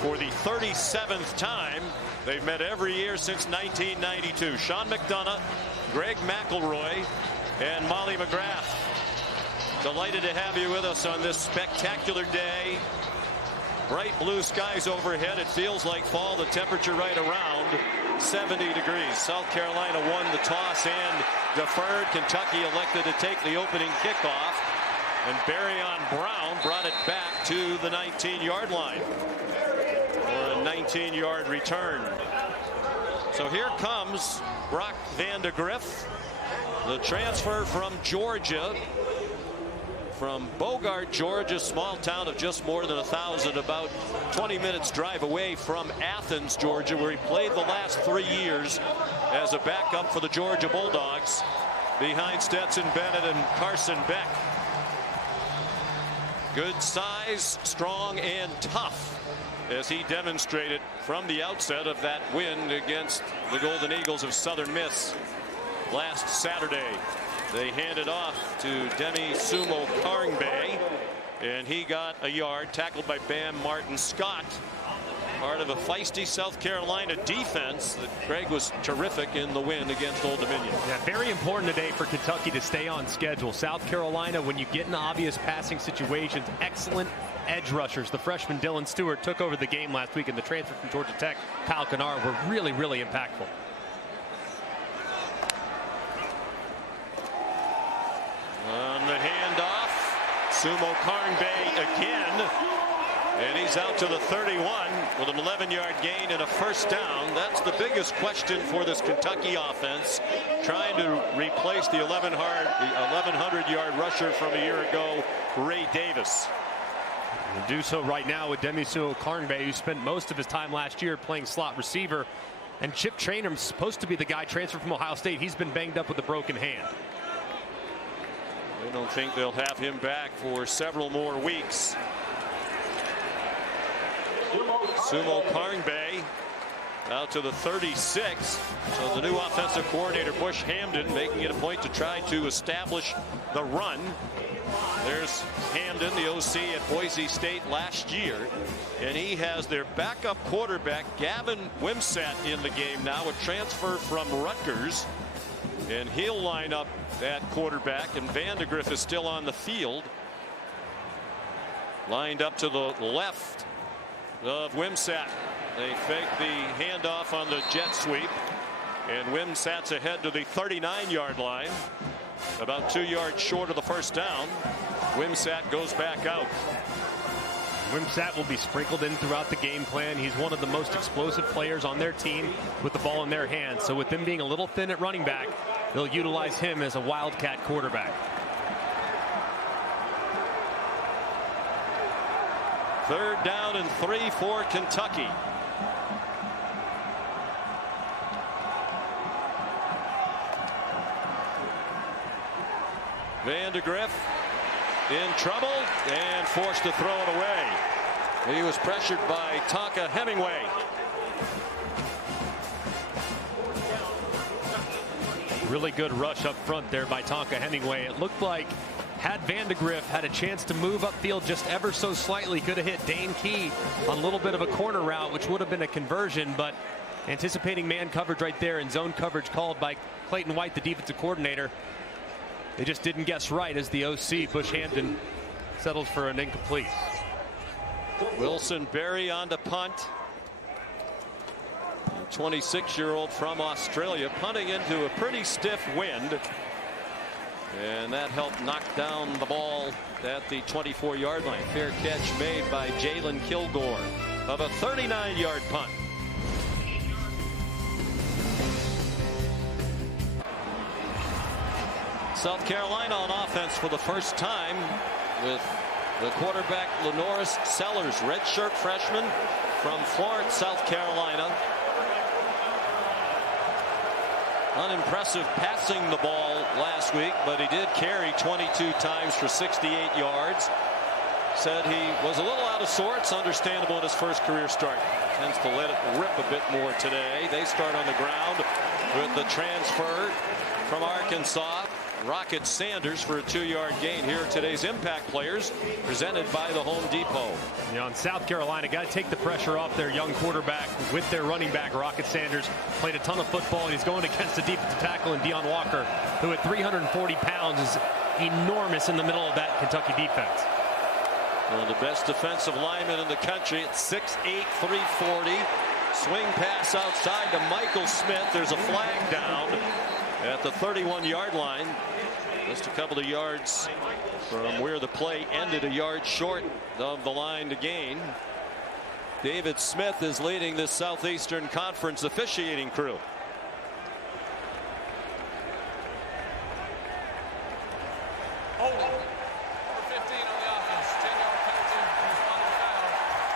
for the 37th time. They've met every year since 1992. Sean McDonough, Greg McElroy, and Molly McGrath. Delighted to have you with us on this spectacular day. Bright blue skies overhead. It feels like fall. The temperature right around 70 degrees. South Carolina won the toss and deferred. Kentucky elected to take the opening kickoff. And Barrion Brown brought it back to the 19-yard line for a 19-yard return. So here comes Brock Vandegrift, the transfer from Georgia, from Bogart, Georgia, small town of just more than 1,000, about 20 minutes drive away from Athens, Georgia, where he played the last 3 years as a backup for the Georgia Bulldogs behind Stetson Bennett and Carson Beck. Good size, strong, and tough, as he demonstrated from the outset of that win against the Golden Eagles of Southern Miss last Saturday. They handed off to Demi Sumo Karngbae, and he got a yard, tackled by Bam Martin Scott. Part of a feisty South Carolina defense that Craig was terrific in the win against Old Dominion. Yeah, very important today for Kentucky to stay on schedule. South Carolina, when you get in obvious passing situations, excellent edge rushers. The freshman Dylan Stewart took over the game last week, and the transfer from Georgia Tech, Kyle Kennard, were really, really impactful. On the handoff, Sumo Karngbae again. And he's out to the 31 with an 11-yard gain and a first down. That's the biggest question for this Kentucky offense, trying to replace the 1,100-yard rusher from a year ago, Ray Davis. And do so right now with Demi Sumo Karngbae, who spent most of his time last year playing slot receiver. And Chip Trainum's supposed to be the guy transferred from Ohio State. He's been banged up with a broken hand. They don't think they'll have him back for several more weeks. Sumo Karngbae out to the 36. So the new offensive coordinator, Bush Hamdan, making it a point to try to establish the run. There's Hamdan, the OC at Boise State last year, and he has their backup quarterback Gavin Wimsatt in the game now, a transfer from Rutgers, and he'll line up at quarterback, and Vandegrift is still on the field, lined up to the left of Wimsatt. They fake the handoff on the jet sweep, and Wimsatt's ahead to the 39-yard line, about 2 yards short of the first down. Wimsatt goes back out. Wimsatt will be sprinkled in throughout the game plan. He's one of the most explosive players on their team with the ball in their hands. So with them being a little thin at running back, they'll utilize him as a wildcat quarterback. Third down and 3 for Kentucky. Vandegrift in trouble and forced to throw it away. He was pressured by Tonka Hemingway. Really good rush up front there by Tonka Hemingway. It looked like had Vandegrift had a chance to move upfield just ever so slightly, could have hit Dane Key on a little bit of a corner route, which would have been a conversion, but anticipating man coverage right there and zone coverage called by Clayton White, the defensive coordinator. They just didn't guess right as the OC, Bush Hamdan, settled for an incomplete. Wilson Berry on to punt. 26-year-old from Australia punting into a pretty stiff wind. And that helped knock down the ball at the 24-yard line. Fair catch made by Jalen Kilgore of a 39-yard punt. South Carolina on offense for the first time with the quarterback Lenoris Sellers, redshirt freshman from Florence, South Carolina. Unimpressive passing the ball last week, but he did carry 22 times for 68 yards. Said he was a little out of sorts, understandable in his first career start. Tends to let it rip a bit more today. They start on the ground with the transfer from Arkansas. Rocket Sanders for a 2-yard gain. Here are today's impact players presented by the Home Depot. On South Carolina, got to take the pressure off their young quarterback with their running back. Rocket Sanders played a ton of football, and he's going against the defensive tackle in Deon Walker, who at 340 pounds is enormous in the middle of that Kentucky defense. One of the best defensive linemen in the country at 6'8", 340. Swing pass outside to Michael Smith. There's a flag down at the 31-yard line. Just a couple of yards from where the play ended, a yard short of the line to gain. David Smith is leading this Southeastern Conference officiating crew. Holding. Number 15 on the offense. 10-yard penalty. Responding foul.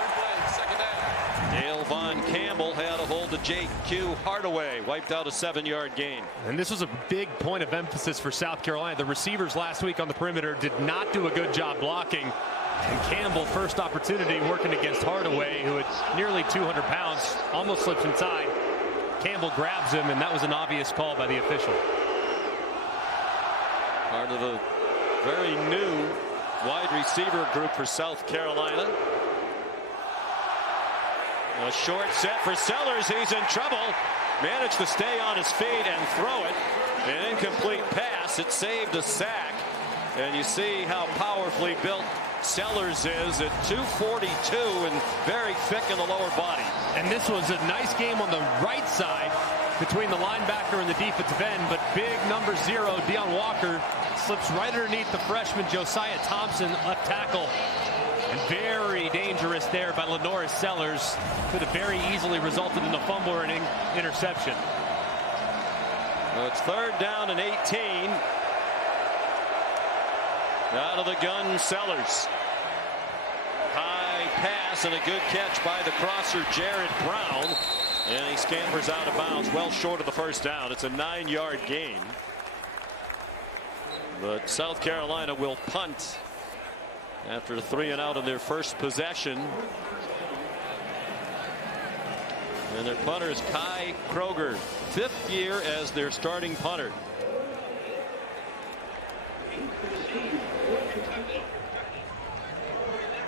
Replay. Second down. Dale Von Campbell had a hold of J.Q. Hardaway. Wiped out a 7-yard gain. And this was a big point of emphasis for South Carolina. The receivers last week on the perimeter did not do a good job blocking. And Campbell, first opportunity, working against Hardaway, who at nearly 200 pounds, almost slips inside. Campbell grabs him, and that was an obvious call by the official. Part of the very new wide receiver group for South Carolina. A short set for Sellers. He's in trouble. Managed to stay on his feet and throw it. An incomplete pass. It saved a sack. And you see how powerfully built Sellers is at 242 and very thick in the lower body. And this was a nice game on the right side between the linebacker and the defensive end, but big number 0, Deon Walker, slips right underneath the freshman Josiah Thompson, left tackle. And very dangerous there by Lenoris Sellers. Could have very easily resulted in a fumble or an interception. Well, it's 3rd down and 18. Out of the gun, Sellers. High pass and a good catch by the crosser, Jared Brown. And he scampers out of bounds, well short of the first down. It's a 9-yard gain. But South Carolina will punt after 3 and out on their first possession. And their punter is Kai Kroger, 5th year as their starting punter.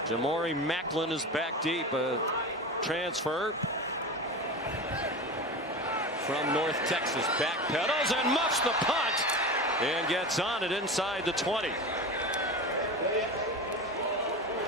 Jamori Macklin is back deep, a transfer from North Texas. Backpedals and muffs the punt and gets on it inside the 20.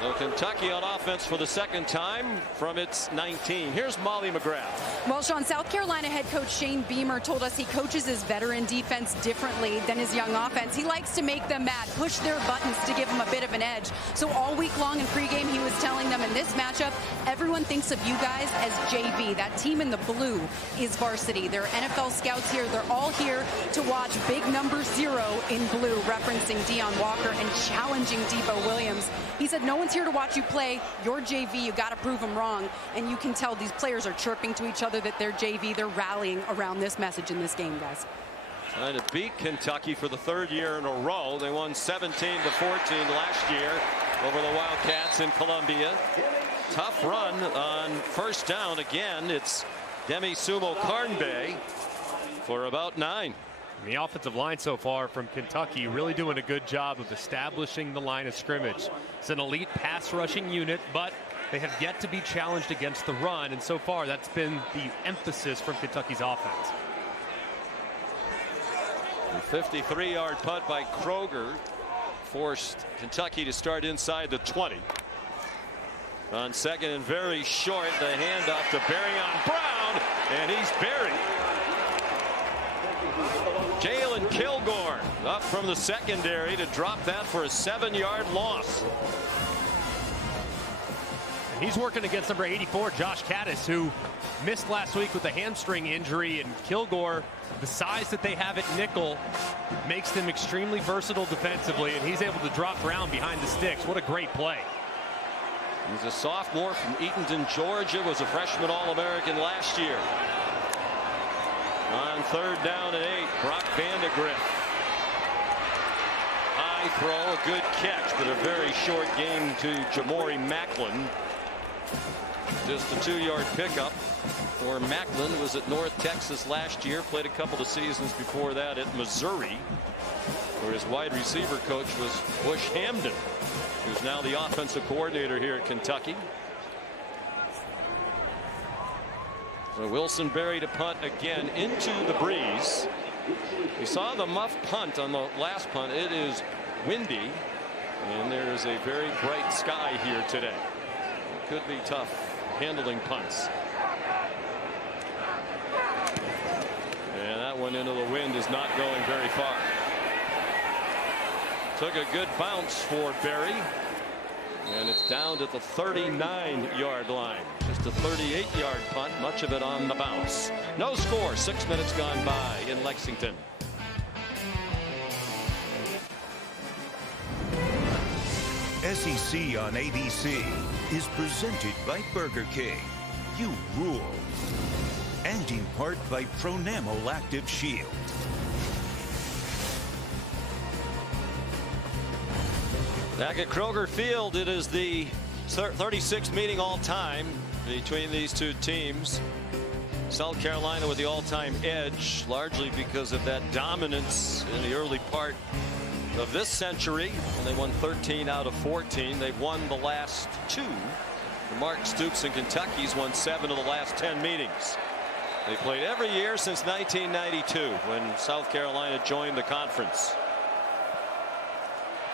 So Kentucky on offense for the 2nd time from its 19. Here's Molly McGrath. Well, Sean, South Carolina head coach Shane Beamer told us he coaches his veteran defense differently than his young offense. He likes to make them mad, push their buttons to give them a bit of an edge. So all week long in pregame, he was telling them in this matchup, everyone thinks of you guys as JV. That team in the blue is varsity. They're NFL scouts here. They're all here to watch big number 0 in blue, referencing Deon Walker and challenging Debo Williams. He said, no one's here to watch you play. You're JV. You got to prove them wrong. And you can tell these players are chirping to each other that they're JV. They're rallying around this message in this game, guys. Trying to beat Kentucky for the 3rd year in a row. They won 17-14 last year over the Wildcats in Columbia. Tough run on first down. Again, it's Demi Sumo Carnbay for about 9. The offensive line so far from Kentucky really doing a good job of establishing the line of scrimmage. It's an elite pass rushing unit, but they have yet to be challenged against the run, and so far that's been the emphasis from Kentucky's offense. The 53-yard punt by Kroger forced Kentucky to start inside the 20. On 2nd and very short, the handoff to Barryon Brown, and he's buried. Jalen Kilgore up from the secondary to drop that for a 7-yard loss. And he's working against number 84, Josh Caddis, who missed last week with a hamstring injury. And Kilgore, the size that they have at nickel, makes them extremely versatile defensively, and he's able to drop Brown behind the sticks. What a great play. He's a sophomore from Eatonton, Georgia, was a freshman All-American last year. On 3rd down and 8, Brock Vandegrift. High throw, a good catch, but a very short gain to Jamori Macklin. Just a 2-yard pickup for Macklin. Was at North Texas last year, played a couple of seasons before that at Missouri. where his wide receiver coach was Bush Hamden, who's now the offensive coordinator here at Kentucky. So Wilson Berry to punt again into the breeze. We saw the muff punt on the last punt. It is windy, and there is a very bright sky here today. It could be tough handling punts. And that one into the wind is not going very far. Took a good bounce for Berry, and it's down to the 39-yard line. Just a 38-yard punt, much of it on the bounce. No score, 6 minutes gone by in Lexington. SEC on ABC is presented by Burger King. You rule. And in part by Pronamel Active Shield. Back at Kroger Field, it is the 36th meeting all time between these two teams. South Carolina with the all-time edge, largely because of that dominance in the early part of this century. And they won 13 out of 14. They've won the last 2. Mark Stoops and Kentucky's won 7 of the last 10 meetings. They played every year since 1992 when South Carolina joined the conference.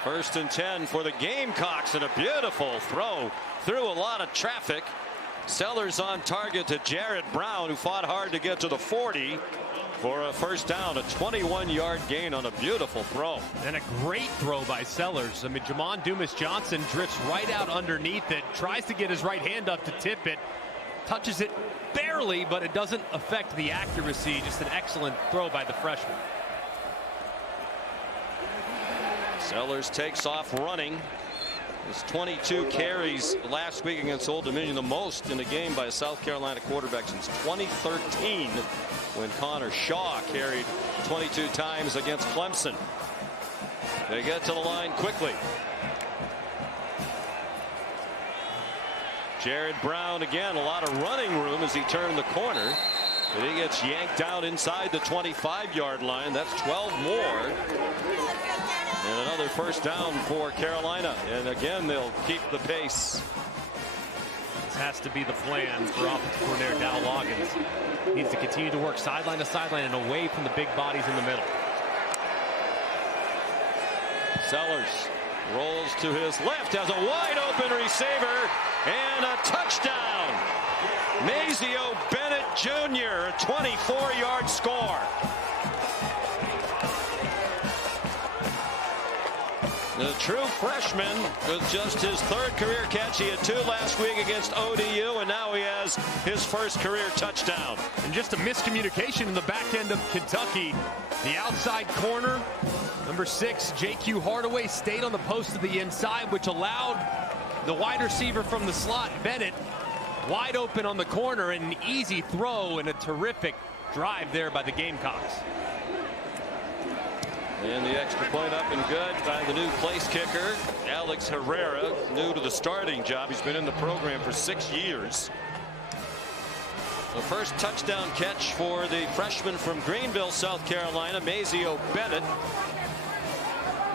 1st and 10 for the Gamecocks, and a beautiful throw through a lot of traffic. Sellers on target to Jared Brown, who fought hard to get to the 40 for a first down. A 21-yard gain on a beautiful throw. And a great throw by Sellers. I mean, Jamon Dumas-Johnson drifts right out underneath it, tries to get his right hand up to tip it, touches it barely, but it doesn't affect the accuracy. Just an excellent throw by the freshman. Sellers takes off running. His 22 carries last week against Old Dominion, the most in a game by a South Carolina quarterback since 2013, when Connor Shaw carried 22 times against Clemson. They get to the line quickly. Jared Brown again, a lot of running room as he turned the corner. But he gets yanked out inside the 25-yard line. That's 12 more. And another first down for Carolina. And again, they'll keep the pace. This has to be the plan for offensive coordinator Dow Loggins. Needs to continue to work sideline to sideline and away from the big bodies in the middle. Sellers rolls to his left, has a wide open receiver, and a touchdown. Mazeo Bennett Jr., a 24-yard score. The true freshman with just his 3rd career catch. He had 2 last week against ODU, and now he has his first career touchdown. And just a miscommunication in the back end of Kentucky. The outside corner, number 6, J.Q. Hardaway, stayed on the post to the inside, which allowed the wide receiver from the slot, Bennett, wide open on the corner, and an easy throw and a terrific drive there by the Gamecocks. And the extra point up and good by the new place kicker, Alex Herrera, new to the starting job. He's been in the program for 6 years. The first touchdown catch for the freshman from Greenville, South Carolina, Mazeo Bennett.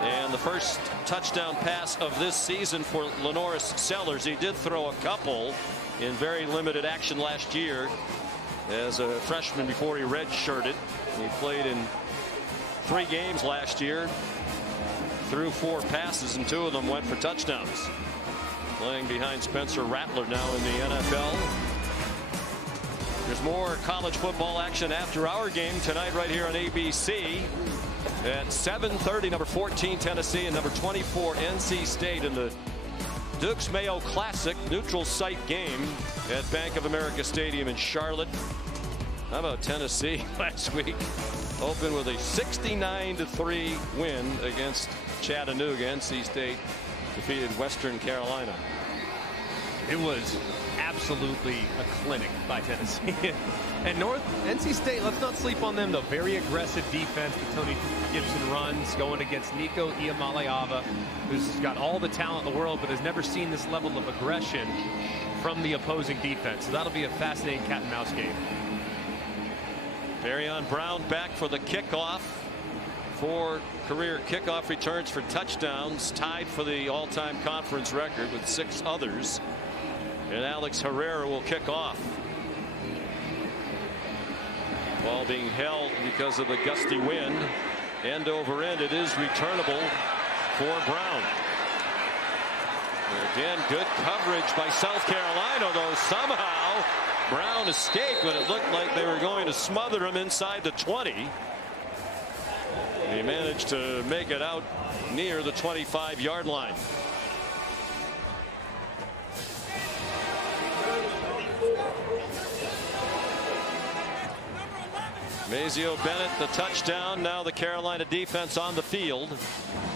And the first touchdown pass of this season for Lenoris Sellers. He did throw a couple in very limited action last year as a freshman before he redshirted. He played in 3 games last year, threw 4 passes, and 2 of them went for touchdowns. Playing behind Spencer Rattler now in the NFL. There's more college football action after our game tonight right here on ABC. At 7:30, number 14 Tennessee and number 24 NC State in the Dukes Mayo Classic neutral site game at Bank of America Stadium in Charlotte. How about Tennessee last week? Opened with a 69-3 win against Chattanooga. NC State defeated Western Carolina. It was absolutely a clinic by Tennessee. And NC State, let's not sleep on them, though. Very aggressive defense that Tony Gibson runs, going against Nico Iamaleava, who's got all the talent in the world, but has never seen this level of aggression from the opposing defense. So that'll be a fascinating cat and mouse game. Barryon Brown back for the kickoff 4 career kickoff returns for touchdowns, tied for the all-time conference record with 6 others. And Alex Herrera will kick off. Ball being held because of the gusty wind. End over end. It is returnable for Brown. And again, good coverage by South Carolina, though somehow Brown escaped when it looked like they were going to smother him inside the 20. He managed to make it out near the 25-yard line. Mazeo Bennett the touchdown. Now the Carolina defense on the field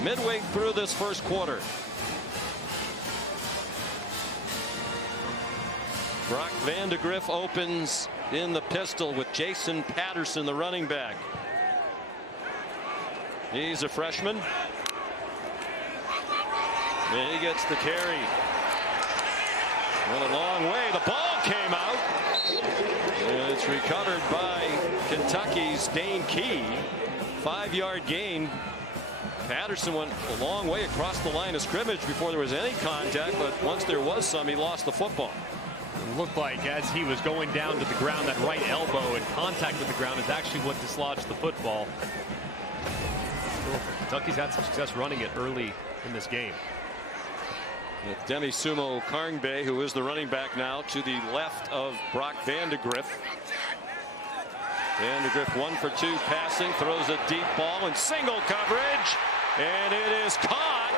midway through this first quarter. Brock Vandegrift opens in the pistol with Jason Patterson, the running back. He's a freshman. And he gets the carry. Went a long way. The ball came out. And it's recovered by Kentucky's Dane Key. 5-yard gain. Patterson went a long way across the line of scrimmage before there was any contact, but once there was some, he lost the football. It looked like as he was going down to the ground, that right elbow in contact with the ground is actually what dislodged the football. Kentucky's had some success running it early in this game. With Demi Sumo Karngbe, who is the running back now, to the left of Brock Vandegrift. Vandegrift 1 for 2 passing, throws a deep ball in single coverage, and it is caught.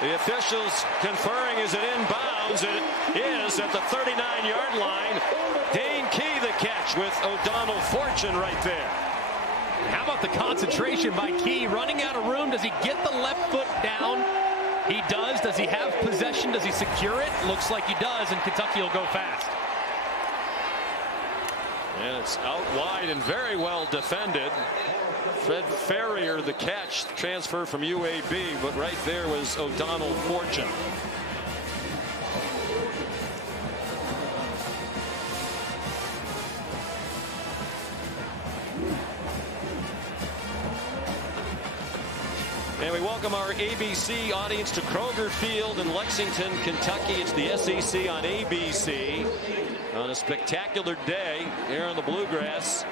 The officials conferring, is it inbounds? It is at the 39-yard line. Dane Key the catch with O'Donnell Fortune right there. How about the concentration by Key? Running out of room. Does he get the left foot down? He does. Does he have possession? Does he secure it? Looks like he does, and Kentucky will go fast. And it's out wide and very well defended. Fred Ferrier the catch, transfer from UAB, but right there was O'Donnell Fortune. And we welcome our ABC audience to Kroger Field in Lexington, Kentucky. It's the SEC on ABC on a spectacular day here on the Bluegrass.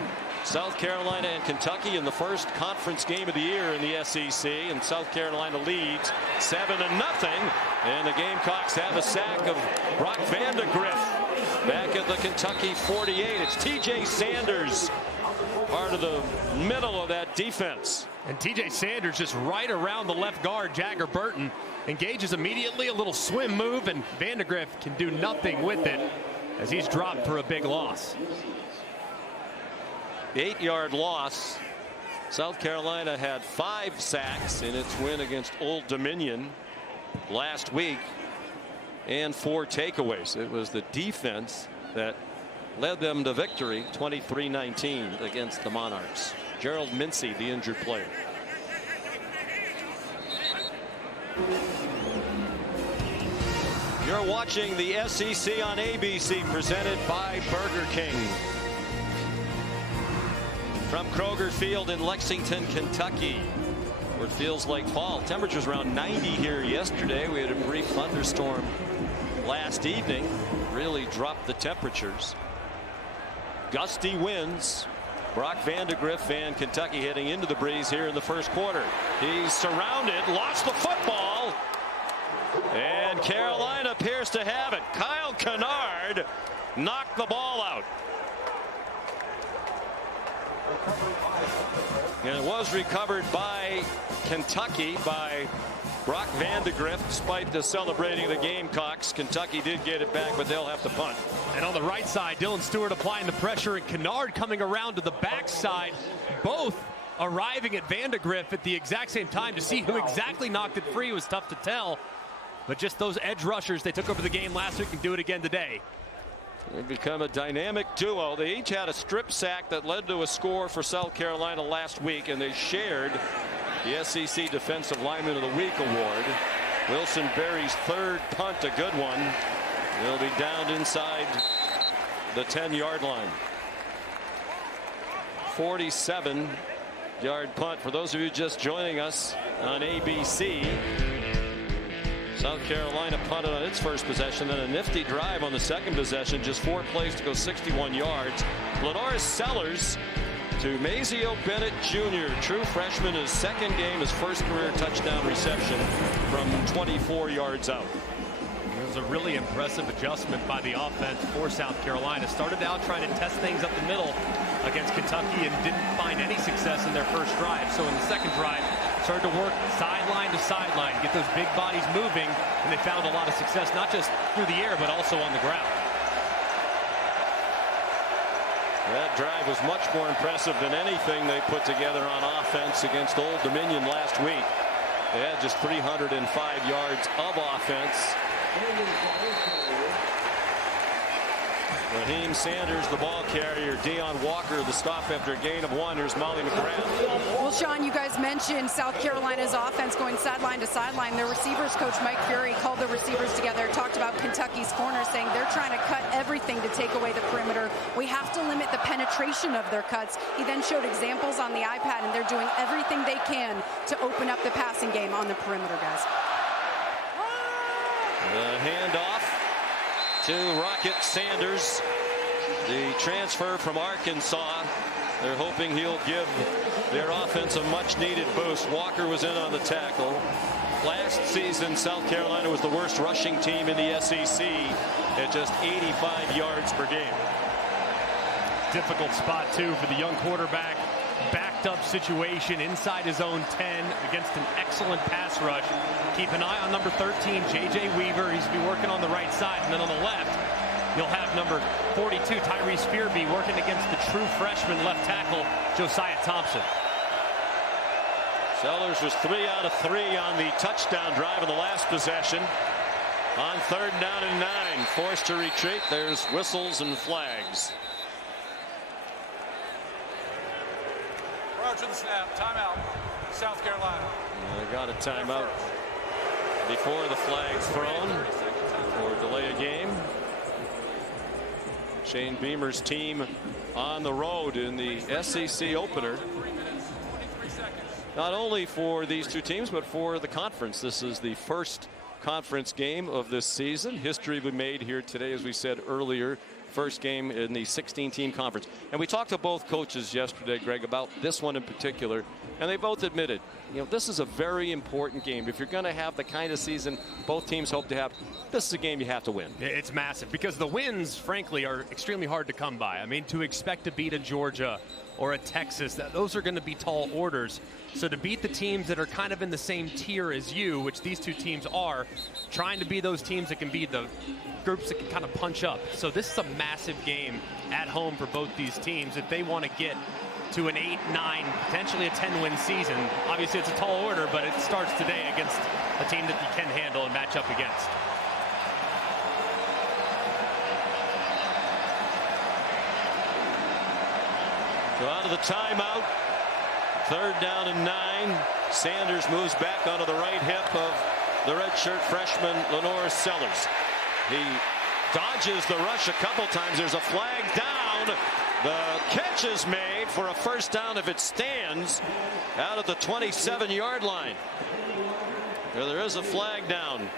South Carolina and Kentucky in the first conference game of the year in the SEC, and South Carolina leads 7-0, and the Gamecocks have a sack of Brock Vandegrift back at the Kentucky 48. It's TJ Sanders, part of the middle of that defense. And TJ Sanders just right around the left guard. Jagger Burton engages immediately, a little swim move, and Vandegrift can do nothing with it as he's dropped for a big loss. 8-yard loss. South Carolina had 5 sacks in its win against Old Dominion last week and 4 takeaways. It was the defense that led them to victory 23-19 against the Monarchs. Gerald Mincy, the injured player. You're watching the SEC on ABC, presented by Burger King. From Kroger Field in Lexington, Kentucky, where it feels like fall. Temperatures around 90 here yesterday. We had a brief thunderstorm last evening, really dropped the temperatures. Gusty winds. Brock Vandegrift and Kentucky heading into the breeze here in the first quarter. He's surrounded, lost the football, and Carolina appears to have it. Kyle Kennard knocked the ball out. And it was recovered by Kentucky by Brock Vandegrift. Despite the celebrating the Gamecocks, Kentucky did get it back, but they'll have to punt. And on the right side, Dylan Stewart applying the pressure, and Kennard coming around to the backside. Both arriving at Vandegrift at the exact same time. To see who exactly knocked it free was tough to tell. But just those edge rushers, they took over the game last week and do it again today. They've become a dynamic duo. They each had a strip sack that led to a score for South Carolina last week, and they shared the SEC Defensive Lineman of the Week award. Wilson Berry's third punt, a good one. They'll be down inside the 10-yard line. 47-0 yard punt. For those of you just joining us on ABC, South Carolina punted on its first possession, then a nifty drive on the second possession. Just 4 plays to go 61 yards. Lenoir Sellers to Mazeo Bennett Jr., true freshman, his second game, his first career touchdown reception from 24 yards out. It was a really impressive adjustment by the offense for South Carolina. Started out trying to test things up the middle against Kentucky and didn't find any success in their first drive. So in the second drive, started to work sideline to sideline, get those big bodies moving, and they found a lot of success, not just through the air, but also on the ground. That drive was much more impressive than anything they put together on offense against Old Dominion last week. They had just 305 yards of offense. Raheem Sanders, the ball carrier. Deion Walker, the stop after a gain of 1. Here's Molly McGrath. Well, Sean, you guys mentioned South Carolina's offense going sideline to sideline. Their receivers coach, Mike Fury, called the receivers together, talked about Kentucky's corners, saying they're trying to cut everything to take away the perimeter. We have to limit the penetration of their cuts. He then showed examples on the iPad, and they're doing everything they can to open up the passing game on the perimeter, guys. The handoff to Rocket Sanders, the transfer from Arkansas. They're hoping he'll give their offense a much-needed boost. Walker was in on the tackle. Last season, South Carolina was the worst rushing team in the SEC at just 85 yards per game. Difficult spot, too, for the young quarterback. Backed up situation inside his own 10 against an excellent pass rush. Keep an eye on number 13, J.J. Weaver. He's be working on the right side. And then on the left, you'll have number 42, Tyrese Fearby, working against the true freshman left tackle, Josiah Thompson. Sellers was 3 out of 3 on the touchdown drive in the last possession. On 3rd down and 9, forced to retreat. There's whistles and flags. Prior to the snap, timeout, South Carolina. They got a timeout before the flag's thrown for delay of game. Shane Beamer's team on the road in the SEC opener. Not only for these two teams, but for the conference. This is the first conference game of this season. History will be made here today, as we said earlier. First game in the 16-team conference. And we talked to both coaches yesterday, Greg, about this one in particular, and they both admitted, you know, this is a very important game. If you're going to have the kind of season both teams hope to have, this is a game you have to win. It's massive because the wins, frankly, are extremely hard to come by. I mean, to expect to beat a Georgia or a Texas, those are going to be tall orders. So to beat the teams that are kind of in the same tier as you, which these two teams are, trying to be those teams that can be the groups that can kind of punch up. So this is a massive game at home for both these teams if they want to get to an 8, 9, potentially a 10-win season. Obviously, it's a tall order, but it starts today against a team that you can handle and match up against. So out of the timeout, 3rd down and 9. Sanders moves back onto the right hip of the redshirt freshman Lenoir Sellers. He dodges the rush a couple times. There's a flag down. The catch is made for a first down if it stands out at the 27-yard line. There is a flag down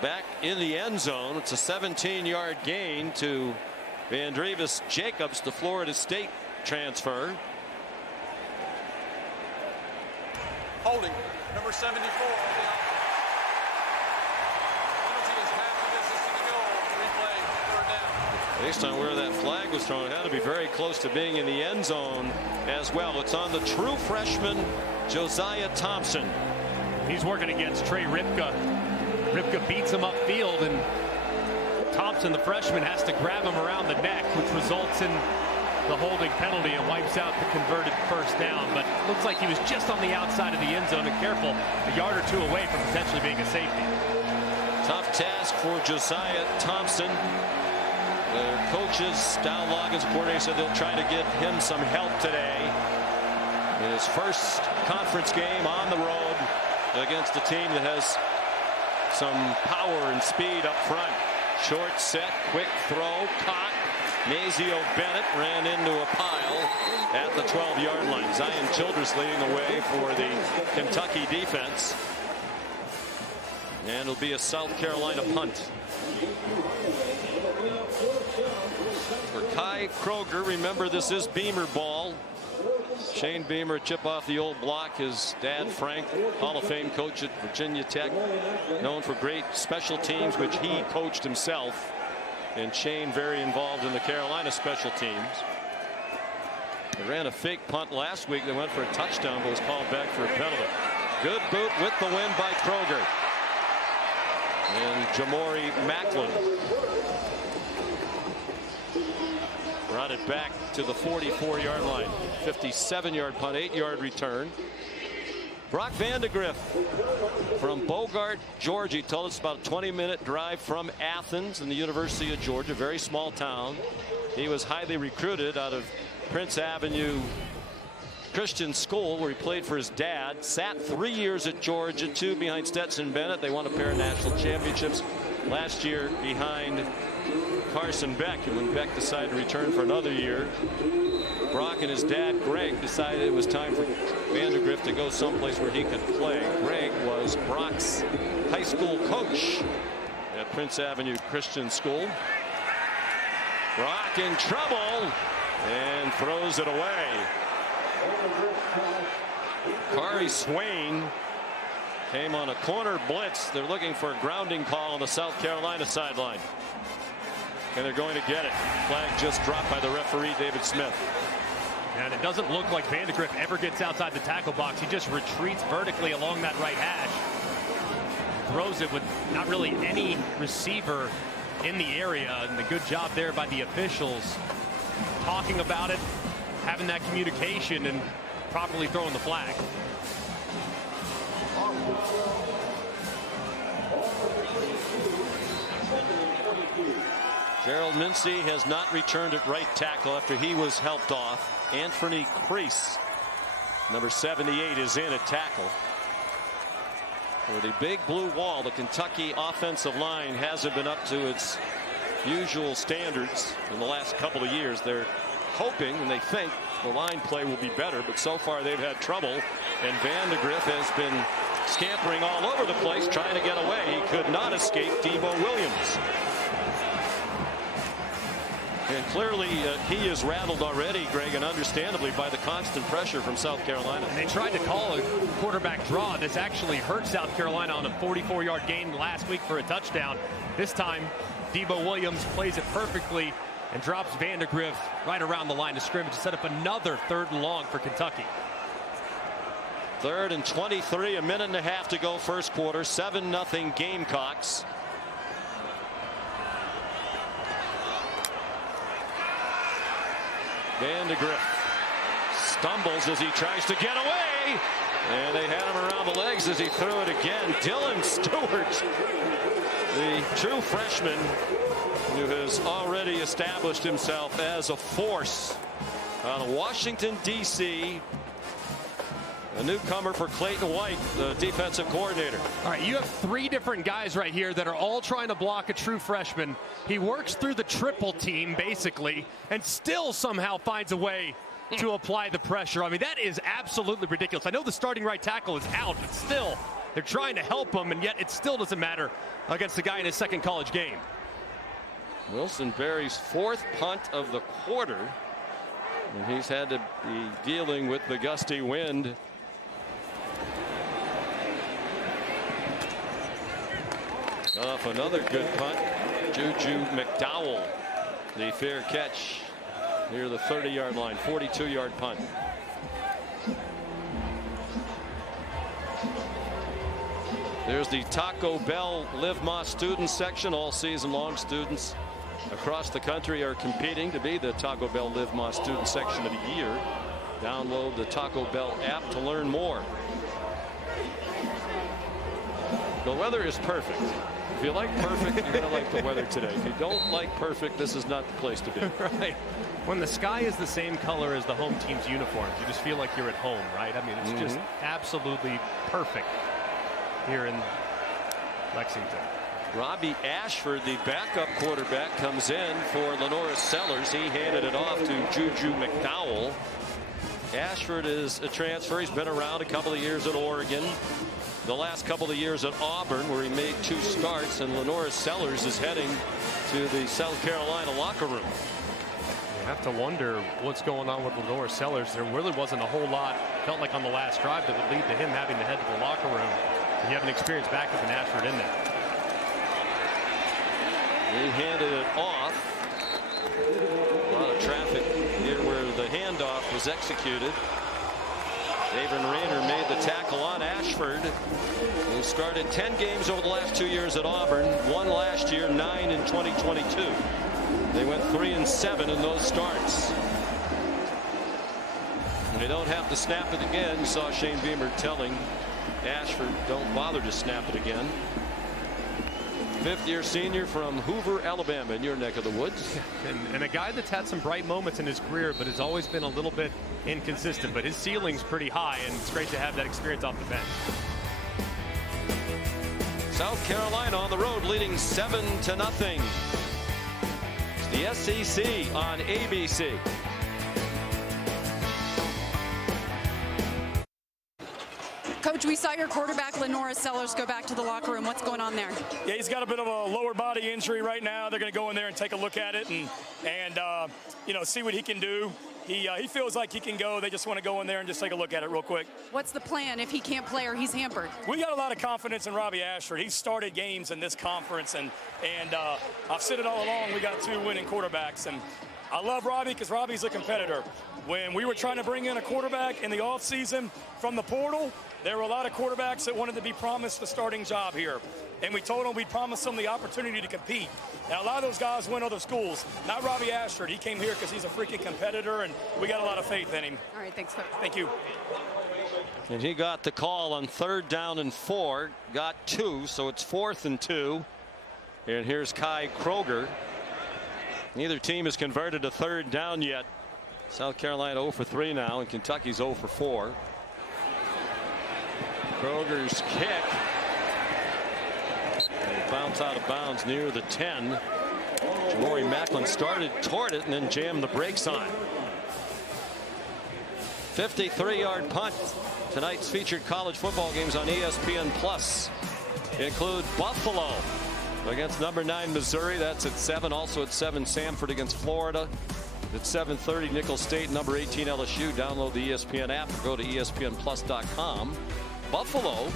back in the end zone. It's a 17-yard gain to Vandrevis Jacobs, the Florida State transfer. Holding, number 74. Penalty is half the distance to the goal. Replay, 3rd down. Based on where that flag was thrown, it had to be very close to being in the end zone as well. It's on the true freshman, Josiah Thompson. He's working against Trey Ripka. Ripka beats him upfield, and Thompson, the freshman, has to grab him around the neck, which results in the holding penalty and wipes out the converted first down. But it looks like he was just on the outside of the end zone and careful, a yard or two away from potentially being a safety. Tough task for Josiah Thompson. Their coaches, Don Loggins, coordinator, said they'll try to get him some help today in his first conference game on the road against a team that has some power and speed up front. Short set, quick throw, caught. Nazio Bennett ran into a pile at the 12-yard line. Zion Childress leading the way for the Kentucky defense. And it'll be a South Carolina punt. For Kai Kroger, remember this is Beamer ball. Shane Beamer, chip off the old block. His dad, Frank, Hall of Fame coach at Virginia Tech, known for great special teams, which he coached himself. And Shane very involved in the Carolina special teams. They ran a fake punt last week. They went for a touchdown, but was called back for a penalty. Good boot with the win by Kroger. And Jamori Macklin brought it back to the 44-yard line. 57-yard punt, 8-yard return. Brock Vandegrift from Bogart, Georgia. He told us about a 20-minute drive from Athens in the University of Georgia, very small town. He was highly recruited out of Prince Avenue Christian School, where he played for his dad. Sat 3 years at Georgia, 2 behind Stetson Bennett. They won a pair of national championships last year behind Carson Beck. And when Beck decided to return for another year, Brock and his dad Greg decided it was time for Vandegrift to go someplace where he could play. Greg was Brock's high school coach at Prince Avenue Christian School. Brock in trouble and throws it away. Kari Swain came on a corner blitz. They're looking for a grounding call on the South Carolina sideline. And they're going to get it. Flag just dropped by the referee, David Smith. And it doesn't look like Vandegrift ever gets outside the tackle box. He just retreats vertically along that right hash. Throws it with not really any receiver in the area. And the good job there by the officials talking about it, having that communication, and properly throwing the flag. Gerald Mincy has not returned at right tackle after he was helped off. Anthony Crease, number 78, is in at tackle. For the big blue wall, the Kentucky offensive line hasn't been up to its usual standards in the last couple of years. They're hoping and they think the line play will be better, but so far they've had trouble. And Vandegrift has been scampering all over the place trying to get away. He could not escape Debo Williams. And clearly he is rattled already, Greg, and understandably by the constant pressure from South Carolina. And they tried to call a quarterback draw. This actually hurt South Carolina on a 44-yard gain last week for a touchdown. This time Debo Williams plays it perfectly and drops Vandegrift right around the line of scrimmage to set up another 3rd and long for Kentucky. 3rd and 23, a minute and a half to go first quarter. 7-0 Gamecocks. Vandegrift stumbles as he tries to get away, and they had him around the legs as he threw it again. Dylan Stewart, the true freshman who has already established himself as a force out of Washington, D.C., a newcomer for Clayton White, the defensive coordinator. All right, you have 3 different guys right here that are all trying to block a true freshman. He works through the triple team, basically, and still somehow finds a way to apply the pressure. I mean, that is absolutely ridiculous. I know the starting right tackle is out, but still, they're trying to help him, and yet it still doesn't matter against the guy in his 2nd college game. Wilson Berry's 4th punt of the quarter, and he's had to be dealing with the gusty wind. Off another good punt. Juju McDowell, the fair catch near the 30-yard line, 42-yard punt. There's the Taco Bell Live Más student section. All season long, students across the country are competing to be the Taco Bell Live Más student section of the year. Download the Taco Bell app to learn more. The weather is perfect. If you like perfect, you're going to like the weather today. If you don't like perfect, this is not the place to be. Right. When the sky is the same color as the home team's uniforms, you just feel like you're at home, right? I mean, it's just absolutely perfect here in Lexington. Robbie Ashford, the backup quarterback, comes in for Lenora Sellers. He handed it off to Juju McDowell. Ashford is a transfer. He's been around a couple of years at Oregon. The last couple of years at Auburn, where he made 2 starts, and Lenora Sellers is heading to the South Carolina locker room. You have to wonder what's going on with Lenora Sellers. There really wasn't a whole lot, felt like, on the last drive that would lead to him having to head to the locker room. You have an experienced backup in Ashford in there. He handed it off. A lot of traffic here where the handoff was executed. Avon Rayner made the tackle on Ashford, who started 10 games over the last 2 years at Auburn, 1 last year, 9 in 2022. They went 3-7 in those starts. And they don't have to snap it again. You saw Shane Beamer telling Ashford, don't bother to snap it again. 5th-year senior from Hoover, Alabama, in your neck of the woods. And a guy that's had some bright moments in his career, but has always been a little bit inconsistent. But his ceiling's pretty high, and it's great to have that experience off the bench. South Carolina on the road, leading 7-0. It's the SEC on ABC. Coach, we saw your quarterback, Lenora Sellers, go back to the locker room. What's going on there? Yeah, he's got a bit of a lower body injury right now. They're going to go in there and take a look at it and see what he can do. He feels like he can go. They just want to go in there and just take a look at it real quick. What's the plan if he can't play or he's hampered? We got a lot of confidence in Robbie Ashford. He's started games in this conference, and I've said it all along. We got 2 winning quarterbacks, and I love Robbie because Robbie's a competitor. When we were trying to bring in a quarterback in the offseason from the portal, there were a lot of quarterbacks that wanted to be promised the starting job here. And we told them we'd promise them the opportunity to compete. And a lot of those guys went other schools. Not Robbie Ashford. He came here because he's a freaking competitor, and we got a lot of faith in him. All right, thanks, Coach. Thank you. And he got the call on 3rd down and 4. Got 2, so it's 4th and 2. And here's Kai Kroger. Neither team has converted a 3rd down yet. South Carolina 0 for 3 now, and Kentucky's 0 for 4. Kroger's kick. And bounce out of bounds near the 10. Jamori Macklin started toward it and then jammed the brakes on. 53-yard punt. Tonight's featured college football games on ESPN Plus include Buffalo against number 9 Missouri. That's at 7. Also at 7, Samford against Florida. At 7:30, Nicholls State, number 18 LSU. Download the ESPN app or go to ESPNplus.com. Buffalo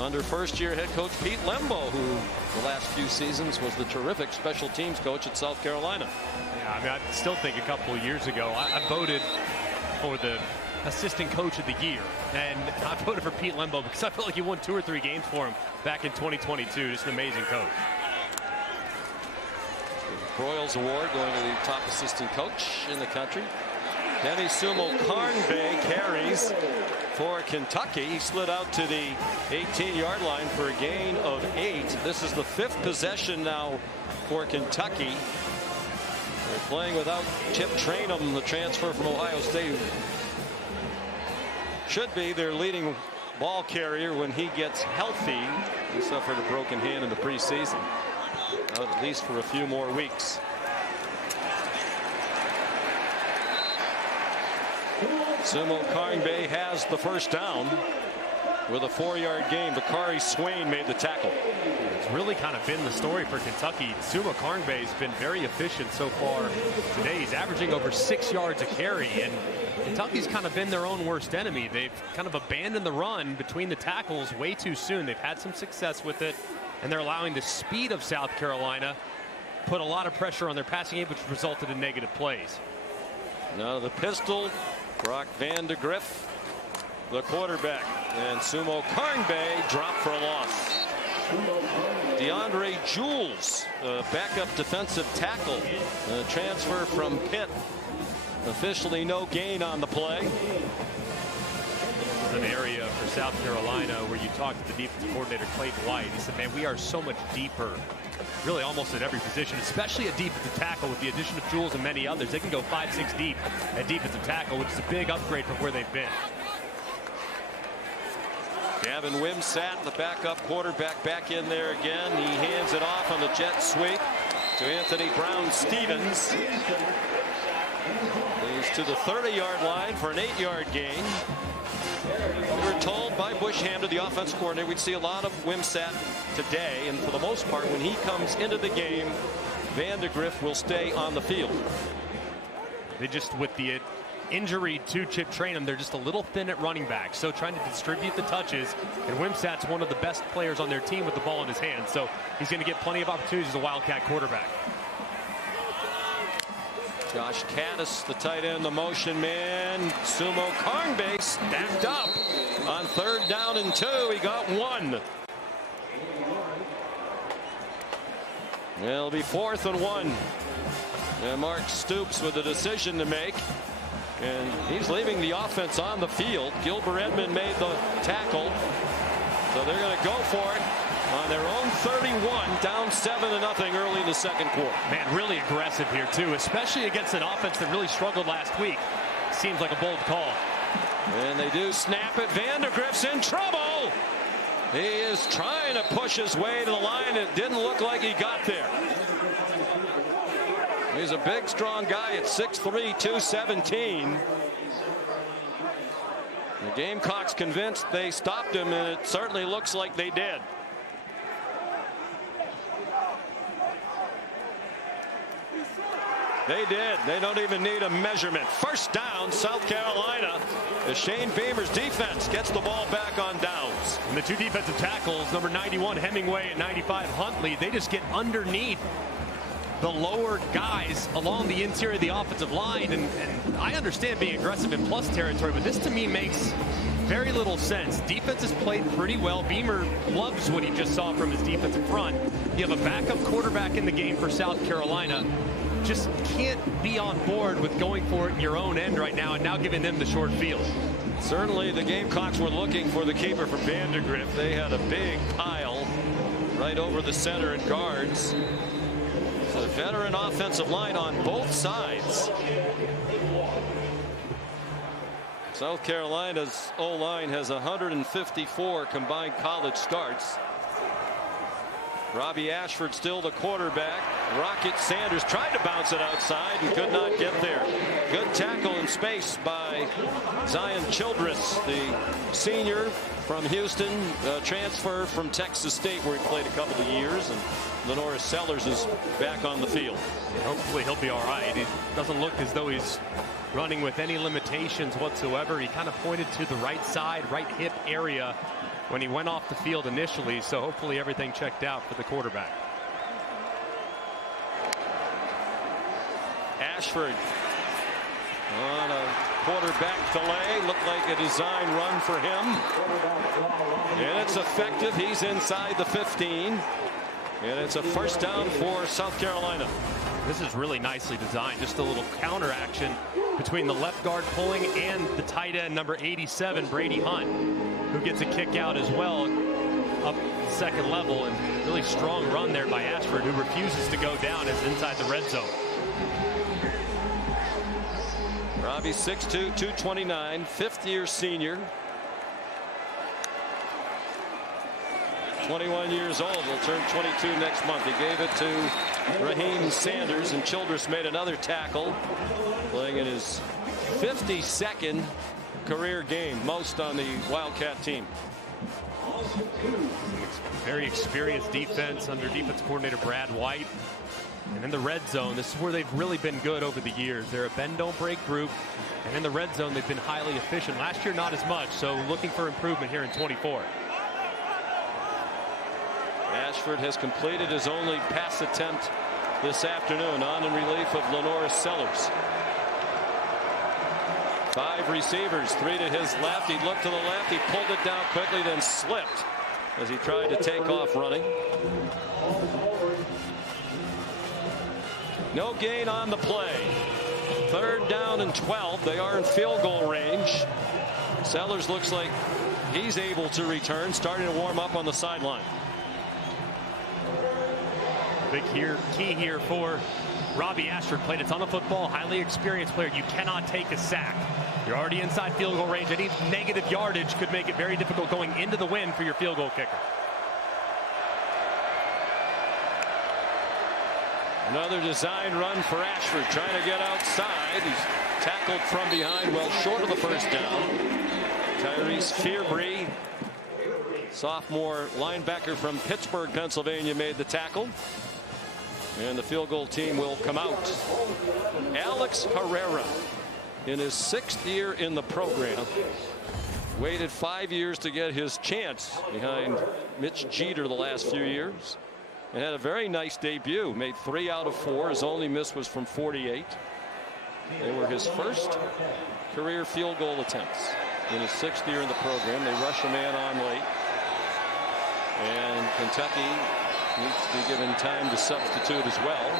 under first-year head coach Pete Lembo, who the last few seasons was the terrific special teams coach at South Carolina. Yeah, I mean, I still think a couple of years ago, I voted for the assistant coach of the year, and I voted for Pete Lembo because I felt like he won 2 or 3 games for him back in 2022. Just an amazing coach. Broyles Award going to the top assistant coach in the country. Denny Sumo Carnbay carries for Kentucky. He slid out to the 18-yard line for a gain of 8. This is the 5th possession now for Kentucky. They're playing without Chip Trainum, the transfer from Ohio State. Should be their leading ball carrier when he gets healthy. He suffered a broken hand in the preseason. Out at least for a few more weeks. Sumo Carnbay has the first down with a 4-yard gain. Bakari Swain made the tackle. It's really kind of been the story for Kentucky. Sumo Carnbay has been very efficient so far today. He's averaging over 6 yards a carry, and Kentucky's kind of been their own worst enemy. They've kind of abandoned the run between the tackles way too soon. They've had some success with it, and they're allowing the speed of South Carolina put a lot of pressure on their passing game, which resulted in negative plays. Now the pistol, Brock Vandegrift, the quarterback, and Sumo Carnbay dropped for a loss. DeAndre Jules, backup defensive tackle, transfer from Pitt. Officially no gain on the play. This is an area for South Carolina where you talk to the defensive coordinator, Clayton White. He said, man, we are so much deeper, really almost at every position, especially at defensive tackle with the addition of Jules and many others. They can go 5-6 deep at defensive tackle, which is a big upgrade from where they've been. Gavin Wimsatt, the backup quarterback, back in there again. He hands it off on the jet sweep to Anthony Brown-Stevens. He's to the 30-yard line for an 8-yard gain. We were told by Bush Hamda, the offensive coordinator, we'd see a lot of Wimsatt today, and for the most part, when he comes into the game, Vandegrift will stay on the field. They just, with the injury to Chip Trayanum, they're just a little thin at running back, so trying to distribute the touches, and Wimsatt's one of the best players on their team with the ball in his hand, so he's going to get plenty of opportunities as a Wildcat quarterback. Josh Caddis, the tight end, the motion man. Sumo Kangbe stacked up on 3rd down and 2. He got 1. It'll be 4th and 1. And Mark Stoops with a decision to make. And he's leaving the offense on the field. Gilbert Edmond made the tackle. So they're going to go for it on their own 31, down 7-0 early in the 2nd quarter. Man, really aggressive here, too, especially against an offense that really struggled last week. Seems like a bold call. And they do snap it. Vandegrift's in trouble. He is trying to push his way to the line. It didn't look like he got there. He's a big, strong guy at 6'3", 217. The Gamecocks convinced they stopped him, and it certainly looks like they did. They did. They don't even need a measurement. 1st down, South Carolina, as Shane Beamer's defense gets the ball back on downs. And the 2 defensive tackles, number 91 Hemingway and 95 Huntley, they just get underneath the lower guys along the interior of the offensive line. And I understand being aggressive in plus territory, but this to me makes very little sense. Defense has played pretty well. Beamer loves what he just saw from his defensive front. You have a backup quarterback in the game for South Carolina. Just can't be on board with going for it in your own end right now and now giving them the short field. Certainly the Gamecocks were looking for the keeper for Vandegrift. They had a big pile right over the center and guards. It's a veteran offensive line on both sides. South Carolina's O-line has 154 combined college starts. Robbie Ashford still the quarterback. Rocket Sanders tried to bounce it outside and could not get there. Good tackle in space by Zion Childress, the senior from Houston, transfer from Texas State where he played a couple of years, and Lenora Sellers is back on the field. Hopefully he'll be all right. It doesn't look as though he's running with any limitations whatsoever. He kind of pointed to the right side, right hip area when he went off the field initially, so hopefully everything checked out for the quarterback. Ashford on a quarterback delay. Looked like a design run for him. And it's effective. He's inside the 15. And it's a 1st down for South Carolina. This is really nicely designed. Just a little counter action between the left guard pulling and the tight end, number 87, Brady Hunt, who gets a kick out as well up the 2nd level. And really strong run there by Ashford, who refuses to go down as inside the red zone. Robbie 6'2", 229, 5th-year senior. 21 years old. He'll turn 22 next month. He gave it to Raheem Sanders, and Childress made another tackle, playing in his 52nd career game, most on the Wildcat team. Very experienced defense under defense coordinator Brad White. And in the red zone, this is where they've really been good over the years. They're a bend-don't-break group, and in the red zone, they've been highly efficient. Last year, not as much, so looking for improvement here in 24. Ashford has completed his only pass attempt this afternoon, on in relief of Lenora Sellers. 5 receivers, 3 to his left. He looked to the left. He pulled it down quickly, then slipped as he tried to take off running. No gain on the play. 3rd down and 12. They are in field goal range. Sellers looks like he's able to return, starting to warm up on the sideline. Big key here for Robbie Ashford played a ton of football, highly experienced player. You cannot take a sack. You're already inside field goal range. Any negative yardage could make it very difficult going into the win for your field goal kicker. Another design run for Ashford, trying to get outside. He's tackled from behind, well short of the first down. Tyrese Fearbry, sophomore linebacker from Pittsburgh, Pennsylvania, made the tackle. And the field goal team will come out. Alex Herrera, in his 6th year in the program, waited 5 years to get his chance behind Mitch Jeter the last few years. And had a very nice debut. Made 3 out of 4. His only miss was from 48. They were his first career field goal attempts in his 6th year in the program. They rush a man on late. And Kentucky needs to be given time to substitute as well.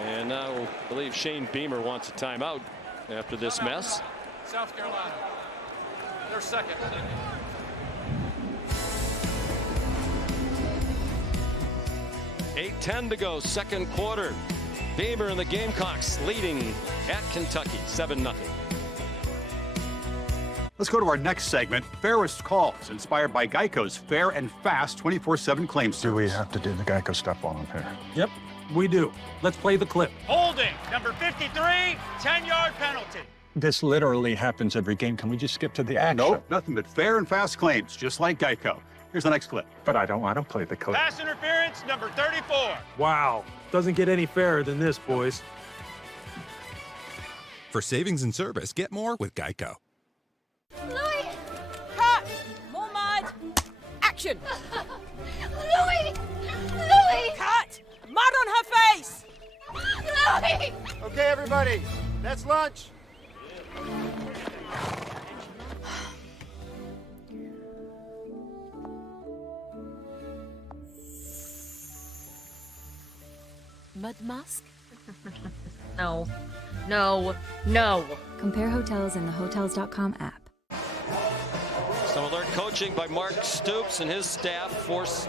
And now I believe Shane Beamer wants a timeout after this mess. South Carolina. They're second. 8:10 to go, second quarter. Beamer and the Gamecocks leading at Kentucky 7-0. Let's go to our next segment, Fairest Calls, inspired by Geico's fair and fast 24/7 claim service. Do we have to do the Geico stuff while I'm here? Yep, we do. Let's play the clip. Holding, number 53, 10-yard penalty. This literally happens every game. Can we just skip to the action? Nope, nothing but fair and fast claims, just like Geico. Here's the next clip. But I don't play the clip. Pass interference, number 34. Wow, doesn't get any fairer than this, boys. For savings and service, get more with Geico. Louis! Cut! More mud! Action! Louis! Louis! Cut! Mud on her face! Louis! Okay, everybody, that's lunch. Mud mask? No. No. No. Compare hotels in the Hotels.com app. Some alert coaching by Mark Stoops and his staff forced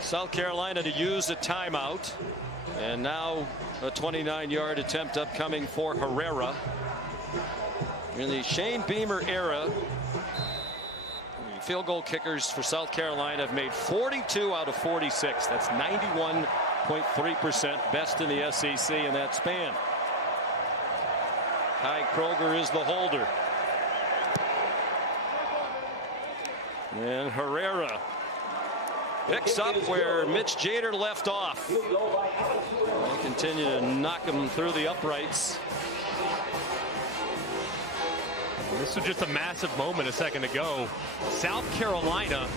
South Carolina to use a timeout. And now a 29-yard attempt upcoming for Herrera. In the Shane Beamer era, the field goal kickers for South Carolina have made 42 out of 46. That's 91.3%, best in the SEC in that span. Ty Kroger is the holder. And Herrera picks up where Mitch Jeter left off. They continue to knock him through the uprights. This was just a massive moment a second ago. South Carolina,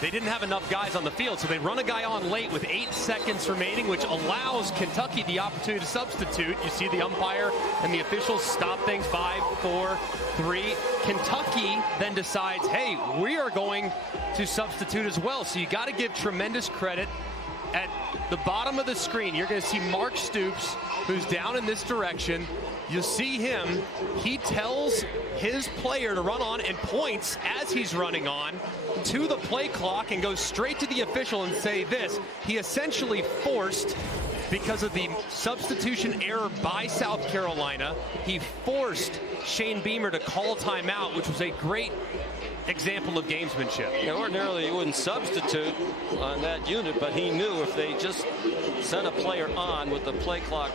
they didn't have enough guys on the field, so they run a guy on late with 8 seconds remaining, which allows Kentucky the opportunity to substitute. You see the umpire and the officials stop things. 5, 4, 3. Kentucky then decides, hey, we are going to substitute as well. So you got to give tremendous credit. At the bottom of the screen, you're going to see Mark Stoops, who's down in this direction. You'll see him. He tells his player to run on and points as he's running on to the play clock and goes straight to the official and say this. He essentially forced, because of the substitution error by South Carolina, he forced Shane Beamer to call timeout, which was a great example of gamesmanship. Yeah, ordinarily he wouldn't substitute on that unit, but he knew if they just sent a player on with the play clock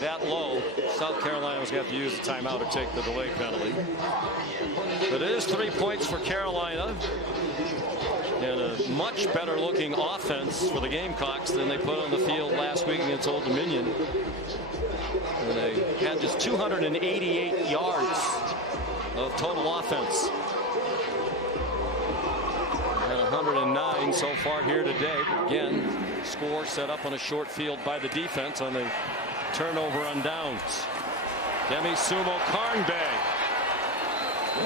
that low, South Carolina was going to have to use the timeout or take the delay penalty. But it is 3 points for Carolina and a much better looking offense for the Gamecocks than they put on the field last week against Old Dominion. And they had just 288 yards of total offense. 109 so far here today. Again, score set up on a short field by the defense on the turnover on downs. Demi Sumo Karnbay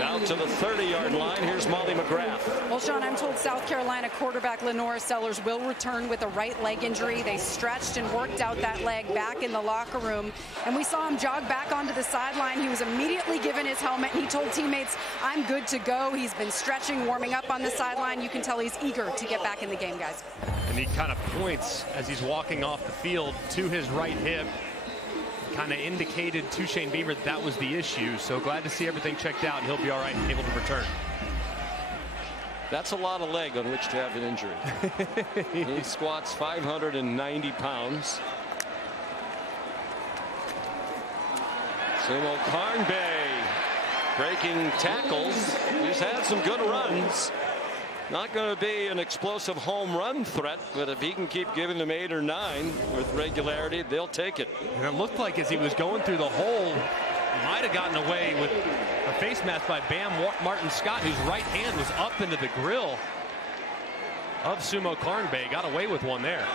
Out to the 30-yard line. Here's Molly McGrath. Well, Sean, I'm told South Carolina quarterback Lenora Sellers will return with a right leg injury. They stretched and worked out that leg back in the locker room, and we saw him jog back onto the sideline. He was immediately given his helmet. He told teammates, I'm good to go. He's been stretching, warming up on the sideline. You can tell he's eager to get back in the game, guys. And he kind of points as he's walking off the field to his right hip. Kind of indicated to Shane Beamer that was the issue. So glad to see everything checked out, and he'll be all right and able to return. That's a lot of leg on which to have an injury. He squats 590 pounds. Sumo Karnbay breaking tackles. He's had some good runs. Not going to be an explosive home run threat, but if he can keep giving them 8 or 9 with regularity, they'll take it. And it looked like as he was going through the hole, might have gotten away with a face mask by Bam Martin Scott, whose right hand was up into the grill of Sumo Karnbay. Got away with one there.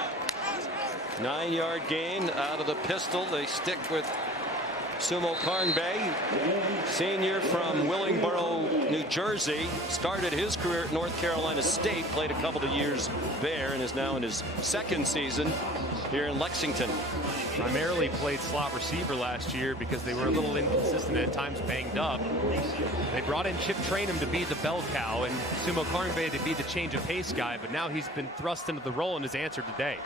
9-yard gain out of the pistol. They stick with Sumo Karnbay, senior from Willingboro, New Jersey, started his career at North Carolina State, played a couple of years there, and is now in his second season here in Lexington. Primarily played slot receiver last year because they were a little inconsistent at times, banged up. They brought in Chip Trainum to be the bell cow and Sumo Karnbay to be the change of pace guy, but now he's been thrust into the role and has answered today.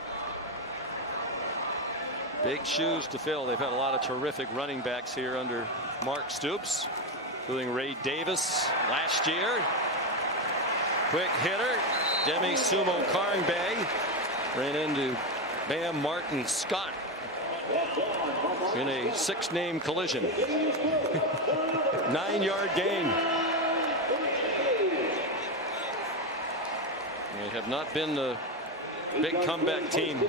Big shoes to fill. They've had a lot of terrific running backs here under Mark Stoops, including Ray Davis last year. Quick hitter, Demi Sumo Karnbay ran into Bam Martin Scott in a 6-name collision. 9-yard gain. They have not been the big comeback team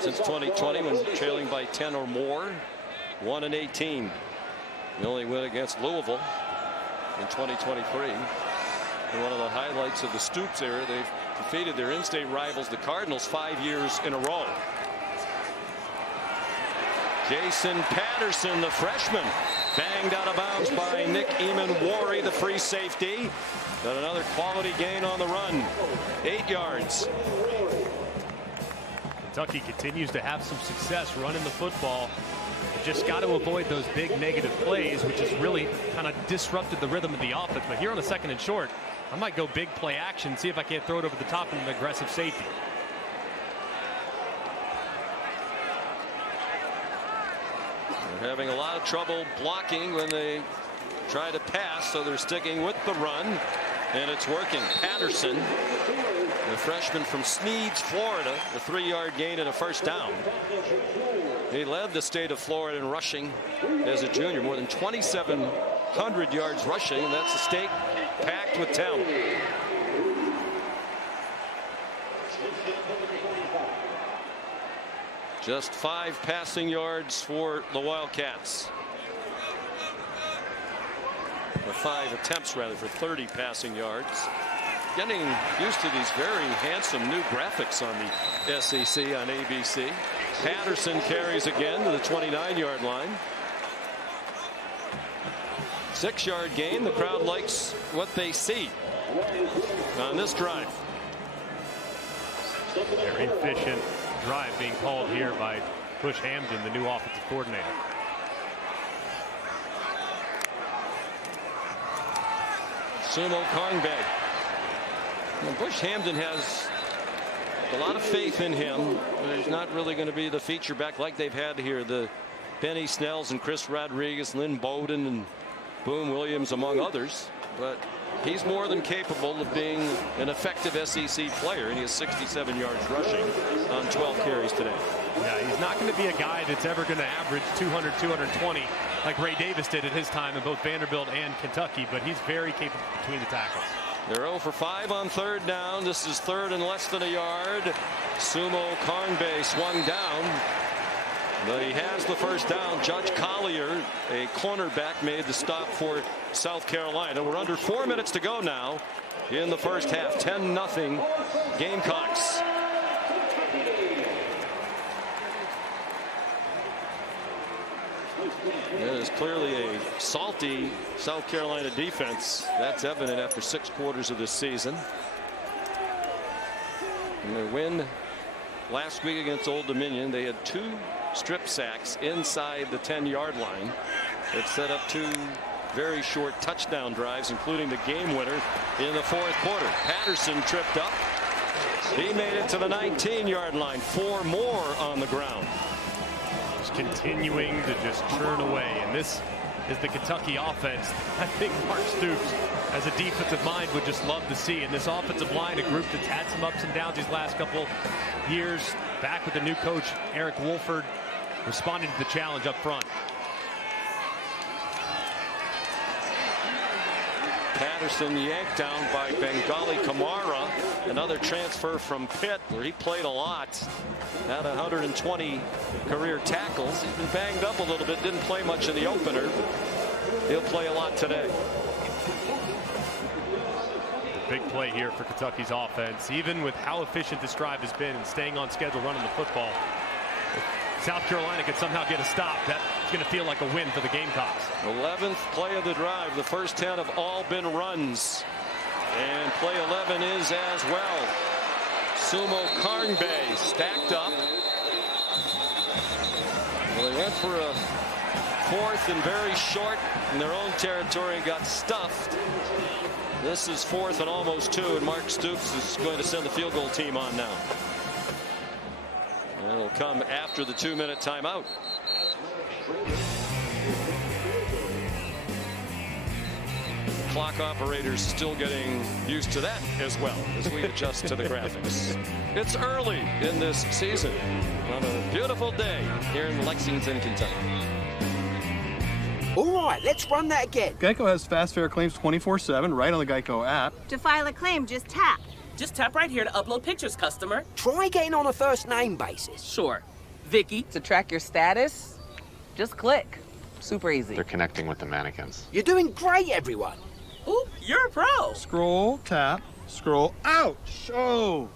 since 2020 when trailing by 10 or more. 1-18. The only win against Louisville in 2023. And one of the highlights of the Stoops era, they've defeated their in-state rivals, the Cardinals, 5 years in a row. Jason Patterson, the freshman, banged out of bounds by Nick Eamon-Wari, the free safety. Got another quality gain on the run. 8 yards. Kentucky continues to have some success running the football. They've just got to avoid those big negative plays, which has really kind of disrupted the rhythm of the offense. But here on the 2nd and short, I might go big play action, see if I can't throw it over the top of an aggressive safety. They're having a lot of trouble blocking when they try to pass, so they're sticking with the run, and it's working. Patterson, the freshman from Sneads, Florida, a 3-yard gain and a first down. He led the state of Florida in rushing as a junior, more than 2,700 yards rushing, and that's a state packed with talent. Just 5 passing yards for the Wildcats. Or 5 attempts rather, for 30 passing yards. Getting used to these very handsome new graphics on the SEC on ABC. Patterson carries again to the 29-yard line. 6-yard gain. The crowd likes what they see on this drive. Very efficient drive being called here by Bush Hamden, the new offensive coordinator. Sumo Karnbay. Bush Hamden has a lot of faith in him, but he's not really going to be the feature back like they've had here. The Benny Snells and Chris Rodriguez, Lynn Bowden and Boone Williams, among others. But he's more than capable of being an effective SEC player, and he has 67 yards rushing on 12 carries today. Yeah, he's not going to be a guy that's ever going to average 200, 220 like Ray Davis did at his time in both Vanderbilt and Kentucky, but he's very capable between the tackles. They're 0 for 5 on 3rd down. This is 3rd and less than a yard. Sumo Karnbay swung down, but he has the first down. Judge Collier, a cornerback, made the stop for South Carolina. We're under 4 minutes to go now in the first half. 10-0 Gamecocks. It is clearly a salty South Carolina defense. That's evident after 6 quarters of this season. And their win last week against Old Dominion, they had 2 strip sacks inside the 10-yard line. It set up 2 very short touchdown drives, including the game winner in the 4th quarter. Patterson tripped up. He made it to the 19-yard line. 4 more on the ground. Just continuing to just churn away. And this is the Kentucky offense I think Mark Stoops, as a defensive mind, would just love to see. And this offensive line, a group that's had some ups and downs these last couple years, back with the new coach, Eric Wolford, responding to the challenge up front. Patterson yanked down by Bengali Kamara, another transfer from Pitt, where he played a lot. Had 120 career tackles. He's been banged up a little bit, didn't play much in the opener. He'll play a lot today. Big play here for Kentucky's offense, even with how efficient this drive has been and staying on schedule running the football. If South Carolina could somehow get a stop, that's going to feel like a win for the Gamecocks. 11th play of the drive. The first 10 have all been runs. And play 11 is as well. Sumo Karnbay stacked up. Well, they went for a 4th and very short in their own territory and got stuffed. This is 4th and almost 2, and Mark Stoops is going to send the field goal team on now. And it'll come after the 2-minute timeout. Clock operators still getting used to that as well as we adjust to the graphics. It's early in this season on a beautiful day here in Lexington, Kentucky. All right, let's run that again. Geico has fast fare claims 24/7 right on the Geico app. To file a claim, just tap. Just tap right here to upload pictures, customer. Try getting on a first name basis. Sure. Vicky. To track your status, just click. Super easy. They're connecting with the mannequins. You're doing great, everyone. Ooh, you're a pro. Scroll, tap, scroll. Ouch! Oh,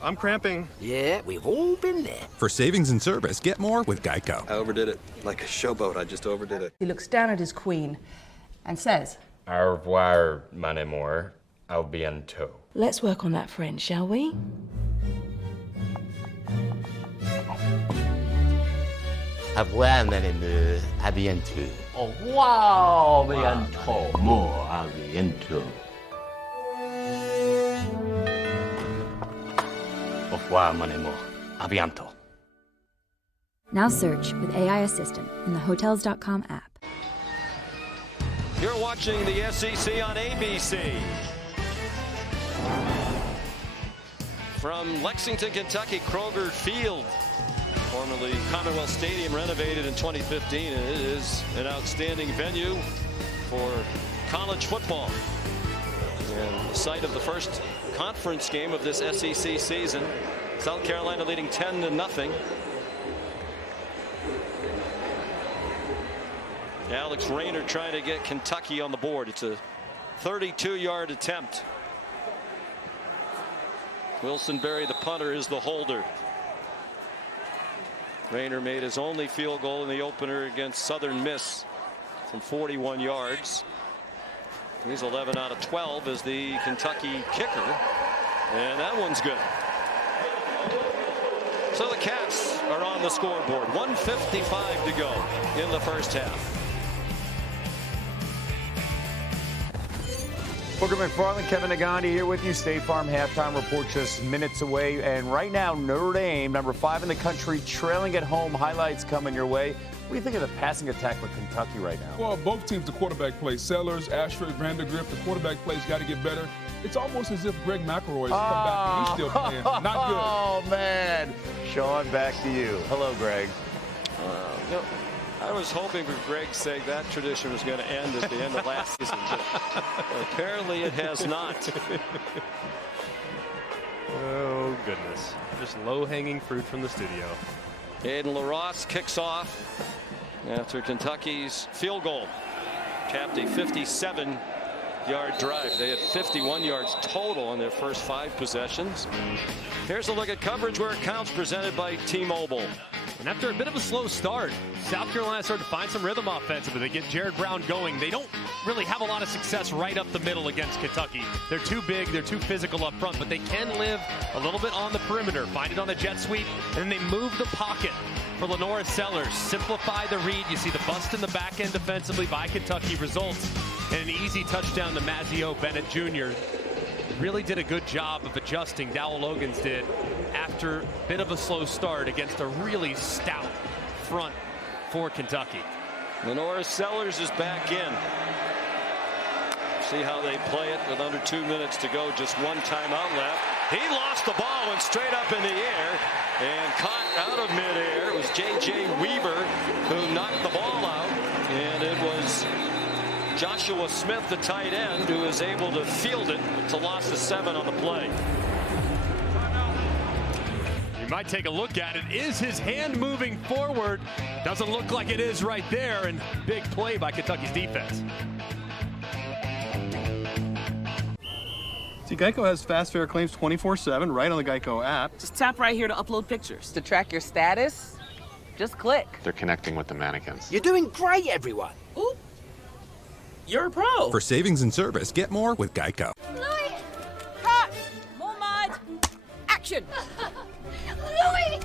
I'm cramping. Yeah, we've all been there. For savings and service, get more with Geico. I overdid it. Like a showboat, I just overdid it. He looks down at his queen and says, Au revoir, mon amour. Au bientôt. Let's work on that French, shall we? Au revoir, mon amour. À bientôt. Au revoir, bientôt. More, à bientôt. Au revoir, mon amour. À bientôt. Now search with AI Assistant in the Hotels.com app. You're watching the SEC on ABC. From Lexington, Kentucky, Kroger Field, formerly Commonwealth Stadium, renovated in 2015. And it is an outstanding venue for college football. And the site of the first conference game of this SEC season. South Carolina leading 10-0. Alex Rayner trying to get Kentucky on the board. It's a 32-yard attempt. Wilson Berry, the punter, is the holder. Rayner made his only field goal in the opener against Southern Miss from 41 yards. He's 11 out of 12 as the Kentucky kicker, and that one's good. So the Cats are on the scoreboard. 1:55 to go in the first half. Booker McFarland, Kevin Nagandi here with you. State Farm halftime report just minutes away. And right now, Notre Dame, number 5 in the country, trailing at home. Highlights coming your way. What do you think of the passing attack with Kentucky right now? Well, both teams, the quarterback play. Sellers, Ashford, Vandergrift, the quarterback play's got to get better. It's almost as if Greg McElroy has come back and he's still playing. Not good. Oh, man. Sean, back to you. Hello, Greg. I was hoping for Greg's sake that tradition was going to end at the end of last season, but apparently it has not. Oh, goodness. Just low-hanging fruit from the studio. Aiden LaRosse kicks off after Kentucky's field goal. Capped a 57-46 yard drive. They had 51 yards total on their first 5 possessions. Here's a look at coverage where it counts, presented by T-Mobile. And after a bit of a slow start, South Carolina started to find some rhythm offensively. They get Jared Brown going. They don't really have a lot of success right up the middle against Kentucky. They're too big, they're too physical up front, but they can live a little bit on the perimeter. Find it on the jet sweep, and then they move the pocket for Lenora Sellers. Simplify the read. You see the bust in the back end defensively by Kentucky results in an easy touchdown to Mazio Bennett Jr. Really did a good job of adjusting, Dowell Logans did, after a bit of a slow start against a really stout front for Kentucky. Lenora Sellers is back in. See how they play it with under 2 minutes to go. Just one timeout left. He lost the ball, went straight up in the air and caught out of midair. It was J.J. Weaver who knocked the ball out, and it was Joshua Smith, the tight end, who is able to field it to loss of 7 on the play. You might take a look at it. Is his hand moving forward? Doesn't look like it is right there, and big play by Kentucky's defense. See, Geico has fast fare claims 24/7 right on the Geico app. Just tap right here to upload pictures. To track your status, just click. They're connecting with the mannequins. You're doing great, everyone. Ooh, you're a pro. For savings and service, get more with Geico. Louis! Cut! More mud! Action! Louis!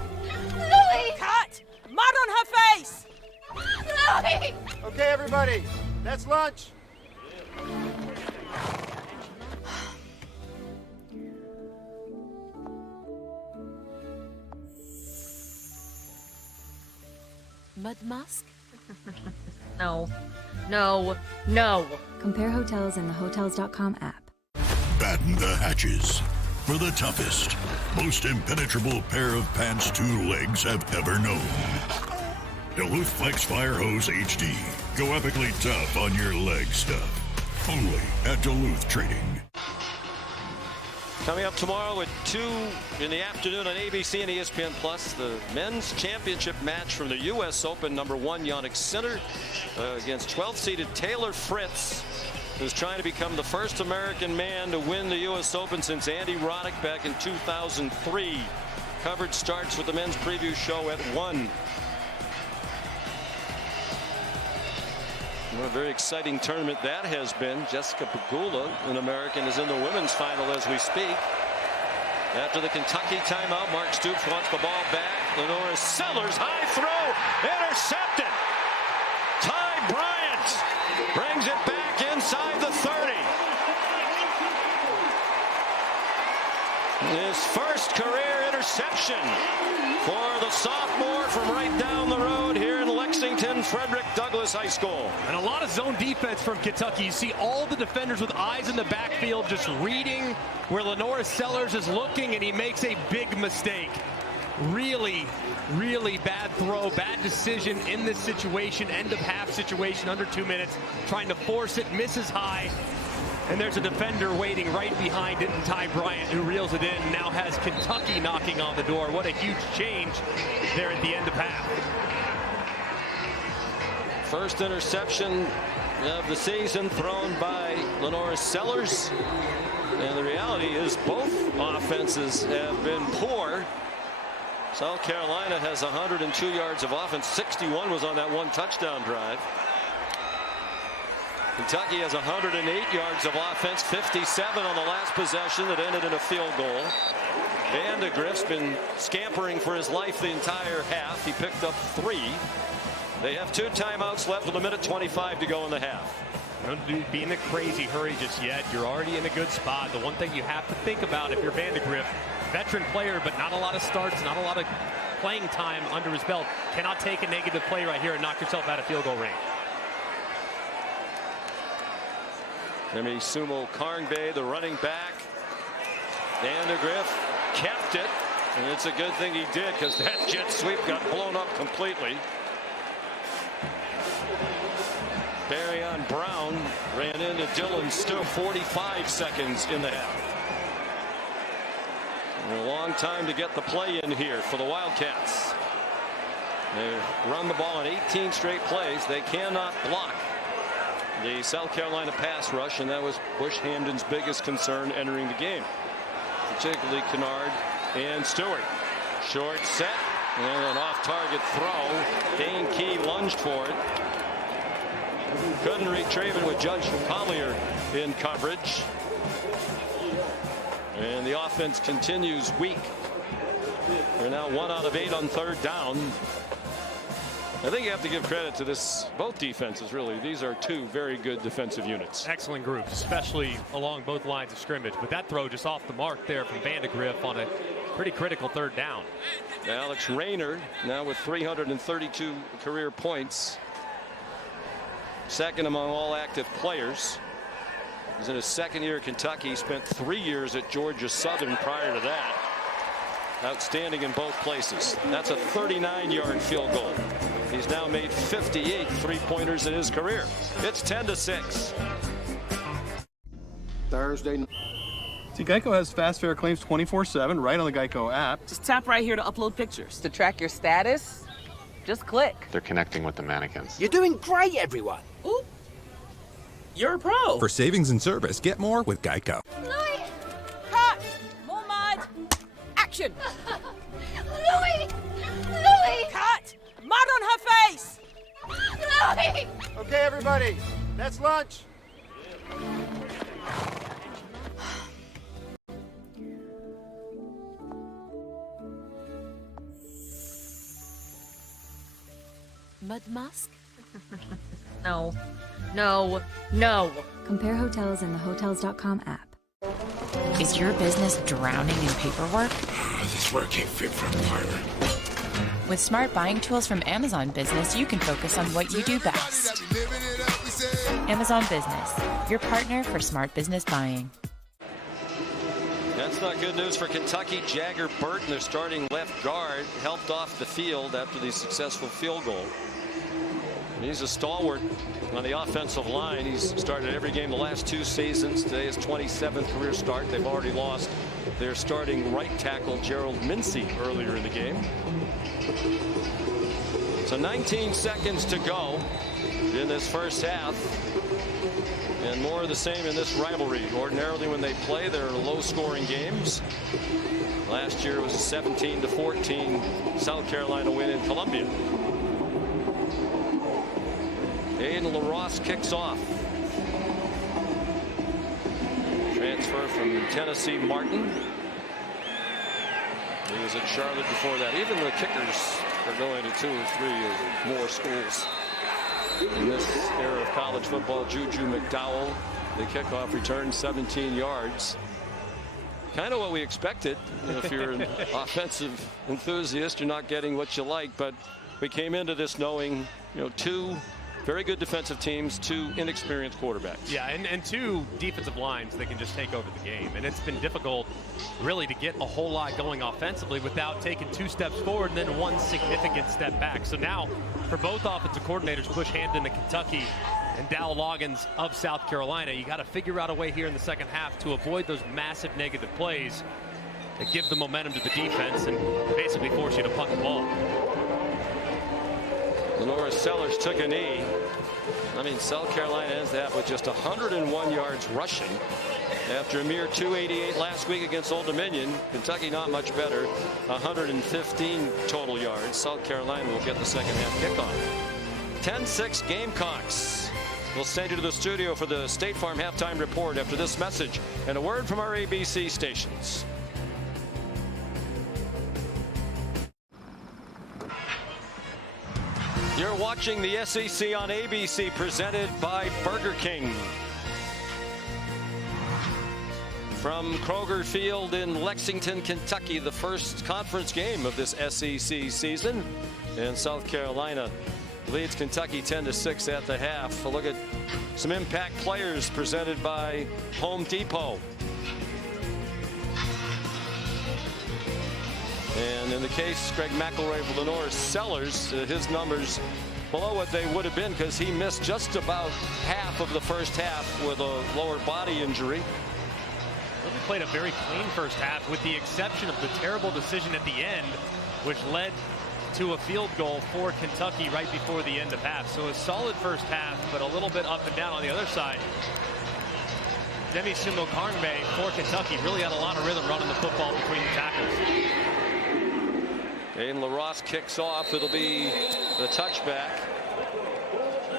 Louis! Cut! Mud on her face! Louis! Okay, everybody, that's lunch. Mud mask? No. No. No. Compare hotels in the Hotels.com app. Batten the hatches for the toughest, most impenetrable pair of pants 2 legs have ever known. Duluth Flex Fire Hose HD. Go epically tough on your leg stuff. Only at Duluth Trading. Coming up tomorrow at 2 in the afternoon on ABC and ESPN Plus, the men's championship match from the U.S. Open. Number 1 Jannik Sinner against 12-seeded Taylor Fritz, who's trying to become the first American man to win the U.S. Open since Andy Roddick back in 2003. Coverage starts with the men's preview show at 1. What a very exciting tournament that has been. Jessica Pegula, an American, is in the women's final as we speak. After the Kentucky timeout, Mark Stoops wants the ball back. Lenora Sellers, high throw, intercepted. Ty Bryant brings it back inside the 30. His first career interception for the sophomore from right down the road here in Lexington, Frederick Douglass High School. And a lot of zone defense from Kentucky. You see all the defenders with eyes in the backfield just reading where Lenora Sellers is looking, and he makes a big mistake. Really, really bad throw, bad decision in this situation, end of half situation, under 2 minutes, trying to force it, misses high. And there's a defender waiting right behind it, and Ty Bryant, who reels it in, now has Kentucky knocking on the door. What a huge change there at the end of half. First interception of the season thrown by Lenora Sellers. And the reality is both offenses have been poor. South Carolina has 102 yards of offense. 61 was on that 1 touchdown drive. Kentucky has 108 yards of offense, 57 on the last possession that ended in a field goal. Vandegrift's been scampering for his life the entire half. He picked up 3. They have 2 timeouts left with 1:25 to go in the half. Don't be in a crazy hurry just yet. You're already in a good spot. The one thing you have to think about if you're Vandegrift, veteran player, but not a lot of starts, not a lot of playing time under his belt, cannot take a negative play right here and knock yourself out of field goal range. Remy Sumo Karngbe, the running back. Vandegrift kept it, and it's a good thing he did because that jet sweep got blown up completely. Barryon Brown ran into Dylan Stoop. 45 seconds in the half. And a long time to get the play in here for the Wildcats. They run the ball in 18 straight plays. They cannot block. the South Carolina pass rush, and that was Bush Hamden's biggest concern entering the game, particularly Kennard and Stewart. Short set and an off-target throw. Dane Key lunged for it. Couldn't retrieve it with Judge Collier in coverage. And the offense continues weak. They're now 1 out of 8 on 3rd down. I think you have to give credit to both defenses, really. These are 2 very good defensive units. Excellent groups, especially along both lines of scrimmage. But that throw just off the mark there from Vandegrift on a pretty critical 3rd down. Alex Rayner now with 332 career points. Second among all active players. He's in his 2nd year at Kentucky. He spent 3 years at Georgia Southern prior to that. Outstanding in both places. That's a 39-yard field goal. He's now made 58 3-pointers in his career. It's 10-6. Thursday. See, Geico has fast fare claims 24/7 right on the Geico app. Just tap right here to upload pictures. To track your status, just click. They're connecting with the mannequins. You're doing great, everyone. Ooh. You're a pro. For savings and service, get more with Geico. Louis! Cut! More mud! Action! Louis! Louis! Cut! Mud on her face! Louis! Okay, everybody, that's lunch. Mud mask? No. No. No. Compare hotels in the Hotels.com app. Is your business drowning in paperwork? This work ain't fit for a pirate. With smart buying tools from Amazon Business, you can focus on what you do best. Amazon Business, your partner for smart business buying. That's not good news for Kentucky. Jagger Burton, their starting left guard, helped off the field after the successful field goal. He's a stalwart on the offensive line. He's started every game the last 2 seasons. Today is 27th career start. They've already lost their starting right tackle Gerald Mincy earlier in the game. So 19 seconds to go in this first half. And more of the same in this rivalry. Ordinarily when they play, they're low-scoring games. Last year it was a 17-14 South Carolina win in Columbia. Aiden LaRosse kicks off. Transfer from Tennessee Martin. He was at Charlotte before that. Even the kickers are going to 2 or 3 or more schools. In this era of college football, Juju McDowell, the kickoff return, 17 yards. Kind of what we expected. You know, if you're an offensive enthusiast, you're not getting what you like. But we came into this knowing, 2 very good defensive teams, 2 inexperienced quarterbacks. Yeah, and 2 defensive lines that can just take over the game. And it's been difficult, really, to get a whole lot going offensively without taking 2 steps forward and then 1 significant step back. So now, for both offensive coordinators, Bush Hamden of Kentucky and Dow Loggins of South Carolina, you got to figure out a way here in the second half to avoid those massive negative plays that give the momentum to the defense and basically force you to punt the ball. Lenora Sellers took a knee. I mean, South Carolina ends that with just 101 yards rushing after a mere 288 last week against Old Dominion. Kentucky not much better, 115 total yards. South Carolina will get the second half kickoff. 10-6 Gamecocks. We'll send you to the studio for the State Farm halftime report after this message and a word from our ABC stations. You're watching the SEC on ABC, presented by Burger King. From Kroger Field in Lexington, Kentucky, the first conference game of this SEC season. And South Carolina leads Kentucky 10-6 at the half. A look at some impact players presented by Home Depot. And in the case, Greg McElroy of Lenore Sellers, his numbers below what they would have been because he missed just about half of the first half with a lower body injury. Really played a very clean first half with the exception of the terrible decision at the end, which led to a field goal for Kentucky right before the end of half. So a solid first half, but a little bit up and down on the other side. Demi Sumo-Karngbae for Kentucky really had a lot of rhythm running the football between the tackles. Aiden LaRosse kicks off. It'll be the touchback.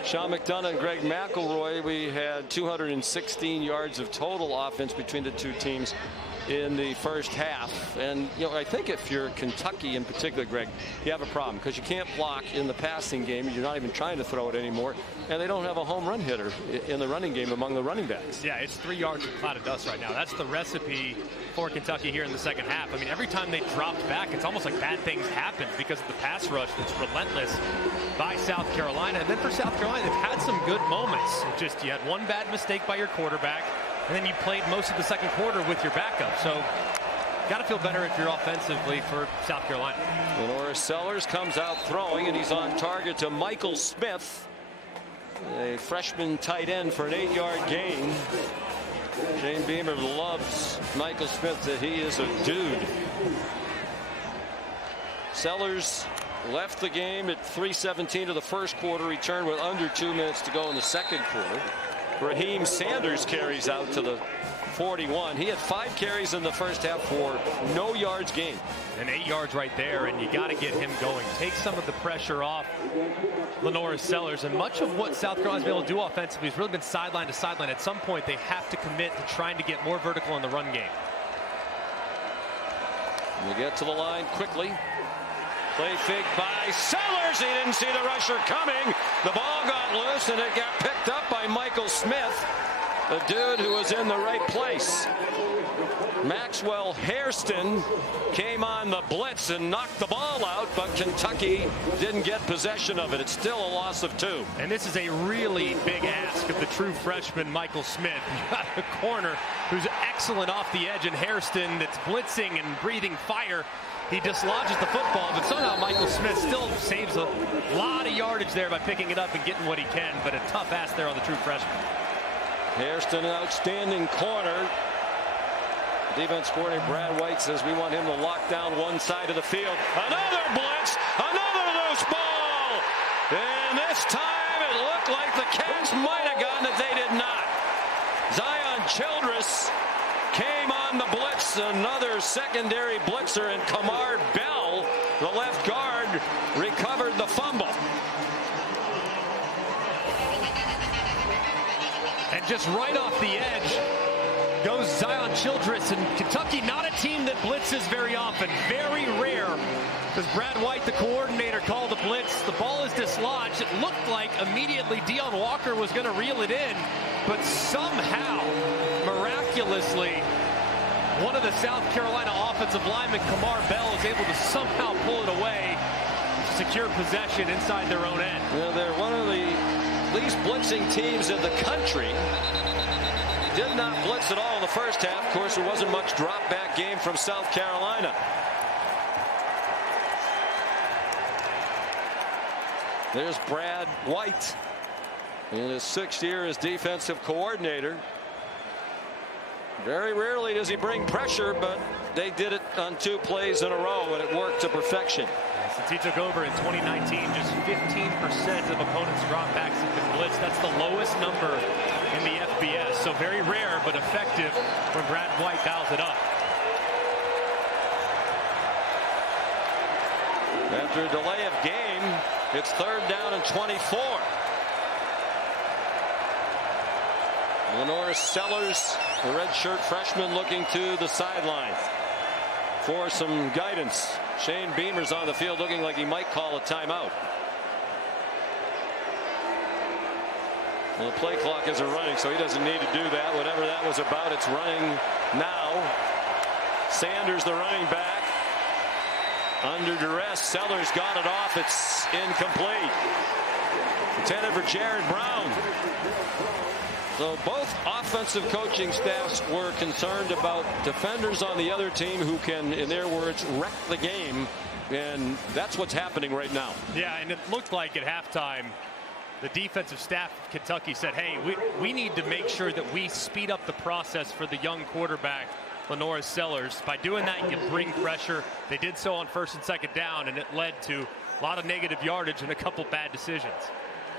Sean McDonough and Greg McElroy, we had 216 yards of total offense between the two teams in the first half. And, you know, I think if you're Kentucky in particular, Greg, you have a problem because you can't block in the passing game. You're not even trying to throw it anymore. And they don't have a home run hitter in the running game among the running backs. Yeah, it's 3 yards of cloud of dust right now. That's the recipe for Kentucky here in the second half. I mean, every time they dropped back, it's almost like bad things happened because of the pass rush that's relentless by South Carolina. And then for South Carolina, they've had some good moments. It's just you had one bad mistake by your quarterback, and then you played most of the second quarter with your backup. So got to feel better if you're offensively for South Carolina. Lenora Sellers comes out throwing, and he's on target to Michael Smith, a freshman tight end, for an 8-yard gain. Shane Beamer loves Michael Smith, that he is a dude. Sellers left the game at 3:17 of the first quarter, returned with under 2 minutes to go in the second quarter. Raheem Sanders carries out to the 41. He had 5 carries in the first half for no yards gained. And 8 yards right there, and you got to get him going. Take some of the pressure off Lenora Sellers, and much of what South Carolina's been able to do offensively has really been sideline to sideline. At some point, they have to commit to trying to get more vertical in the run game. We get to the line quickly. Play fake by Sellers. He didn't see the rusher coming. The ball got loose, and it got picked up by Michael Smith, the dude who was in the right place. Maxwell Hairston came on the blitz and knocked the ball out, but Kentucky didn't get possession of it. It's still a loss of 2. And this is a really big ask of the true freshman Michael Smith. You got a corner who's excellent off the edge, and Hairston that's blitzing and breathing fire. He dislodges the football, but somehow Michael Smith still saves a lot of yardage there by picking it up and getting what he can, but a tough ask there on the true freshman. Hairston, an outstanding corner. Defense coordinator Brad White says we want him to lock down one side of the field. Another blitz, another loose ball. And this time it looked like the Cats might have gotten it. They did not. Zion Childress came on the blitz. Another secondary blitzer, and Kamar Bell, the left guard, recovered the fumble. And just right off the edge goes Zion Childress, and Kentucky not a team that blitzes very often. Very rare. Because Brad White, the coordinator, called the blitz. The ball is dislodged. It looked like immediately Deion Walker was going to reel it in, but somehow, miraculously, one of the South Carolina offensive linemen, Kamar Bell, is able to somehow pull it away, secure possession inside their own end. Well, they're one of the least blitzing teams in the country. Did not blitz at all in the first half. Of course, there wasn't much drop back game from South Carolina. There's Brad White in his 6th year as defensive coordinator. Very rarely does he bring pressure, but they did it on 2 plays in a row, and it worked to perfection. Since he took over in 2019, just 15% of opponents' dropbacks have been blitzed. That's the lowest number in the FBS. So very rare, but effective when Brad White dials it up. After a delay of game, it's 3rd down and 24. Lenora Sellers, the redshirt freshman, looking to the sideline for some guidance. Shane Beamer's on the field looking like he might call a timeout. Well, the play clock isn't running, so he doesn't need to do that. Whatever that was about, it's running now. Sanders, the running back, under duress. Sellers got it off. It's incomplete. Intended for Jared Brown. So both offensive coaching staffs were concerned about defenders on the other team who can, in their words, wreck the game. And that's what's happening right now. Yeah, and it looked like at halftime, the defensive staff of Kentucky said, hey, we need to make sure that we speed up the process for the young quarterback, Lenora Sellers. By doing that, you bring pressure. They did so on 1st and 2nd down, and it led to A lot of negative yardage and a couple bad decisions.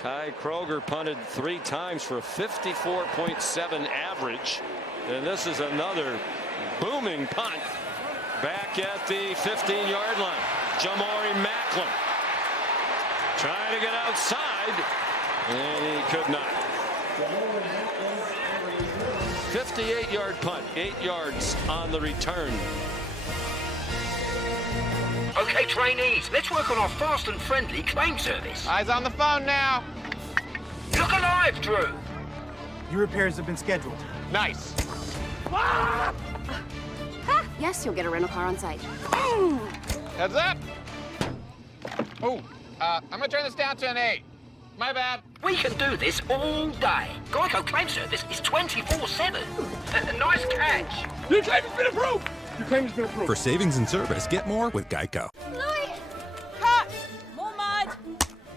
Ty Kroger punted 3 times for a 54.7 average. And this is another booming punt back at the 15-yard line. Jamari Macklin trying to get outside, and he could not. 58-yard punt, 8 yards on the return. Okay, trainees, let's work on our fast and friendly claim service. Eyes on the phone now. Look alive, Drew. Your repairs have been scheduled. Nice. Yes, you'll get a rental car on site. Heads up. Oh, I'm gonna turn this down to an 8. My bad. We can do this all day. Geico claim service is 24/7. Nice catch. Your claim has been approved. Your claim has been approved. For savings and service, get more with Geico. Louis! Cut! More mud!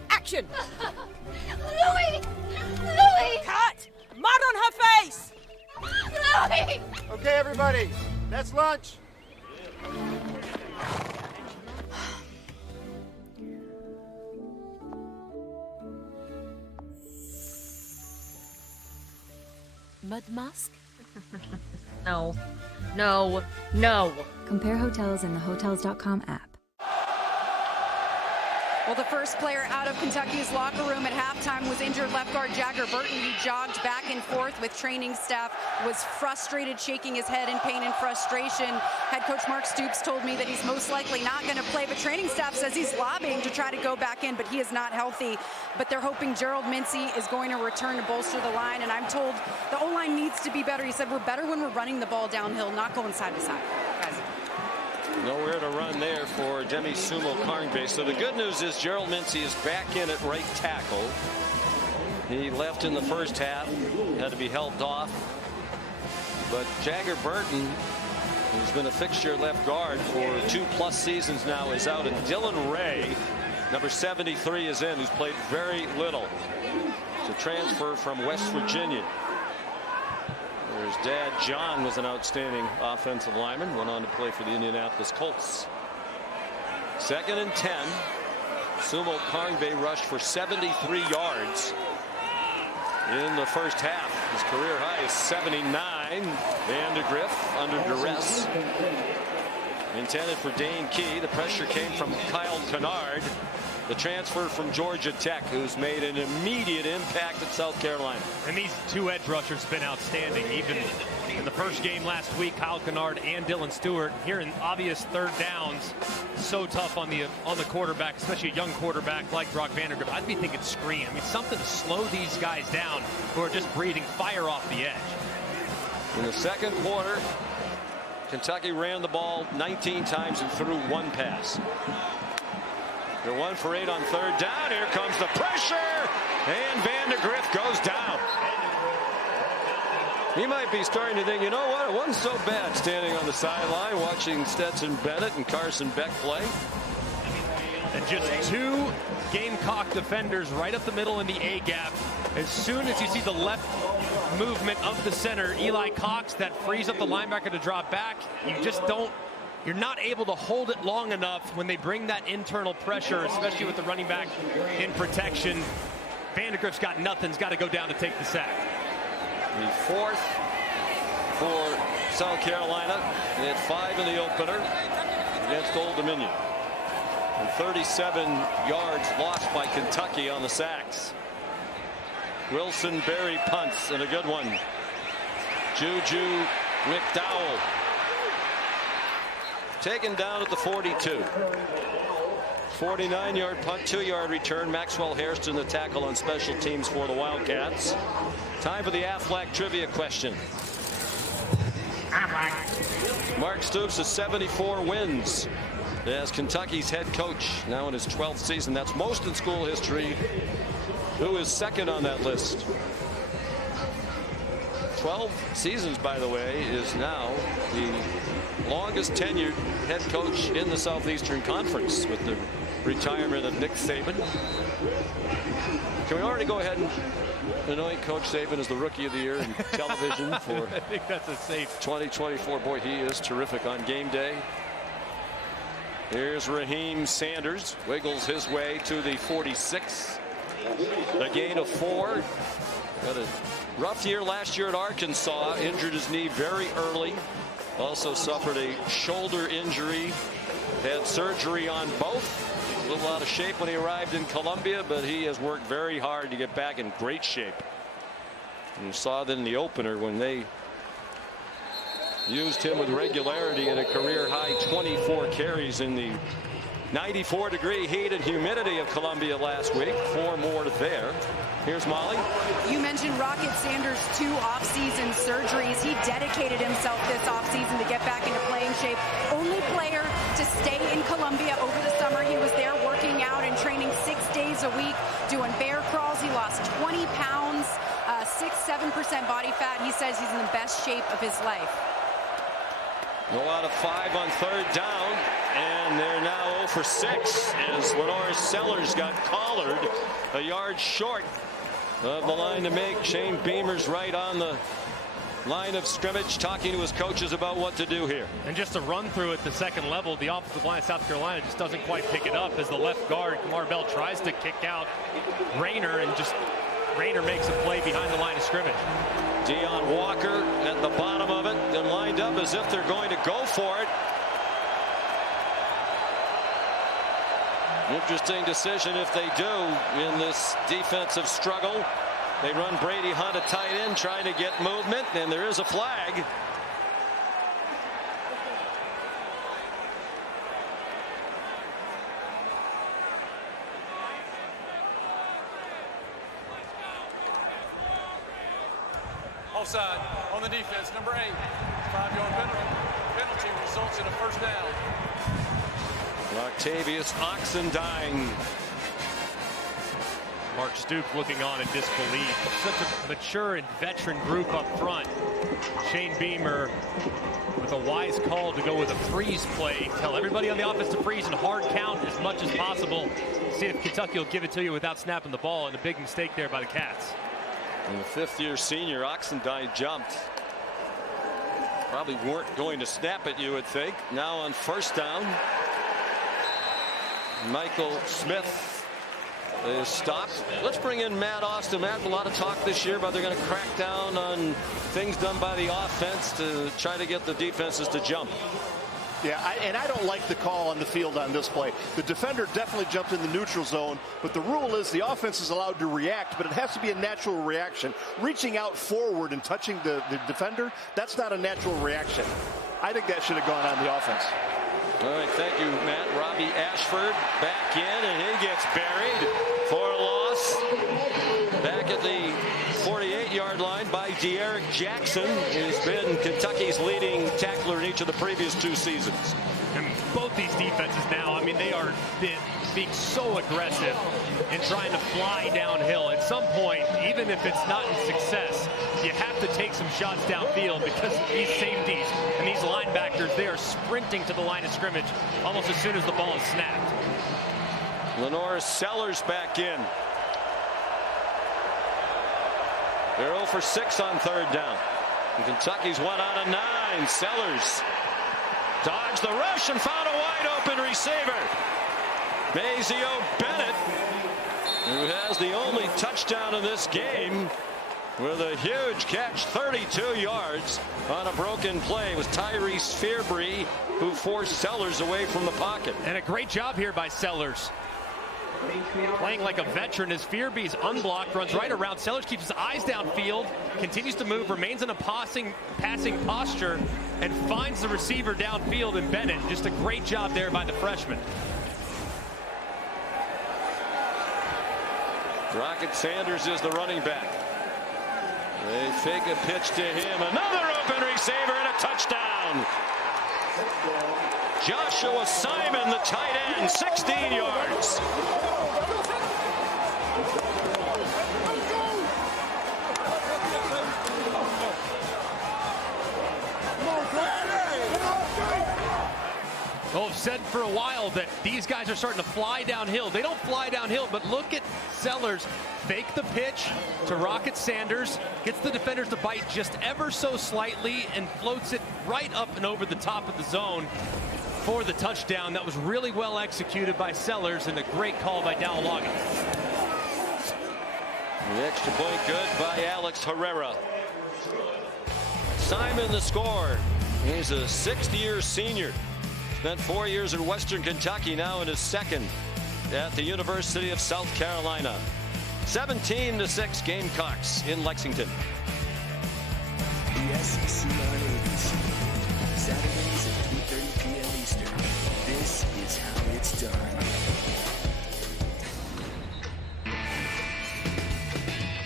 Action! Louis! Louis! Cut! Mud on her face! Louis! Okay, everybody, that's lunch. Mud mask? No. No. No. Compare hotels in the Hotels.com app. Well, the first player out of Kentucky's locker room at halftime was injured left guard Jagger Burton. He jogged back and forth with training staff, was frustrated, shaking his head in pain and frustration. Head coach Mark Stoops told me that he's most likely not going to play, but training staff says he's lobbying to try to go back in, but he is not healthy. But they're hoping Gerald Mincy is going to return to bolster the line, and I'm told the O-line needs to be better. He said we're better when we're running the ball downhill, not going side to side. Guys. Nowhere to run there for Demi Sumo-Karngbe. So the good news is Gerald Mincy is back in at right tackle. He left in the first half, had to be helped off. But Jagger Burton, who's been a fixture at left guard for 2+ seasons now, is out. And Dylan Ray, number 73, is in, who's played very little. It's a transfer from West Virginia. His dad, John, was an outstanding offensive lineman, went on to play for the Indianapolis Colts. 2nd and 10. Sumo-Karngbe rushed for 73 yards in the first half. His career high is 79. Vandegrift under duress. Intended for Dane Key. The pressure came from Kyle Kennard, the transfer from Georgia Tech, who's made an immediate impact at South Carolina. And these 2 edge rushers have been outstanding. Even in the first game last week, Kyle Kennard and Dylan Stewart here in obvious 3rd downs. So tough on the quarterback, especially a young quarterback like Brock Vandegrift. I'd be thinking screen. I mean, something to slow these guys down who are just breathing fire off the edge. In the second quarter, Kentucky ran the ball 19 times and threw 1 pass. They're 1 for 8 on 3rd down. Here comes the pressure, and Vandegrift goes down. He might be starting to think, you know what, it wasn't so bad standing on the sideline watching Stetson Bennett and Carson Beck play. And just 2 Gamecock defenders right up the middle in the A gap. As soon as you see the left movement of the center, Eli Cox, that frees up the linebacker to drop back. You just don't. You're not able to hold it long enough when they bring that internal pressure, especially with the running back in protection. Vandegrift's got nothing. He's got to go down to take the sack. The 4th for South Carolina. They had 5 in the opener against Old Dominion. And 37 yards lost by Kentucky on the sacks. Wilson Berry punts, and a good one. Juju McDowell taken down at the 42. 49-yard punt, 2-yard return. Maxwell Hairston, the tackle on special teams for the Wildcats. Time for the Aflac trivia question. Mark Stoops has 74 wins as Kentucky's head coach, now in his 12th season. That's most in school history. Who is second on that list? 12 seasons, by the way, is now the longest tenured head coach in the Southeastern Conference with the retirement of Nick Saban. Can we already go ahead and anoint Coach Saban as the Rookie of the Year in television for I think that's a safe 2024? Boy, he is terrific on game day. Here's Raheem Sanders. Wiggles his way to the 46. A gain of 4. Got a rough year last year at Arkansas. Injured his knee very early. Also suffered a shoulder injury. Had surgery on both. A little out of shape when he arrived in Columbia, but he has worked very hard to get back in great shape. And you saw that in the opener when they used him with regularity in a career-high 24 carries in the 94-degree heat and humidity of Columbia last week. 4 more there. Here's Molly. You mentioned Rocket Sanders' 2 off-season surgeries. He dedicated himself this off-season to get back into playing shape. Only player to stay in Columbia over the summer. He was there working out and training 6 days a week, doing bear crawls. He lost 20 pounds, 6-7% body fat. He says he's in the best shape of his life. Go out of 5 on 3rd down, and they're now 0 for 6 as Lenoir Sellers got collared a yard short of the line to make. Shane Beamer's right on the line of scrimmage, talking to his coaches about what to do here. And just a run through at the second level, the offensive line of South Carolina just doesn't quite pick it up as the left guard, Kamar Bell, tries to kick out Rayner, and just Rayner makes a play behind the line of scrimmage. Deion Walker at the bottom of it, then lined up as if they're going to go for it. Interesting decision if they do in this defensive struggle. They run Brady Hunt a tight end, trying to get movement, and there is a flag. Offside on the defense, number 8. 5-yard penalty. Penalty results in a first down. Octavius Oxendine. Mark Stoops looking on in disbelief. Such a mature and veteran group up front. Shane Beamer with a wise call to go with a freeze play. Tell everybody on the offense to freeze and hard count as much as possible. See if Kentucky will give it to you without snapping the ball, and a big mistake there by the Cats. And the 5th-year senior Oxendine jumped. Probably weren't going to snap it, you would think. Now on 1st down, Michael Smith is stopped. Let's bring in Matt Austin. Matt, a lot of talk this year about they're going to crack down on things done by the offense to try to get the defenses to jump. Yeah, and I don't like the call on the field on this play. The defender definitely jumped in the neutral zone, but the rule is the offense is allowed to react, but it has to be a natural reaction. Reaching out forward and touching the defender, that's not a natural reaction. I think that should have gone on the offense. All right, thank you, Matt. Robbie Ashford back in, and he gets buried for a loss. Back at the 48-yard line by De'Aaron Jackson, who's been Kentucky's leading tackler in each of the previous 2 seasons. And both these defenses now, I mean, they are being so aggressive and trying to fly downhill. At some point, even if it's not in success, you have to take some shots downfield because these safeties and these linebackers, they are sprinting to the line of scrimmage almost as soon as the ball is snapped. Lenoir Sellers back in. They're 0 for 6 on 3rd down. And Kentucky's 1 out of 9. Sellers dodged the rush and found a wide open receiver. Mazeo Bennett, who has the only touchdown in this game, with a huge catch, 32 yards on a broken play. It was Tyrese Fearbry who forced Sellers away from the pocket. And a great job here by Sellers. Playing like a veteran as Fearby's unblocked, runs right around. Sellers keeps his eyes downfield, continues to move, remains in a passing posture, and finds the receiver downfield in Bennett. Just a great job there by the freshman. Rocket Sanders is the running back. They fake a pitch to him. Another open receiver and a touchdown. Joshua Simon, the tight end, 16 yards. Well, I've said for a while that these guys are starting to fly downhill. They don't fly downhill, but look at Sellers fake the pitch to Rocket Sanders, gets the defenders to bite just ever so slightly and floats it right up and over the top of the zone. for the touchdown. That was really well executed by Sellers and a great call by Dowell Loggins. The extra point good by Alex Herrera. Simon the score. He's a sixth-year senior. Spent 4 years in Western Kentucky, now in his second at the University of South Carolina. 17-6 Gamecocks in Lexington. The SEC on ABC. Saturdays at 3:30 p.m. Eastern. This is how it's done.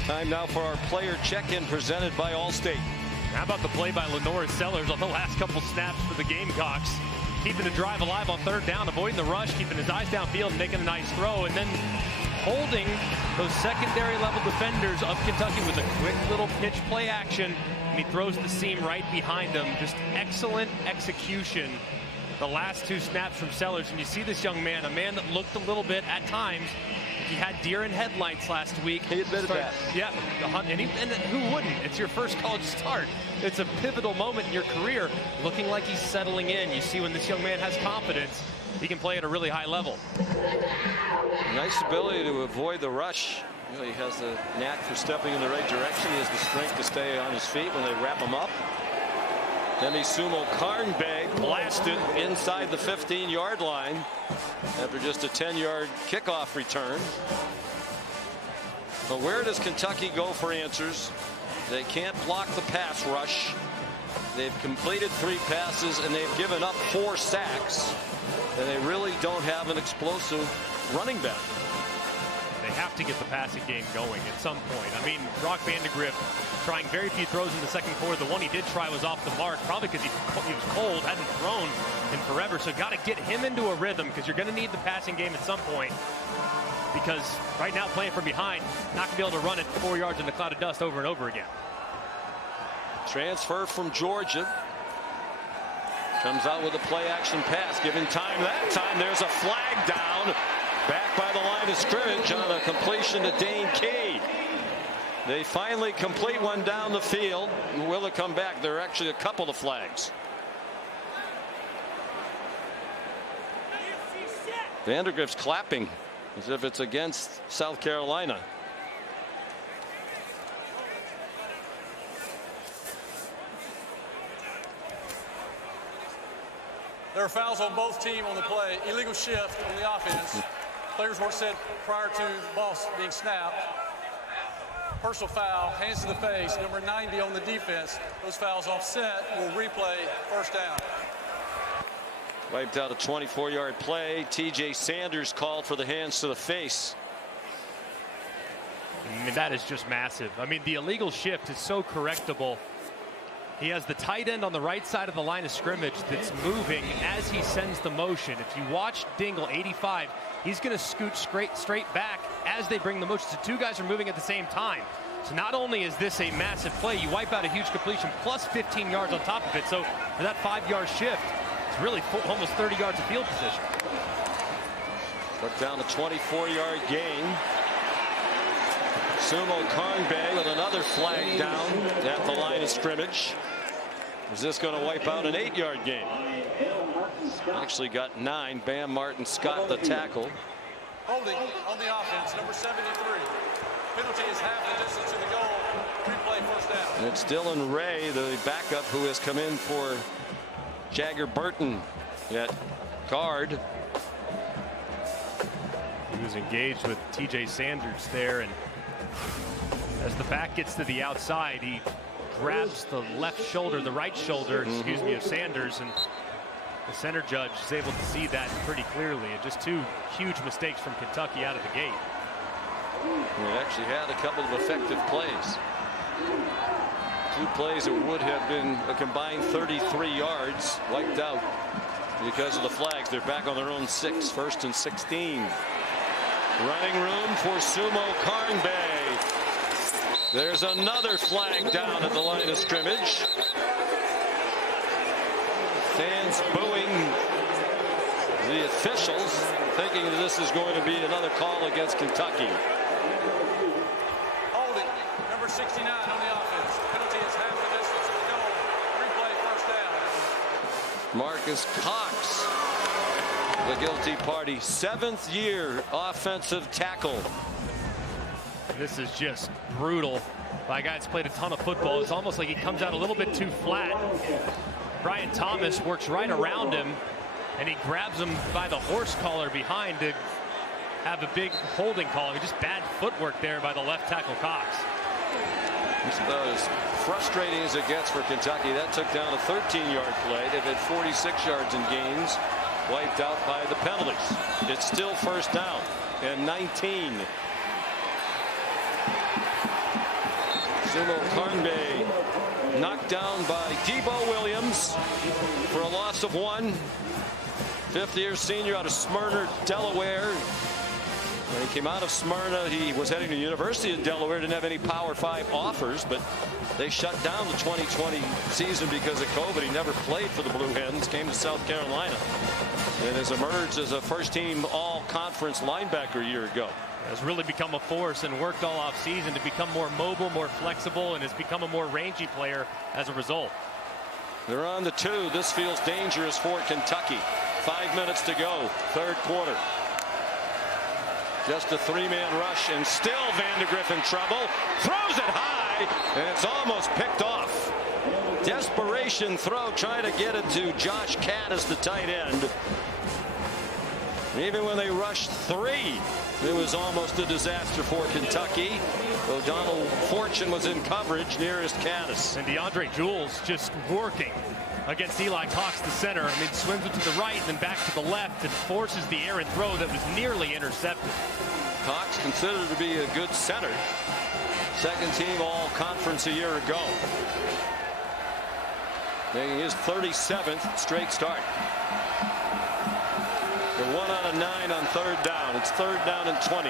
Time now for our player check-in presented by Allstate. How about the play by Lenore Sellers on the last couple snaps for the Gamecocks? Keeping the drive alive on third down, avoiding the rush, keeping his eyes downfield, making a nice throw, and then holding those secondary level defenders of Kentucky with a quick little pitch play action. And he throws the seam right behind him. Just excellent execution. The last two snaps from Sellers, and you see this young man, a man that looked a little bit at times. He had deer in headlights last week. He admitted that. Yeah, and who wouldn't? It's your first college start. It's a pivotal moment in your career. Looking like he's settling in. You see when this young man has confidence, he can play at a really high level. Nice ability to avoid the rush. You know, he has the knack for stepping in the right direction. He has the strength to stay on his feet when they wrap him up. Demi Sumo Karnbeg blasted inside the 15-yard line after just a 10-yard kickoff return. But where does Kentucky go for answers? They can't block the pass rush. They've completed 3 passes and they've given up 4 sacks. And they really don't have an explosive running back. They have to get the passing game going at some point. I mean, Brock Vandagriff trying very few throws in the second quarter. The one he did try was off the mark, probably because he was cold, hadn't thrown in forever. So got to get him into a rhythm because you're going to need the passing game at some point. Because right now playing from behind, not going to be able to run it 4 yards in the cloud of dust over and over again. Transfer from Georgia. Comes out with a play action pass, given time that time. There's a flag down. Back by the line of scrimmage on a completion to Dane Key. They finally complete one down the field. Will it come back? There are actually a couple of flags. Vandagriff's clapping as if it's against South Carolina. There are fouls on both teams on the play. Illegal shift on the offense. Players were said prior to the ball being snapped. Personal foul, hands to the face, number 90 on the defense. Those fouls offset will replay first down. Wiped out a 24-yard play. TJ Sanders called for the hands to the face. I mean, that is just massive. I mean, the illegal shift is so correctable. He has the tight end on the right side of the line of scrimmage that's moving as he sends the motion. If you watch Dingle, 85, he's going to scoot straight back as they bring the motion. So 2 guys are moving at the same time. So not only is this a massive play, you wipe out a huge completion plus 15 yards on top of it. So for that 5-yard shift, it's really almost 30 yards of field position. Took down a 24-yard gain. Sumo Karnbeg with another flag down at the line of scrimmage. Is this going to wipe out an 8-yard gain? Actually got 9. Bam Martin Scott the tackle. Holding on the offense, number 73. Penalty is half the distance to the goal. Replay first down. And it's Dylan Ray, the backup, who has come in for Jagger Burton at guard. He was engaged with TJ Sanders there, and as the back gets to the outside, he grabs the left shoulder, the right shoulder, excuse me, of Sanders, and the center judge is able to see that pretty clearly. And just 2 huge mistakes from Kentucky out of the gate. It actually had a couple of effective plays. 2 plays that would have been a combined 33 yards wiped out because of the flags. They're back on their own 6, 1st and 16. Running room for Sumo Karnbeg. There's another flag down at the line of scrimmage. Fans booing the officials, thinking that this is going to be another call against Kentucky. Holding, number 69 on the offense. Penalty is half the distance to the goal. Replay first down. Marcus Cox the guilty party. 7th year offensive tackle. This is just brutal by a guy that's played a ton of football. It's almost like he comes out a little bit too flat. Brian Thomas works right around him, and he grabs him by the horse collar behind to have a big holding call. Just bad footwork there by the left tackle Cox. It's about as frustrating as it gets for Kentucky. That took down a 13-yard play. They've had 46 yards in gains, wiped out by the penalties. It's still first down and 19. Sumo Karnbe knocked down by Debo Williams for a loss of 1. 5th-year senior out of Smyrna, Delaware. When he came out of Smyrna, he was heading to the University of Delaware. Didn't have any Power 5 offers, but they shut down the 2020 season because of COVID. He never played for the Blue Hens. Came to South Carolina and has emerged as a first-team all-conference linebacker a year ago. Has really become a force and worked all off season to become more mobile, more flexible, and has become a more rangy player as a result. They're on the 2. This feels dangerous for Kentucky. 5 minutes to go, 3rd quarter. Just a 3-man rush, and still Vandegrift in trouble. Throws it high, and it's almost picked off. Desperation throw, trying to get it to Josh Caddis, the tight end. Even when they rushed 3, it was almost a disaster for Kentucky. O'Donnell Fortune was in coverage nearest Caddis. And DeAndre Jules just working against Eli Cox, the center. I mean, swims it to the right and then back to the left and forces the errant throw that was nearly intercepted. Cox considered to be a good center. 2nd team all-conference a year ago. Making his 37th straight start. They're 1 out of 9 on 3rd down. It's 3rd down and 20.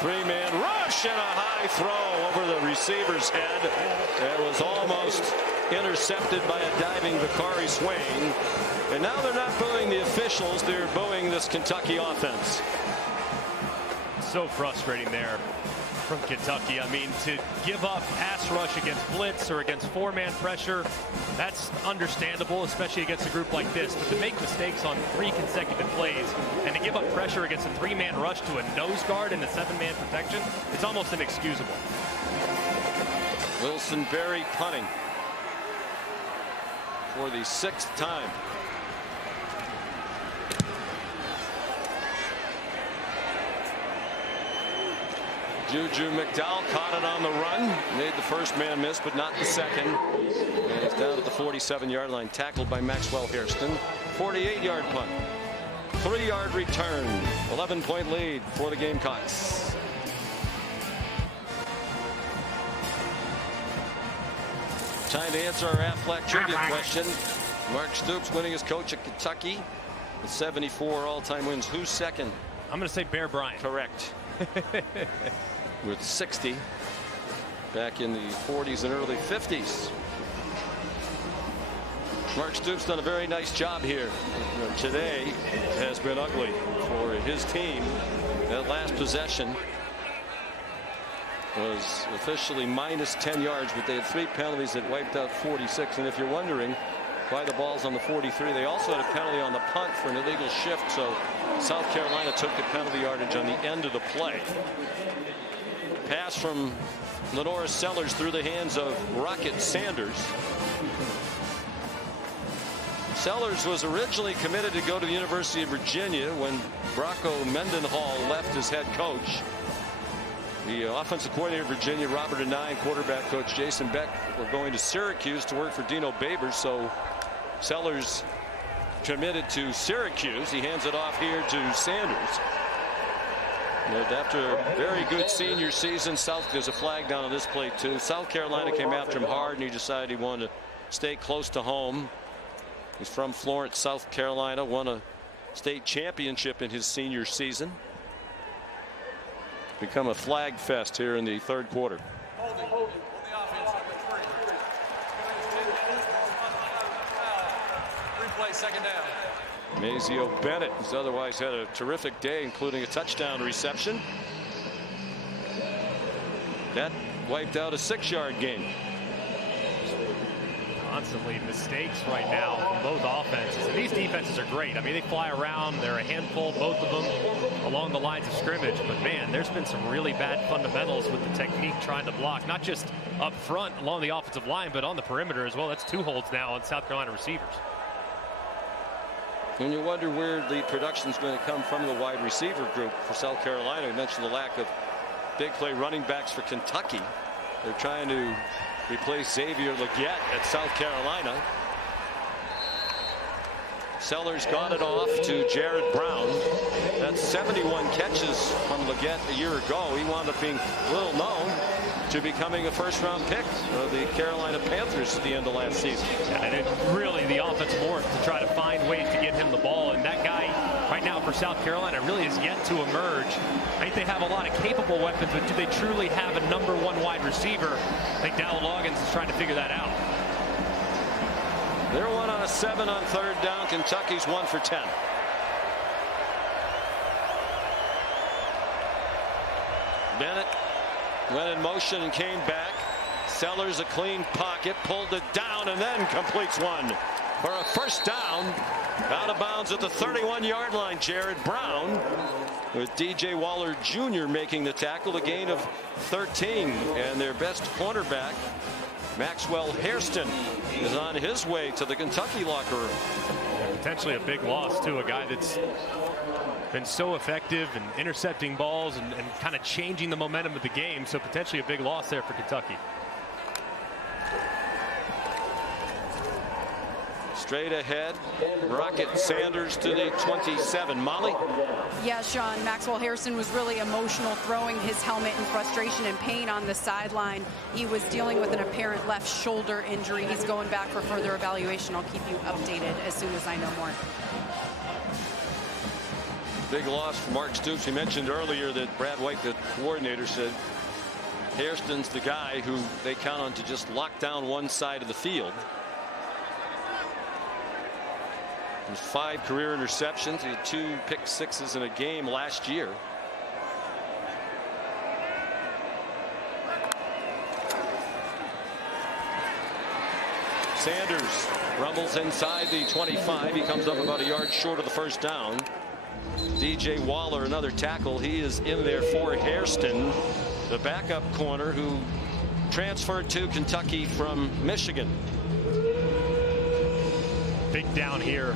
3-man rush and a high throw over the receiver's head. It was almost intercepted by a diving Bakari Swain. And now they're not booing the officials. They're booing this Kentucky offense. So frustrating there from Kentucky. I mean, to give up pass rush against blitz or against 4-man pressure, that's understandable, especially against a group like this. But to make mistakes on 3 consecutive plays and to give up pressure against a 3-man rush to a nose guard and a 7-man protection, it's almost inexcusable. Wilson Berry punting for the 6th time. Juju McDowell caught it on the run. Made the 1st man miss, but not the 2nd. And he's down at the 47-yard line, tackled by Maxwell Hairston. 48-yard punt. 3-yard return. 11-point lead for the Gamecocks. Time to answer our Aflac trivia question. Mark Stoops winning as coach at Kentucky with 74 all-time wins. Who's second? I'm going to say Bear Bryant. Correct. With 60 back in the 40s and early 50s. Mark Stoops done a very nice job here. Today has been ugly for his team. That last possession was officially minus 10 yards, but they had 3 penalties that wiped out 46. And if you're wondering why the ball's on the 43, they also had a penalty on the punt for an illegal shift. So South Carolina took the penalty yardage on the end of the play. Pass from Lenora Sellers through the hands of Rocket Sanders. Sellers was originally committed to go to the University of Virginia when Brocco Mendenhall left as head coach. The offensive coordinator of Virginia, Robert Anine, quarterback coach Jason Beck were going to Syracuse to work for Dino Babers. So Sellers committed to Syracuse. He hands it off here to Sanders. But after a very good senior season, there's a flag down on this play too. South Carolina came after him hard, and he decided he wanted to stay close to home. He's from Florence, South Carolina, won a state championship in his senior season. Become a flag fest here in the 3rd quarter. Holding on the offense, number 3. 3 plays, 2nd down. Mazio Bennett has otherwise had a terrific day, including a touchdown reception. That wiped out a 6-yard gain. constantly mistakes right now from both offenses. And these defenses are great. I mean, they fly around. They're a handful, both of them, along the lines of scrimmage. But, man, there's been some really bad fundamentals with the technique trying to block, not just up front along the offensive line, but on the perimeter as well. That's 2 holds now on South Carolina receivers. And you wonder where the production is going to come from the wide receiver group for South Carolina. We mentioned the lack of big play running backs for Kentucky. They're trying to replace Xavier Legette at South Carolina. Sellers got it off to Jared Brown. That's 71 catches from Legette a year ago. He wound up being little known to becoming a first-round pick of the Carolina Panthers at the end of last season. Yeah, and it really, the offense morphed to try to find ways to get him the ball. And that guy right now for South Carolina really is yet to emerge. I think they have a lot of capable weapons, but do they truly have a #1 wide receiver? I think Dowell Loggins is trying to figure that out. They're 1 on a 7 on 3rd down. Kentucky's 1 for 10. Bennett went in motion and came back. Sellers a clean pocket, pulled it down, and then completes one for a first down. Out of bounds at the 31-yard line. Jared Brown with DJ Waller Jr. making the tackle. A gain of 13, and their best cornerback, Maxwell Hairston, is on his way to the Kentucky locker room. Yeah, potentially a big loss to a guy that's been so effective in intercepting balls and kind of changing the momentum of the game. So potentially a big loss there for Kentucky. Straight ahead, Rocket Sanders to the 27. Molly? Yeah, Sean, Maxwell Hairston was really emotional, throwing his helmet in frustration and pain on the sideline. He was dealing with an apparent left shoulder injury. He's going back for further evaluation. I'll keep you updated as soon as I know more. Big loss for Mark Stoops. We mentioned earlier that Brad White, the coordinator, said Hairston's the guy who they count on to just lock down one side of the field. With 5 career interceptions. He had 2 pick sixes in a game last year. Sanders rumbles inside the 25. He comes up about a yard short of the first down. DJ Waller, another tackle. He is in there for Hairston, the backup corner who transferred to Kentucky from Michigan. Big down here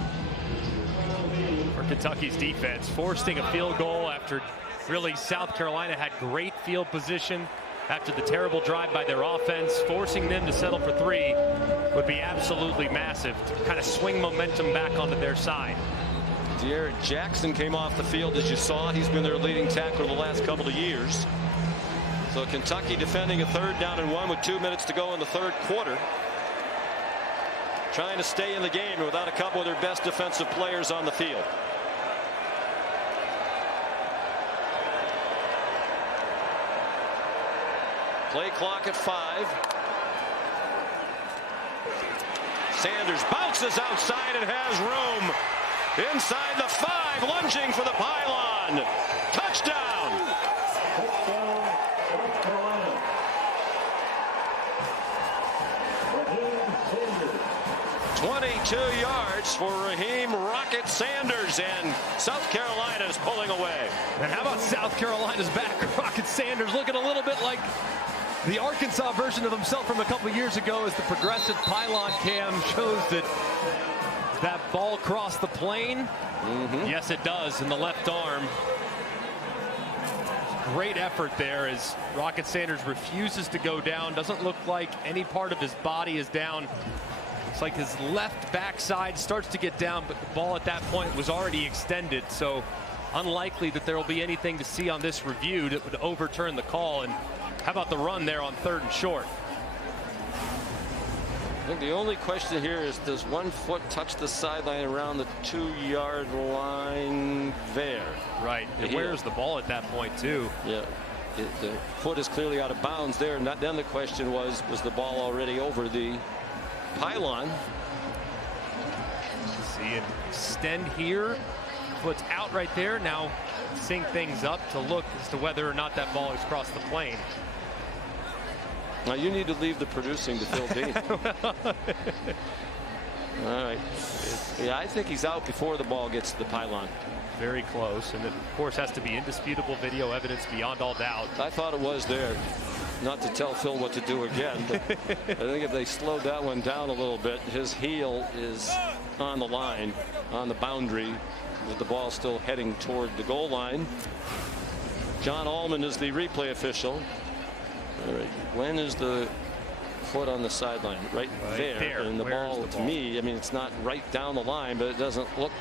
for Kentucky's defense, forcing a field goal after really South Carolina had great field position after the terrible drive by their offense. Forcing them to settle for 3 would be absolutely massive to kind of swing momentum back onto their side. De'Aaron Jackson came off the field, as you saw. He's been their leading tackler the last couple of years. So Kentucky defending a 3rd down and 1 with 2 minutes to go in the 3rd quarter. Trying to stay in the game without a couple of their best defensive players on the field. Play clock at 5. Sanders bounces outside and has room inside the 5, lunging for the pylon. Touchdown. 22 yards for Raheem Rocket Sanders, and South Carolina is pulling away. And how about South Carolina's back? Rocket Sanders looking a little bit like the Arkansas version of himself from a couple years ago, as the progressive pylon cam shows that ball crossed the plane. Yes, it does, in the left arm. Great effort there as Rocket Sanders refuses to go down. Doesn't look like any part of his body is down. It's like his left backside starts to get down, but the ball at that point was already extended. So unlikely that there will be anything to see on this review that would overturn the call. And how about the run there on 3rd and short? I think the only question here is, does 1 foot touch the sideline around the 2-yard line there? Right. And where's the ball at that point, too? Yeah. The foot is clearly out of bounds there. And then the question was the ball already over the pylon? See it extend here. Foot's out right there. Now sync things up to look as to whether or not that ball has crossed the plane. Now you need to leave the producing to Phil Dean. All right. Yeah, I think he's out before the ball gets to the pylon. Very close, and it, of course, has to be indisputable video evidence beyond all doubt. I thought it was there. Not to tell Phil what to do again, but I think if they slowed that one down a little bit, his heel is on the line, on the boundary, with the ball still heading toward the goal line. John Allman is the replay official. All right. When is the foot on the sideline? Right there. And the ball, to me, I mean, it's not right down the line, but it doesn't look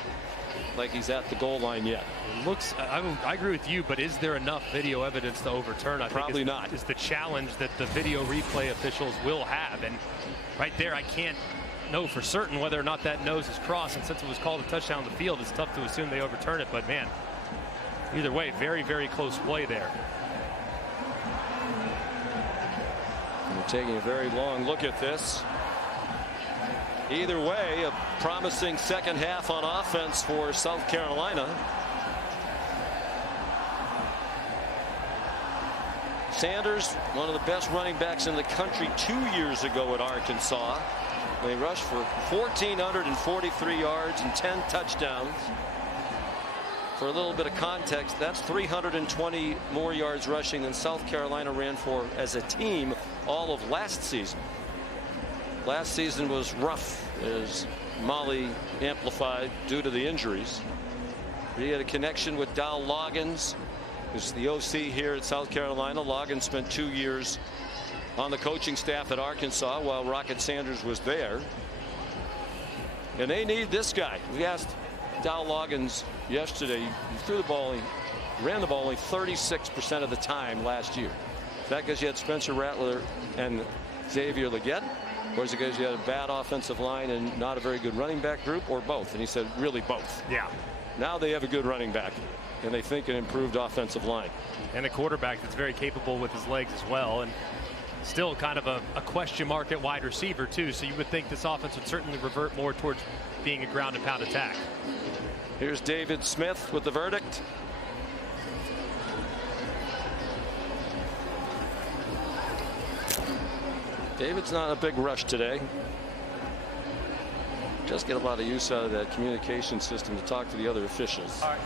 like he's at the goal line yet. It looks, I agree with you, but is there enough video evidence to overturn? I Probably think not. Is the challenge that the video replay officials will have. And right there, I can't know for certain whether or not that nose is crossed. And since it was called a touchdown on the field, it's tough to assume they overturn it. But man, either way, very, very close play there. We're taking a very long look at this. Either way, a promising second half on offense for South Carolina. Sanders, one of the best running backs in the country 2 years ago at Arkansas. They rushed for 1,443 yards and 10 touchdowns. For a little bit of context, that's 320 more yards rushing than South Carolina ran for as a team all of last season. Last season was rough as Molly amplified due to the injuries. He had a connection with Dal Loggins, who's the OC here at South Carolina. Loggins spent 2 years on the coaching staff at Arkansas while Rocket Sanders was there. And they need this guy. We asked Dal Loggins yesterday. He threw the ball, he ran the ball only 36% of the time last year. Is that because you had Spencer Rattler and Xavier Legette? Or is it because you had a bad offensive line and not a very good running back group, or both? And he said, really both. Yeah. Now they have a good running back, and they think an improved offensive line. And a quarterback that's very capable with his legs as well. And still kind of a question mark at wide receiver, too. So you would think this offense would certainly revert more towards being a ground and pound attack. Here's David Smith with the verdict. David's not a big rush today. Just get a lot of use out of that communication system to talk to the other officials. All right.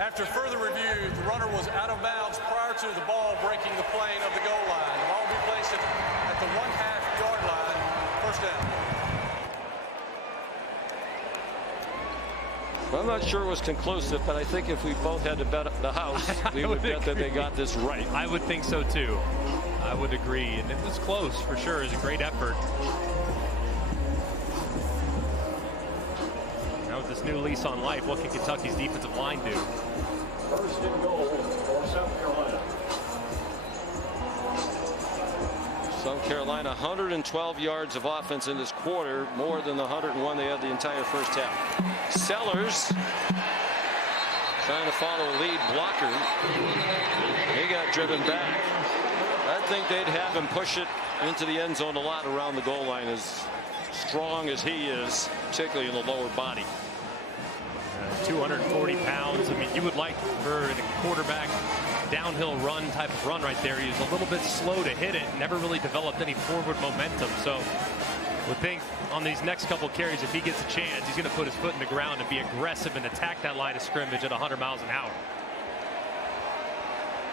After further review, the runner was out of bounds prior to the ball breaking the plane of the goal line. The ball will be placed at the 1/2 yard line. First down. Well, I'm not sure it was conclusive, but I think if we both had to bet the house, we would bet that they got this right. I would think so, too. I would agree. And it was close for sure. It was a great effort. Now with this new lease on life, what can Kentucky's defensive line do? First and goal for South Carolina. South Carolina 112 yards of offense in this quarter, more than the 101 they had the entire first half. Sellers trying to follow a lead blocker. He got driven back. I think they'd have him push it into the end zone a lot around the goal line, as strong as he is, particularly in the lower body. 240 pounds. I mean, you would like for the quarterback downhill run type of run right there. He was a little bit slow to hit it, never really developed any forward momentum. So would think on these next couple carries, if he gets a chance, he's going to put his foot in the ground and be aggressive and attack that line of scrimmage at 100 miles an hour.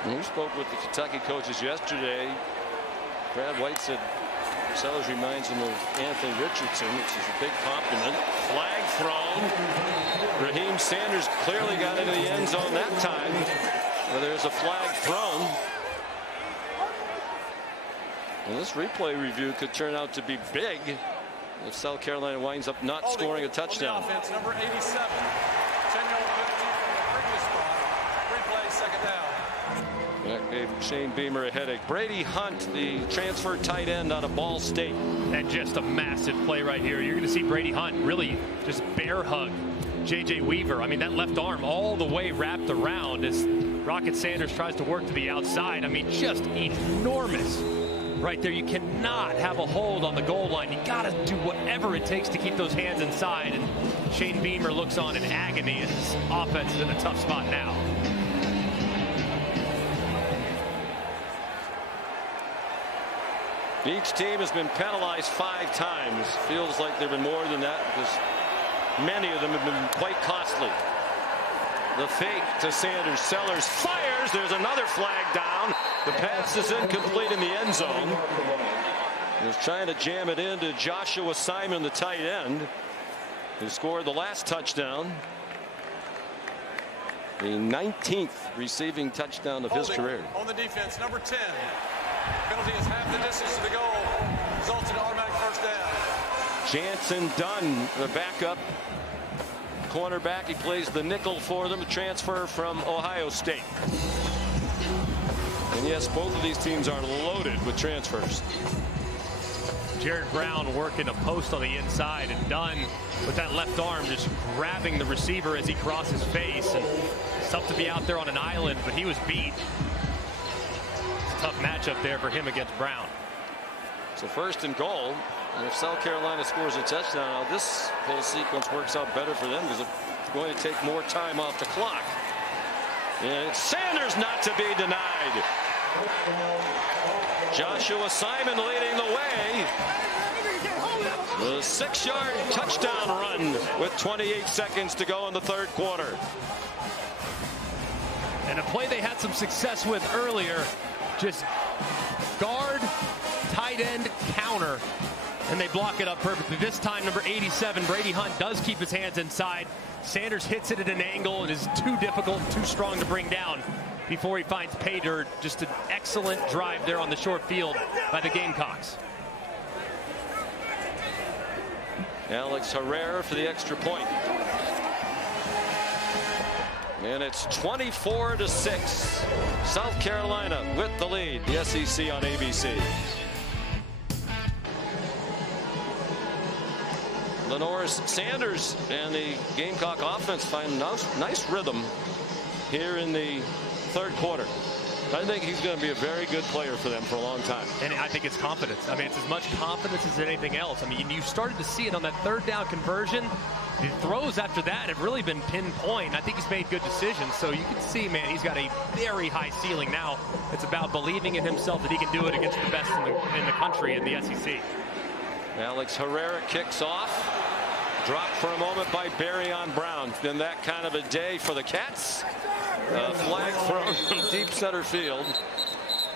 We spoke with the Kentucky coaches yesterday. Brad White said Sellers reminds him of Anthony Richardson, which is a big compliment. Flag thrown. Raheem Sanders clearly got into the end zone that time. Well, there's a flag thrown. And this replay review could turn out to be big if South Carolina winds up not scoring a touchdown. Offense, number 87. 10-yard penalty from the previous spot. Replay, second down. That gave Shane Beamer a headache. Brady Hunt, the transfer tight end out of Ball State. And just a massive play right here. You're going to see Brady Hunt really just bear hug J.J. Weaver. I mean, that left arm all the way wrapped around as Rocket Sanders tries to work to the outside. I mean, just enormous right there. You cannot have a hold on the goal line. You got to do whatever it takes to keep those hands inside. And Shane Beamer looks on in agony as his offense is in a tough spot now. Each team has been penalized 5 times. Feels like there have been more than that because many of them have been quite costly. The fake to Sanders. Sellers fires. There's another flag down. The pass is incomplete in the end zone. He was trying to jam it into Joshua Simon, the tight end, who scored the last touchdown. The 19th receiving touchdown of his career. On the defense, number 10. Penalty is half the distance to the goal. Results in automatic first down. Jansen Dunn, the backup cornerback. He plays the nickel for them, a transfer from Ohio State. And yes, both of these teams are loaded with transfers. Jared Brown working a post on the inside, and Dunn with that left arm just grabbing the receiver as he crosses face. And it's tough to be out there on an island, but he was beat. It's a tough matchup there for him against Brown. So first and goal, and if South Carolina scores a touchdown, now this whole sequence works out better for them because it's going to take more time off the clock. And it's Sanders not to be denied. Joshua Simon leading the way. The 6-yard touchdown run with 28 seconds to go in the third quarter. And a play they had some success with earlier, just guard, tight end, counter, and they block it up perfectly. This time, number 87, Brady Hunt, does keep his hands inside. Sanders hits it at an angle and is too difficult, too strong to bring down before he finds pay dirt. Just an excellent drive there on the short field by the Gamecocks. Alex Herrera for the extra point. And it's 24-6. South Carolina with the lead. The SEC on ABC. Lenoris Sanders and the Gamecock offense find nice rhythm here in the third quarter. I think he's going to be a very good player for them for a long time. And I think it's confidence. I mean, it's as much confidence as anything else. I mean, you started to see it on that third down conversion. The throws after that have really been pinpoint. I think he's made good decisions. So you can see, man, he's got a very high ceiling now. It's about believing in himself that he can do it against the best in the country in the SEC. Alex Herrera kicks off. Dropped for a moment by Barryon Brown. Been that kind of a day for the Cats. Flag thrown from deep center field.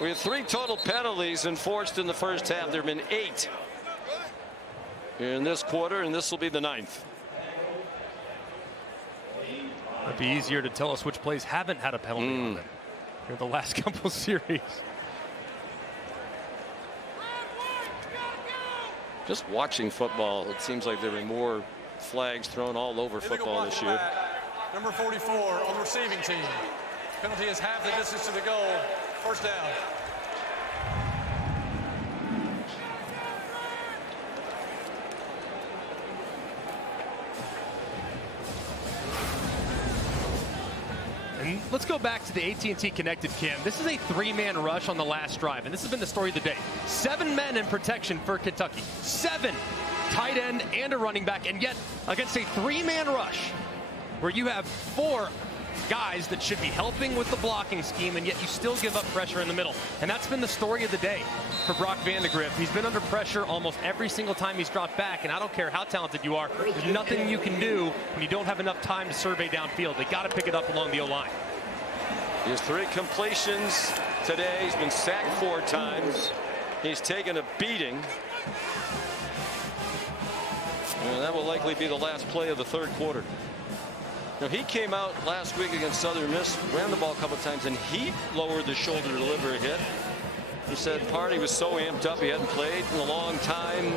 We have 3 total penalties enforced in the first half. There have been 8 in this quarter, and this will be the 9th. It'd be easier to tell us which plays haven't had a penalty on them in the last couple series. Just watching football, it seems like there have been more flags thrown all over football this year. Number 44 on the receiving team. Penalty is half the distance to the goal. First down. And let's go back to the AT&T Connected Cam. This is a 3-man rush on the last drive, and this has been the story of the day. 7 men in protection for Kentucky. 7 tight end and a running back, and yet against a 3-man rush where you have 4 guys that should be helping with the blocking scheme, and yet you still give up pressure in the middle. And that's been the story of the day for Brock Vandagriff. He's been under pressure almost every single time he's dropped back, and I don't care how talented you are, there's nothing you can do when you don't have enough time to survey downfield. They got to pick it up along the O-line. He has 3 completions today. He's been sacked 4 times. He's taken a beating. And that will likely be the last play of the third quarter. Now, he came out last week against Southern Miss, ran the ball a couple of times, and he lowered the shoulder to deliver a hit. He said Party was so amped up, he hadn't played in a long time.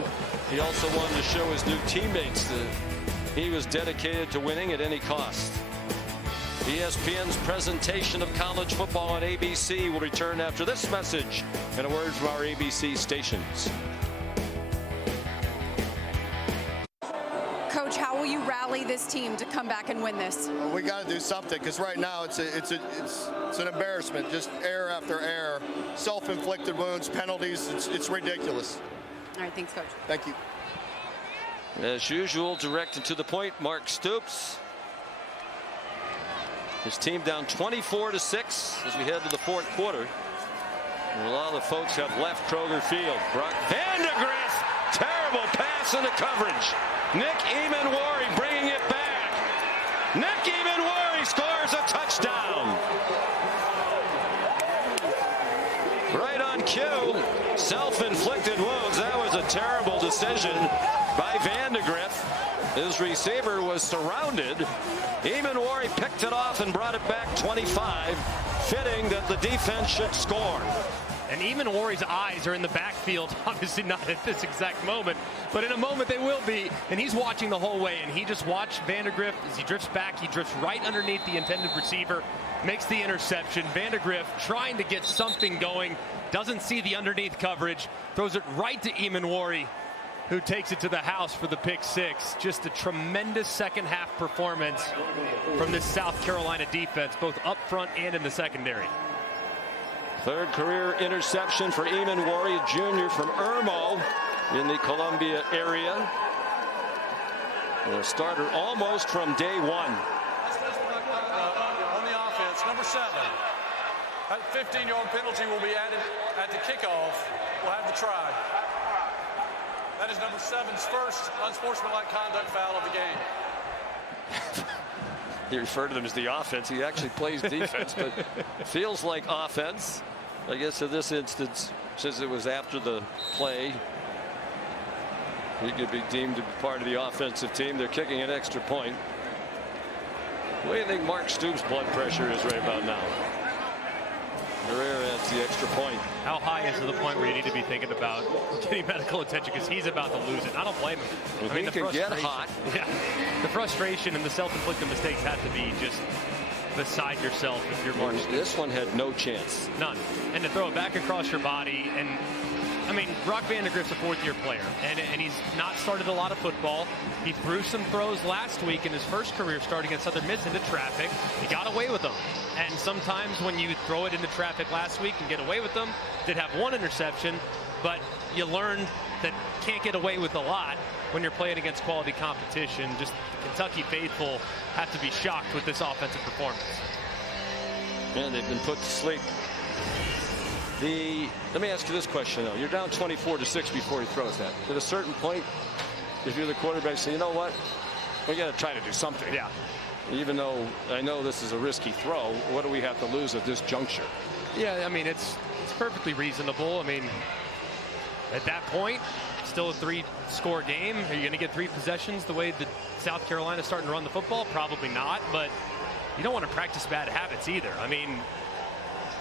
He also wanted to show his new teammates that he was dedicated to winning at any cost. ESPN's presentation of college football on ABC will return after this message and a word from our ABC stations. Coach, how will you rally this team to come back and win this? Well, we got to do something because right now it's an embarrassment. Just error after error, self-inflicted wounds, penalties. It's ridiculous. All right, thanks, Coach. Thank you. As usual, directed to the point, Mark Stoops. His team down 24-6 as we head to the fourth quarter. A lot of the folks have left Kroger Field. Brock Vandagriff, terrible pass into coverage. Nick Eamon-Wari bringing it back. Nick Eamon-Wari scores a touchdown. Right on cue, self-inflicted wounds. That was a terrible decision by Vandagriff. His receiver was surrounded. Eamon-Wari picked it off and brought it back 25. Fitting that the defense should score. And Eamon-Wari's eyes are in the backfield, obviously not at this exact moment, but in a moment they will be. And he's watching the whole way, and he just watched Vandagriff as he drifts back. He drifts right underneath the intended receiver, makes the interception. Vandagriff trying to get something going, doesn't see the underneath coverage, throws it right to Eamon-Wari, who takes it to the house for the pick six. Just a tremendous second half performance from this South Carolina defense, both up front and in the secondary. Third career interception for Eamon-Wari, a junior from Irmo in the Columbia area. And a starter almost from day one. On the offense, number 7. That 15-yard penalty will be added at the kickoff. We'll have the try. That is number 7's first unsportsmanlike conduct foul of the game. You refer to them as the offense. He actually plays defense, but feels like offense. I guess in this instance, since it was after the play, he could be deemed to be part of the offensive team. They're kicking an extra point. What do you think Mark Stoops' blood pressure is right about now? Herrera adds the extra point. How high is to the point where you need to be thinking about getting medical attention because he's about to lose it? I don't blame him. Well, I mean, he can get hot. Yeah, the frustration and the self-inflicted mistakes have to be just beside yourself if you're Mark Stoops. This one had no chance. None. And to throw it back across your body, and I mean, Brock Vandagriff's a fourth-year player, and he's not started a lot of football. He threw some throws last week in his first career start against Southern Miss into traffic. He got away with them. And sometimes when you throw it into traffic last week and get away with them, did have one interception, but you learn that can't get away with a lot when you're playing against quality competition. Just the Kentucky faithful have to be shocked with this offensive performance. And they've been put to sleep. Let me ask you this question, though. You're down 24-6 before he throws that. At a certain point, if you're the quarterback, say, you know what? We got to try to do something. Yeah. Even though I know this is a risky throw, what do we have to lose at this juncture? Yeah, I mean, it's perfectly reasonable. I mean, at that point, still a 3-score game. Are you going to get 3 possessions the way that South Carolina's starting to run the football? Probably not, but you don't want to practice bad habits either. I mean,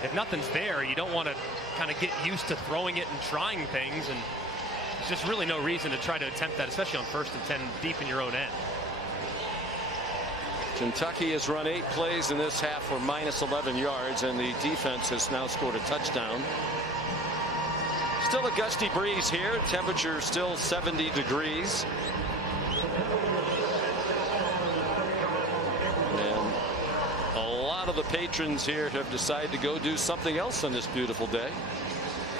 if nothing's there, you don't want to kind of get used to throwing it and trying things, and there's just really no reason to try to attempt that, especially on 1st and 10 deep in your own end. Kentucky has run 8 plays in this half for minus 11 yards, and the defense has now scored a touchdown. Still a gusty breeze here. Temperature still 70 degrees. And a lot of the patrons here have decided to go do something else on this beautiful day.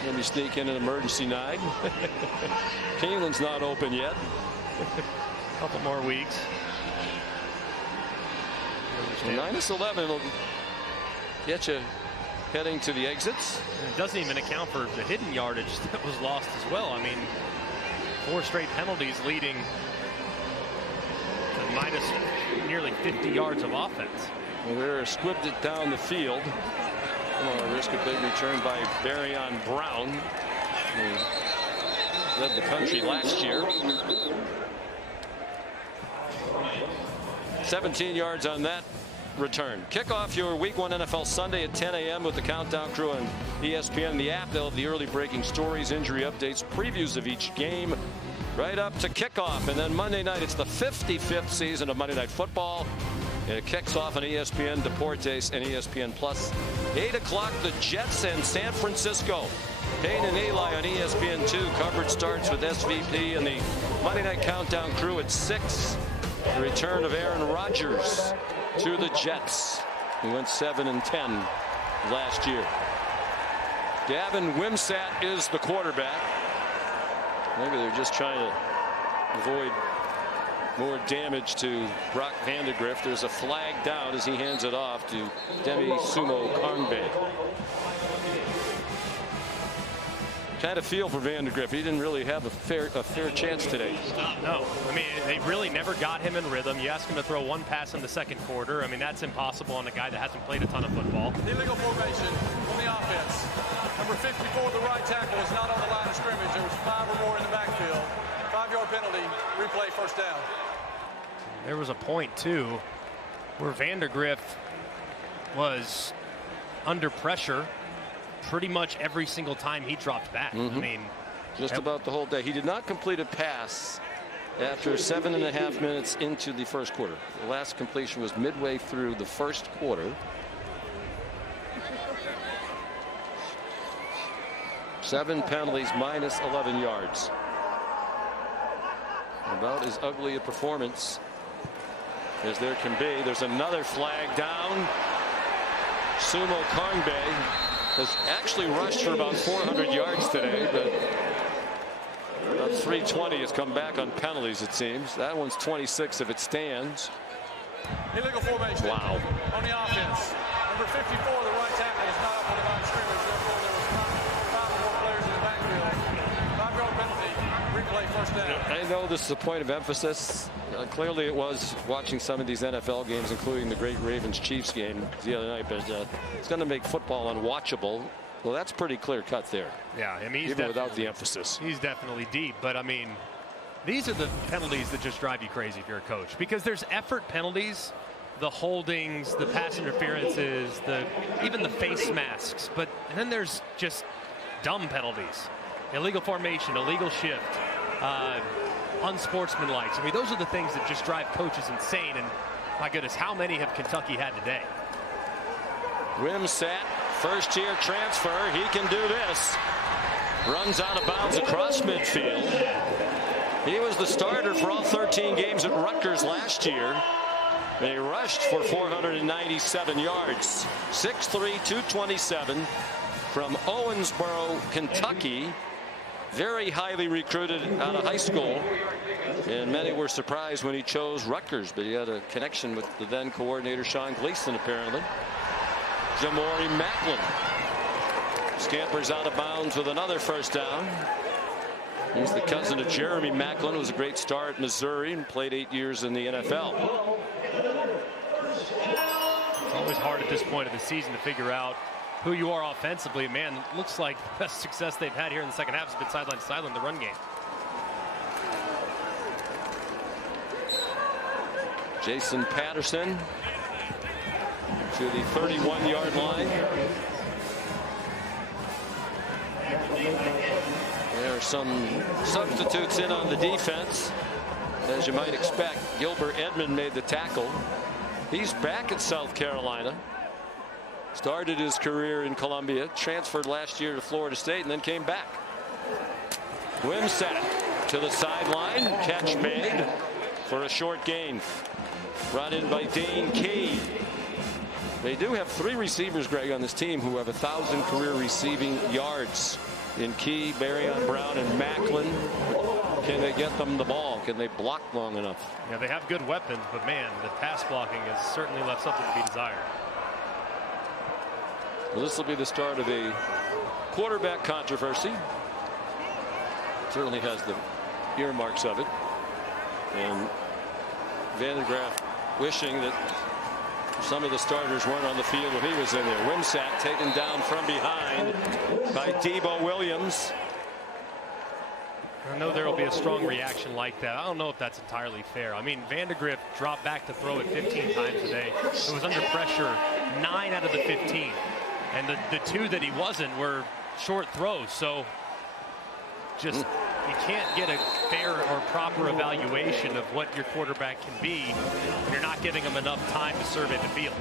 Maybe sneak in an emergency night. Keeneland's not open yet. A couple more weeks. Minus 11 will get you heading to the exits. And it doesn't even account for the hidden yardage that was lost as well. I mean, 4 straight penalties leading to minus nearly 50 yards of offense. Well, they're squibbed it down the field. Risk a big return by Barrion Brown, who led the country last year. 17 yards on that return. Kick off your Week 1 NFL Sunday at 10 a.m. with the Countdown Crew on ESPN, the app. They'll have the early breaking stories, injury updates, previews of each game right up to kickoff. And then Monday night, it's the 55th season of Monday Night Football. And it kicks off on ESPN Deportes and ESPN Plus. 8 o'clock, the Jets and San Francisco. Payne and Eli on ESPN2. Coverage starts with SVP and the Monday Night Countdown Crew at 6. The return of Aaron Rodgers to the Jets. He went 7-10 last year. Gavin Wimsatt is the quarterback. Maybe they're just trying to avoid more damage to Brock Vandagriff. There's a flag down as he hands it off to Demi Sumo Kangbe. kind of feel for Vandegrift. He didn't really have a fair chance today. No, I mean, they really never got him in rhythm. You ask him to throw one pass in the second quarter. I mean, that's impossible on a guy that hasn't played a ton of football. Illegal formation on the offense. Number 54, the right tackle, is not on the line of scrimmage. There was 5 or more in the backfield. 5-yard penalty, replay, first down. There was a point, too, where Vandegrift was under pressure pretty much every single time he dropped back. I mean, just about the whole day. He did not complete a pass after 7.5 minutes into the first quarter. The last completion was midway through the first quarter. 7 penalties, minus 11 yards. About as ugly a performance as there can be. There's another flag down. Sumo Kangbe has actually rushed for about 400 yards today, but about 320 has come back on penalties, it seems. That one's 26 if it stands. Illegal formation. Wow. On the offense. Number 54, the right tackle, is not up on the line of scrimmage. Therefore, there was 5 or more players in the backfield. 5-yard penalty. Replay, first down. I know this is a point of emphasis. Clearly it was watching some of these NFL games, including the great Ravens-Chiefs game the other night, but it's going to make football unwatchable. Well, that's pretty clear cut there. Yeah, I mean, even without the emphasis. He's definitely deep, but I mean, these are the penalties that just drive you crazy if you're a coach, because there's effort penalties, the holdings, the pass interferences, even the face masks, and then there's just dumb penalties. Illegal formation, illegal shift, unsportsmanlike. I mean, those are the things that just drive coaches insane. And my goodness, how many have Kentucky had today? Wimsatt, first-year transfer. He can do this. Runs out of bounds across midfield. He was the starter for all 13 games at Rutgers last year. And he rushed for 497 yards. 6'3", 227 from Owensboro, Kentucky. Very highly recruited out of high school, and many were surprised when he chose Rutgers, but he had a connection with the then coordinator Sean Gleason, apparently. Jamori Macklin scampers out of bounds with another first down. He's the cousin of Jeremy Macklin, who was a great star at Missouri and played 8 years in the NFL. It's always hard at this point of the season to figure out who you are offensively. Man, it looks like the best success they've had here in the second half has been sideline to sideline, the run game. Jason Patterson to the 31-yard line. There are some substitutes in on the defense. As you might expect, Gilbert Edmond made the tackle. He's back at South Carolina. Started his career in Columbia, transferred last year to Florida State, and then came back. Wimsatt to the sideline. Catch made for a short gain. Brought in by Dane Key. They do have 3 receivers, Greg, on this team who have 1,000 career receiving yards. In Key, Barryon Brown, and Macklin. Can they get them the ball? Can they block long enough? Yeah, they have good weapons, but man, the pass blocking has certainly left something to be desired. Well, this will be the start of a quarterback controversy. Certainly has the earmarks of it. And Vandegrift wishing that some of the starters weren't on the field when he was in there. Wimsatt taken down from behind by Debo Williams. I know there will be a strong reaction like that. I don't know if that's entirely fair. I mean, Vandegrift dropped back to throw it 15 times today. It was under pressure 9 out of the 15. And the 2 that he wasn't were short throws. So just you can't get a fair or proper evaluation of what your quarterback can be when you're not giving him enough time to survey the field.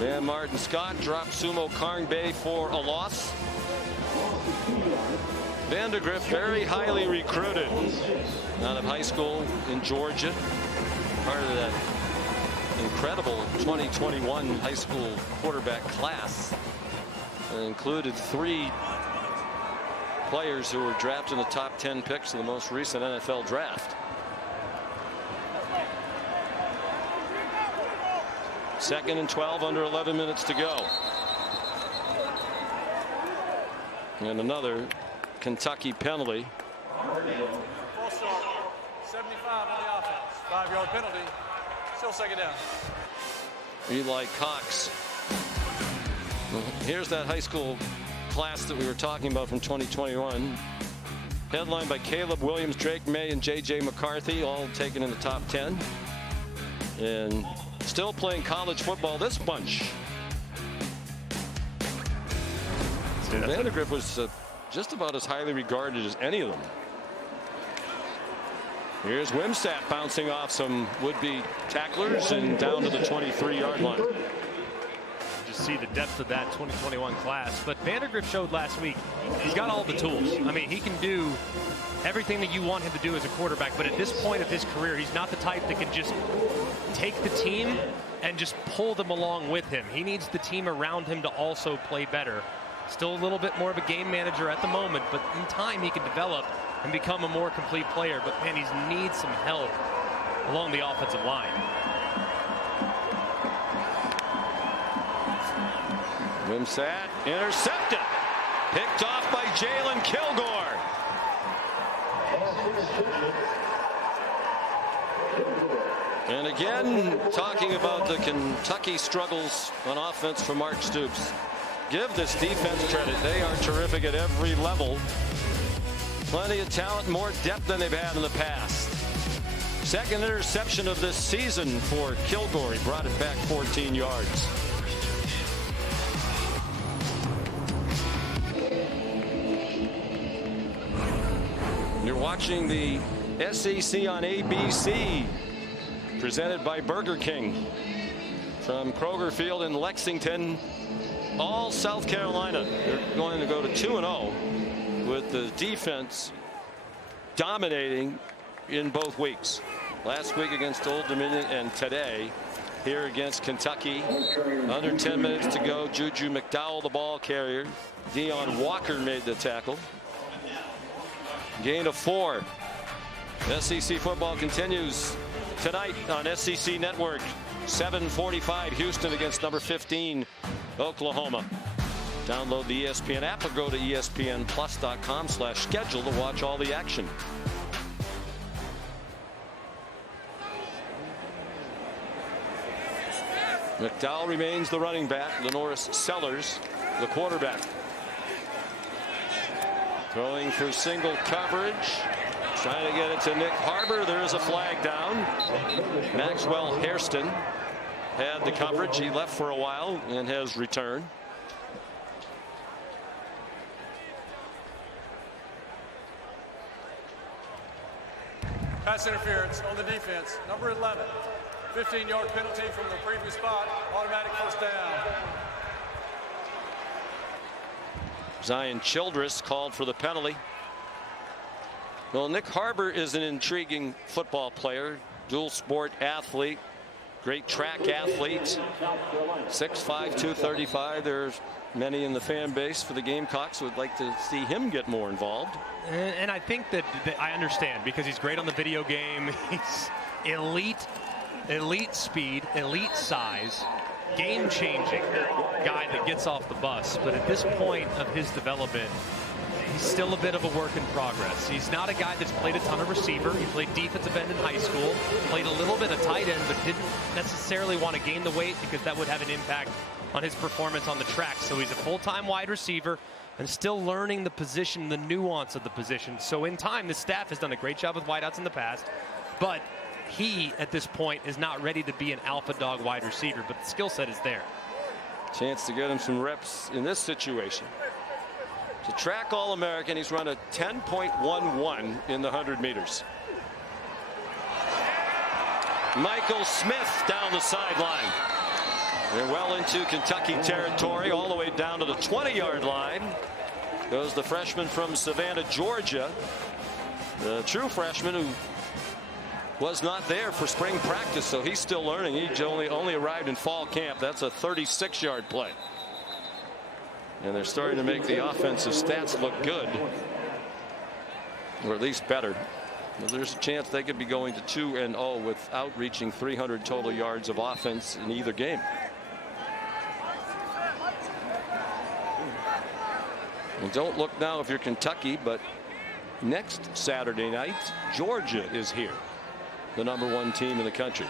And Martin Scott dropped Sumo Kangbe for a loss. Vandegrift, very highly recruited out of high school in Georgia. Part of that incredible 2021 high school quarterback class. It included 3 players who were drafted in the top 10 picks of the most recent NFL draft. Second and 12, under 11 minutes to go. And another Kentucky penalty. False start. 75 on the offense. 5-yard penalty. Still second down. Eli Cox. Well, here's that high school class that we were talking about from 2021. Headlined by Caleb Williams, Drake May, and J.J. McCarthy, all taken in the top 10. And still playing college football, this bunch. Vandegrift was just about as highly regarded as any of them. Here's Wimsatt bouncing off some would-be tacklers and down to the 23-yard line. Just see the depth of that 2021 class. But Vandegrift showed last week he's got all the tools. I mean, he can do everything that you want him to do as a quarterback. But at this point of his career, he's not the type that can just take the team and just pull them along with him. He needs the team around him to also play better. Still a little bit more of a game manager at the moment, but in time he can develop and become a more complete player. But man, he needs some help along the offensive line. Wimsatt intercepted. Picked off by Jalen Kilgore. And again, talking about the Kentucky struggles on offense for Mark Stoops. Give this defense credit. They are terrific at every level. Plenty of talent, more depth than they've had in the past. Second interception of this season for Kilgore. He brought it back 14 yards. You're watching the SEC on ABC, presented by Burger King from Kroger Field in Lexington, all South Carolina. They're going to go to 2-0 with the defense dominating in both weeks. Last week against Old Dominion and today here against Kentucky. Under 10 minutes to go. Juju McDowell, the ball carrier. Deion Walker made the tackle. Gain of 4. SEC football continues tonight on SEC Network. 7:45 Houston against number 15 Oklahoma. Download the ESPN app or go to espnplus.com/schedule to watch all the action. McDowell remains the running back. Lenoris Sellers the quarterback. Throwing for single coverage. Trying to get it to Nick Harbor. There is a flag down. Maxwell Hairston had the coverage. He left for a while and has returned. Pass interference on the defense. Number 11. 15-yard penalty from the previous spot. Automatic first down. Zion Childress called for the penalty. Well, Nick Harbor is an intriguing football player, dual sport athlete, great track athlete. 6'5", 235. There's many in the fan base for the Gamecocks who would like to see him get more involved. And I think that I understand because he's great on the video game. He's elite speed, elite size, game-changing guy that gets off the bus. But at this point of his development, he's still a bit of a work in progress. He's not a guy that's played a ton of receiver. He played defensive end in high school, played a little bit of tight end, but didn't necessarily want to gain the weight because that would have an impact on his performance on the track. So he's a full-time wide receiver and still learning the position, the nuance of the position. So in time, the staff has done a great job with wideouts in the past, but he, at this point, is not ready to be an alpha dog wide receiver, but the skill set is there. Chance to get him some reps in this situation. To track All-American, he's run a 10.11 in the 100 meters. Michael Smith down the sideline. They're well into Kentucky territory, all the way down to the 20-yard line. Goes the freshman from Savannah, Georgia. The true freshman who was not there for spring practice, so he's still learning. He only arrived in fall camp. That's a 36-yard play. And they're starting to make the offensive stats look good, or at least better. Well, there's a chance they could be going to 2-0 without reaching 300 total yards of offense in either game. And don't look now if you're Kentucky, but next Saturday night, Georgia is here, the #1 team in the country.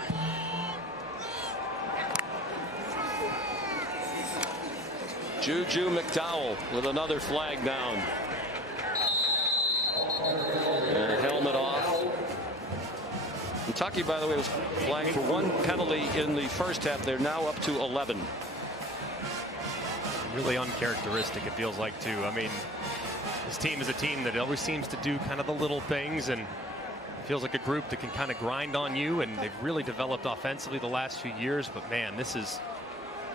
Juju McDowell with another flag down. And helmet off. Kentucky, by the way, was flagged for 1 penalty in the first half. They're now up to 11. Really uncharacteristic, it feels like, too. I mean, this team is a team that always seems to do kind of the little things, and it feels like a group that can kind of grind on you, and they've really developed offensively the last few years. But, man, this is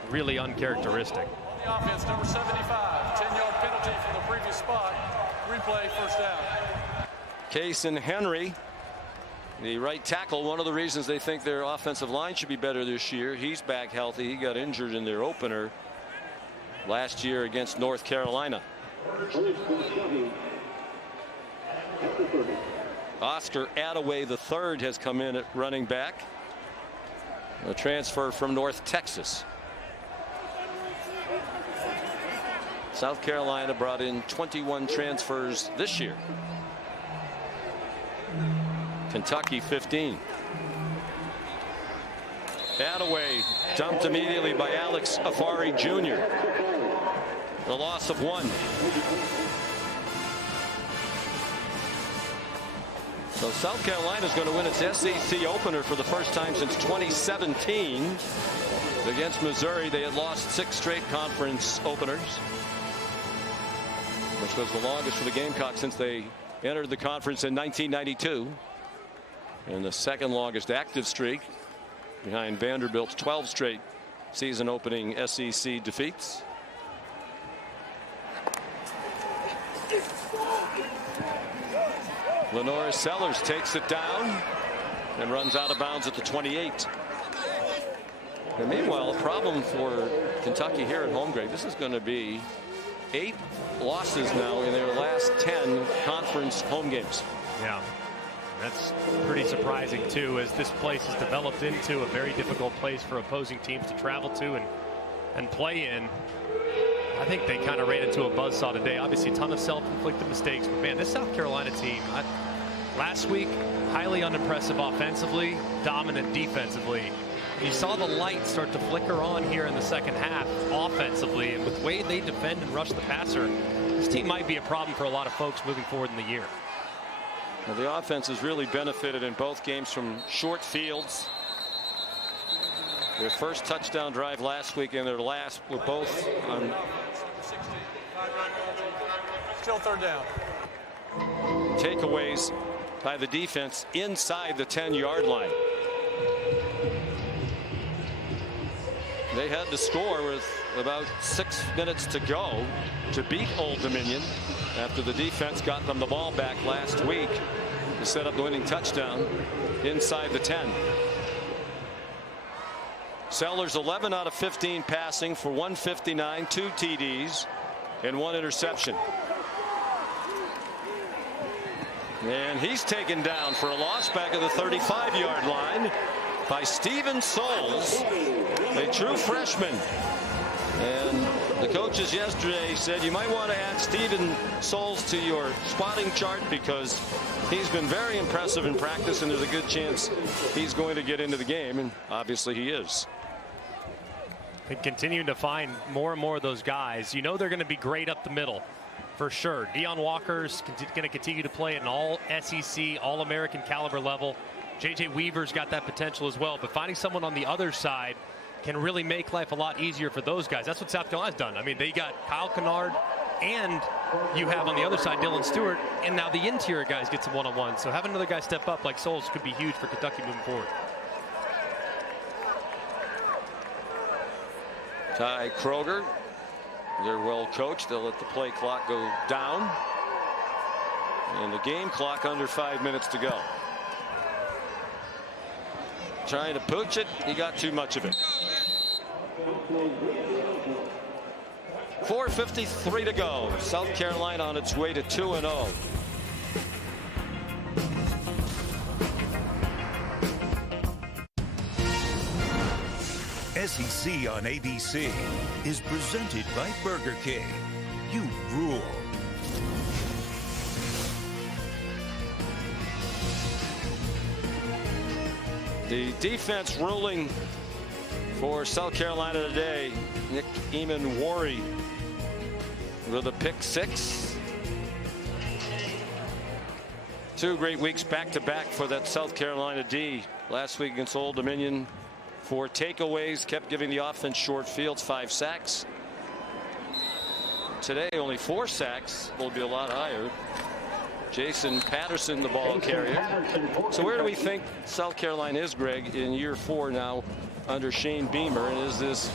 really uncharacteristic. The offense, number 75, 10-yard penalty from the previous spot. Replay, first down. Case and Henry, the right tackle, one of the reasons they think their offensive line should be better this year. He's back healthy. He got injured in their opener last year against North Carolina. Oscar Attaway III has come in at running back, a transfer from North Texas. South Carolina brought in 21 transfers this year. Kentucky 15. Attaway dumped immediately by Alex Afari Jr. The loss of 1. So South Carolina is going to win its SEC opener for the first time since 2017 against Missouri. They had lost 6 straight conference openers, which was the longest for the Gamecocks since they entered the conference in 1992, and the second longest active streak behind Vanderbilt's 12 straight season opening SEC defeats. Lenora Sellers takes it down and runs out of bounds at the 28. And meanwhile, a problem for Kentucky here at home, Greg. This is going to be 8 losses now in their last 10 conference home games. Yeah, that's pretty surprising, too, as this place has developed into a very difficult place for opposing teams to travel to and play in. I think they kind of ran into a buzzsaw today. Obviously, a ton of self-inflicted mistakes. But, man, this South Carolina team, last week, highly unimpressive offensively, dominant defensively. You saw the light start to flicker on here in the second half offensively. And with the way they defend and rush the passer, this team might be a problem for a lot of folks moving forward in the year. Well, the offense has really benefited in both games from short fields. Their first touchdown drive last week and their last were both on. Still third down. Takeaways by the defense inside the 10-yard line. They had to score with about 6 minutes to go to beat Old Dominion after the defense got them the ball back last week to set up the winning touchdown inside the 10. Sellers 11 out of 15 passing for 159, 2 TDs, and 1 interception. And he's taken down for a loss back at the 35-yard line by Steven Souls, a true freshman. And the coaches yesterday said you might want to add Steven Souls to your spotting chart because he's been very impressive in practice, and there's a good chance he's going to get into the game, and obviously he is. And continuing to find more and more of those guys. You know they're going to be great up the middle for sure. Deion Walker's going to continue to play at an all SEC, all-American caliber level. J.J. Weaver's got that potential as well. But finding someone on the other side can really make life a lot easier for those guys. That's what South Carolina's done. I mean, they got Kyle Kennard, and you have on the other side Dylan Stewart, and now the interior guys get some one-on-one. So having another guy step up like Souls could be huge for Kentucky moving forward. Ty Kroger, they're well coached. They'll let the play clock go down. And the game clock under 5 minutes to go. Trying to pooch it, he got too much of it. 4:53 to go. South Carolina on its way to 2-0. SEC on ABC is presented by Burger King. You rule. The defense ruling for South Carolina today. Nick Emmanwori with a pick 6. 2 great weeks back-to-back for that South Carolina D. Last week against Old Dominion, 4 takeaways, kept giving the offense short fields, 5 sacks. Today only 4 sacks, will be a lot higher. Jason Patterson, the ball carrier. So where do we think South Carolina is, Greg, in year 4 now under Shane Beamer? And is this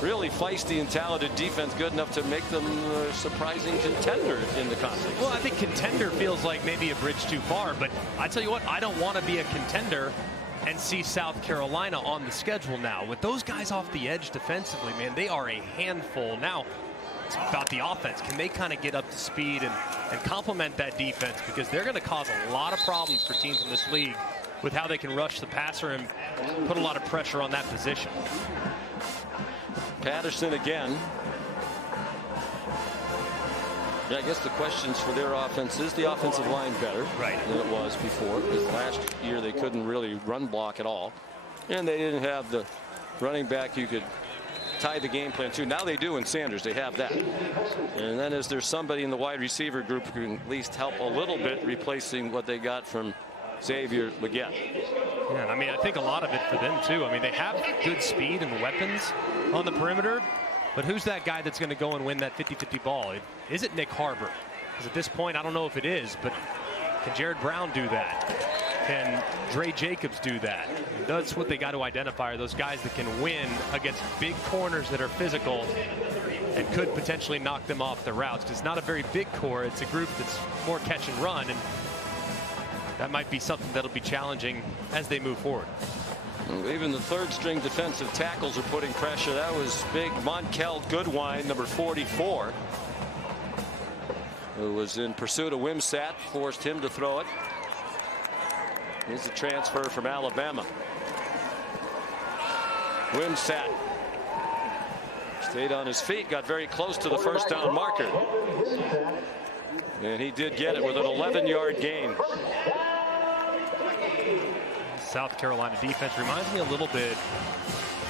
really feisty and talented defense good enough to make them a surprising contender in the conference? Well, I think contender feels like maybe a bridge too far, but I tell you what, I don't want to be a contender and see South Carolina on the schedule now. With those guys off the edge defensively, man, they are a handful. Now, it's about the offense. Can they kind of get up to speed and complement that defense? Because they're going to cause a lot of problems for teams in this league with how they can rush the passer and put a lot of pressure on that position. Patterson again. Yeah, I guess the questions for their offense is the offensive line better than it was before, because last year they couldn't really run block at all, and they didn't have the running back you could tie the game plan to. Now they do in Sanders. They have that. And then is there somebody in the wide receiver group who can at least help a little bit, replacing what they got from Xavier Legette? Yeah, I mean, I think a lot of it for them too. I mean, they have good speed and weapons on the perimeter, but who's that guy that's going to go and win that 50-50 ball? Is it Nick Harbor? Because at this point, I don't know if it is, but can Jared Brown do that? Can Dre Jacobs do that? That's what they got to identify, are those guys that can win against big corners that are physical and could potentially knock them off their routes. Because it's not a very big core. It's a group that's more catch and run, and that might be something that'll be challenging as they move forward. Even the 3rd-string defensive tackles are putting pressure. That was big Monkel Goodwine, number 44, who was in pursuit of Wimsatt, forced him to throw it. He's a transfer from Alabama. Wimsatt stayed on his feet, got very close to the first down marker. And he did get it with an 11-yard gain. South Carolina defense reminds me a little bit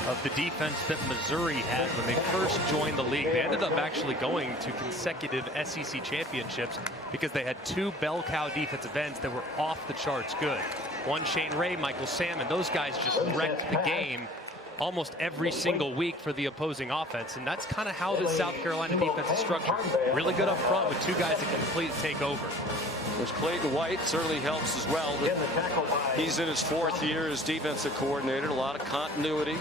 of the defense that Missouri had when they first joined the league. They ended up actually going to consecutive SEC championships because they had 2 bell cow defensive ends that were off the charts good. One Shane Ray, Michael Salmon. Those guys just wrecked the game almost every single week for the opposing offense, and that's kind of how the South Carolina defense is structured. Really good up front with 2 guys that can completely take over. Which Clayton White certainly helps as well. He's in his 4th year as defensive coordinator. A lot of continuity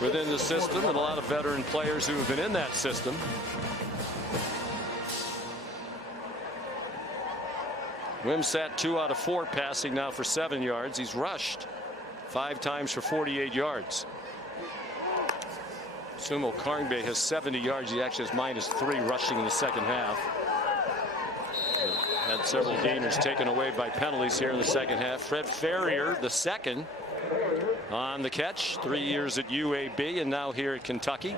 within the system and a lot of veteran players who have been in that system. Wimsatt 2 out of 4 passing now for 7 yards. He's rushed 5 times for 48 yards. Sumo Karngbe has 70 yards. He actually has -3 rushing in the second half. Had several gainers taken away by penalties here in the second half. Fred Ferrier, the 2nd on the catch. 3 years at UAB and now here at Kentucky.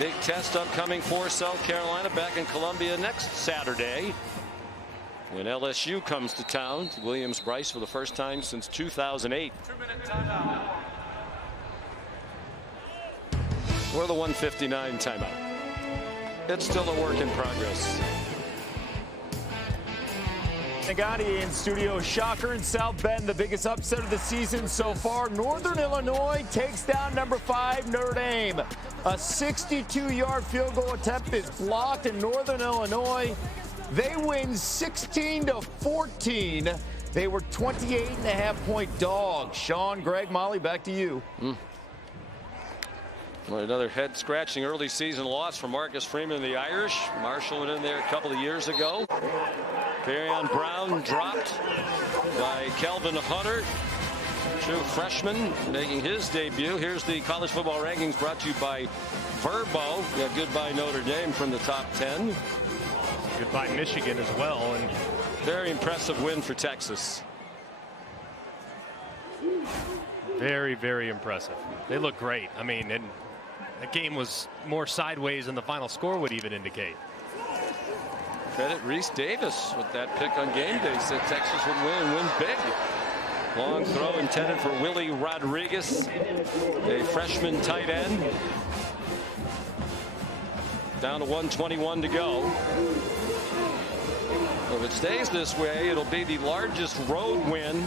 Big test upcoming for South Carolina back in Columbia next Saturday when LSU comes to town to Williams-Brice for the first time since 2008. 2-minute timeout. Or the 1:59 timeout. It's still a work in progress. Nagati in studio. Shocker in South Bend, the biggest upset of the season so far. Northern Illinois takes down number 5 Notre Dame. A 62-yard field goal attempt is blocked in Northern Illinois. They win 16-14. They were 28.5-point dogs. Sean, Greg, Molly, back to you. Well, another head-scratching early season loss for Marcus Freeman and the Irish. Marshall went in there a couple of years ago. Perion Brown dropped by Kelvin Hunter, true freshman, making his debut. Here's the college football rankings brought to you by Verbo. Yeah, goodbye Notre Dame from the top 10. Goodbye Michigan as well. And very impressive win for Texas. Very, very impressive. They look great. I mean, and the game was more sideways than the final score would even indicate. Credit Reese Davis with that pick on game day. Said Texas would win big. Long throw intended for Willie Rodriguez, a freshman tight end. Down to 1:21 to go. If it stays this way, it'll be the largest road win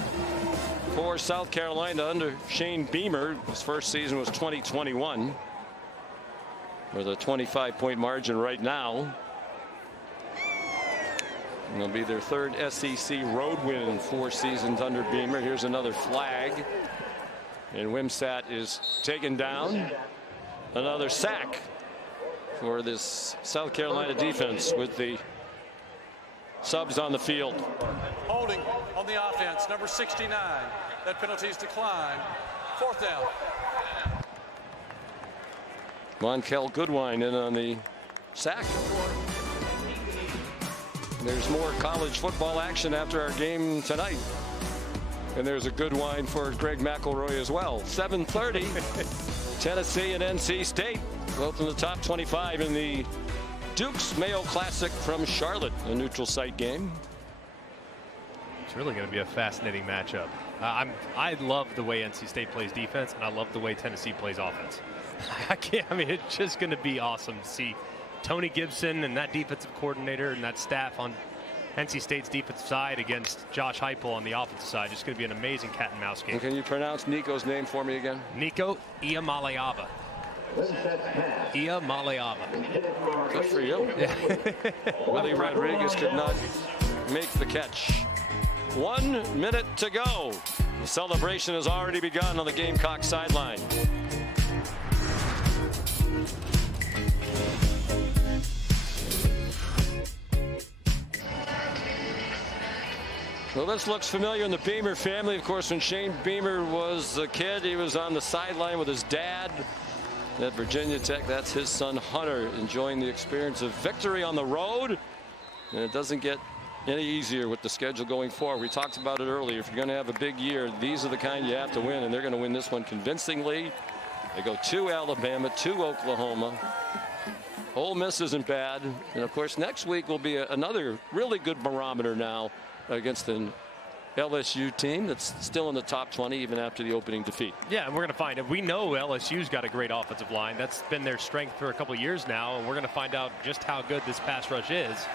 for South Carolina under Shane Beamer. His first season was 2021 with a 25-point margin right now. It'll be their third SEC road win in 4 seasons under Beamer. Here's another flag, and Wimsatt is taken down. Another sack for this South Carolina defense with the subs on the field. Holding on the offense, number 69. That penalty is declined. 4th down. Monkel Goodwine in on the sack. There's more college football action after our game tonight. And there's a good wine for Greg McElroy as well. 7:30, Tennessee and NC State, both in the top 25 in the Duke's Mayo Classic from Charlotte, a neutral site game. It's really going to be a fascinating matchup. I love the way NC State plays defense, and I love the way Tennessee plays offense. I mean, it's just going to be awesome to see Tony Gibson and that defensive coordinator and that staff on NC State's defensive side against Josh Heupel on the offensive side. It's going to be an amazing cat and mouse game. And can you pronounce Nico's name for me again? Nico Iamaleava. Iamaleava. Good for you. Yeah. Willie Rodriguez could not make the catch. 1 minute to go. The celebration has already begun on the Gamecock sideline. Well, this looks familiar in the Beamer family. Of course, when Shane Beamer was a kid, he was on the sideline with his dad at Virginia Tech. That's his son Hunter enjoying the experience of victory on the road. And it doesn't get any easier with the schedule going forward. We talked about it earlier. If you're going to have a big year, these are the kind you have to win, and they're going to win this one convincingly. They go to Alabama, to Oklahoma. Ole Miss isn't bad. And of course, next week will be another really good barometer now against an LSU team that's still in the top 20 even after the opening defeat. Yeah, and we're going to find it. We know LSU's got a great offensive line. That's been their strength for a couple of years now, and we're going to find out just how good this pass rush is.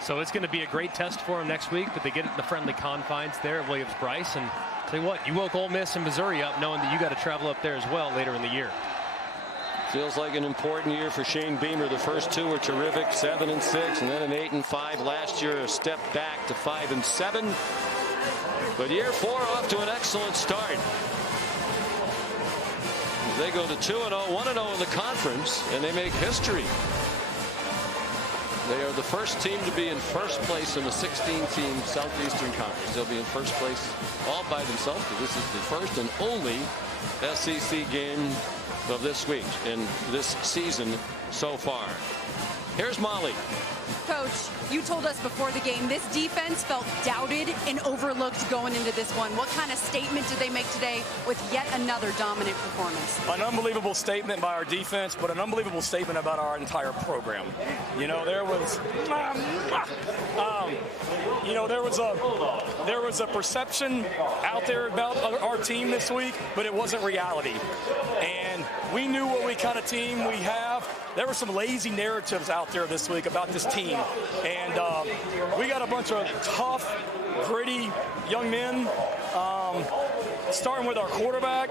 So it's going to be a great test for them next week, but they get it in the friendly confines there at Williams-Brice. And tell you what, you woke Ole Miss and Missouri up knowing that you got to travel up there as well later in the year. Feels like an important year for Shane Beamer. The first 2 were terrific, 7-6, and then an 8-5 last year. A step back to 5-7. But year 4 off to an excellent start. They go to 2-0, 1-0 in the conference, and they make history. They are the first team to be in first place in the 16-team Southeastern Conference. They'll be in first place all by themselves, because this is the first and only SEC game of this week in this season so far. Here's Molly. Coach, you told us before the game this defense felt doubted and overlooked going into this one. What kind of statement did they make today with yet another dominant performance? An unbelievable statement by our defense, but an unbelievable statement about our entire program. You know, there was a perception out there about our team this week, but it wasn't reality. And we knew what we kind of team we have. There were some lazy narratives out there this week about this team. And we got a bunch of tough, gritty young men, starting with our quarterback.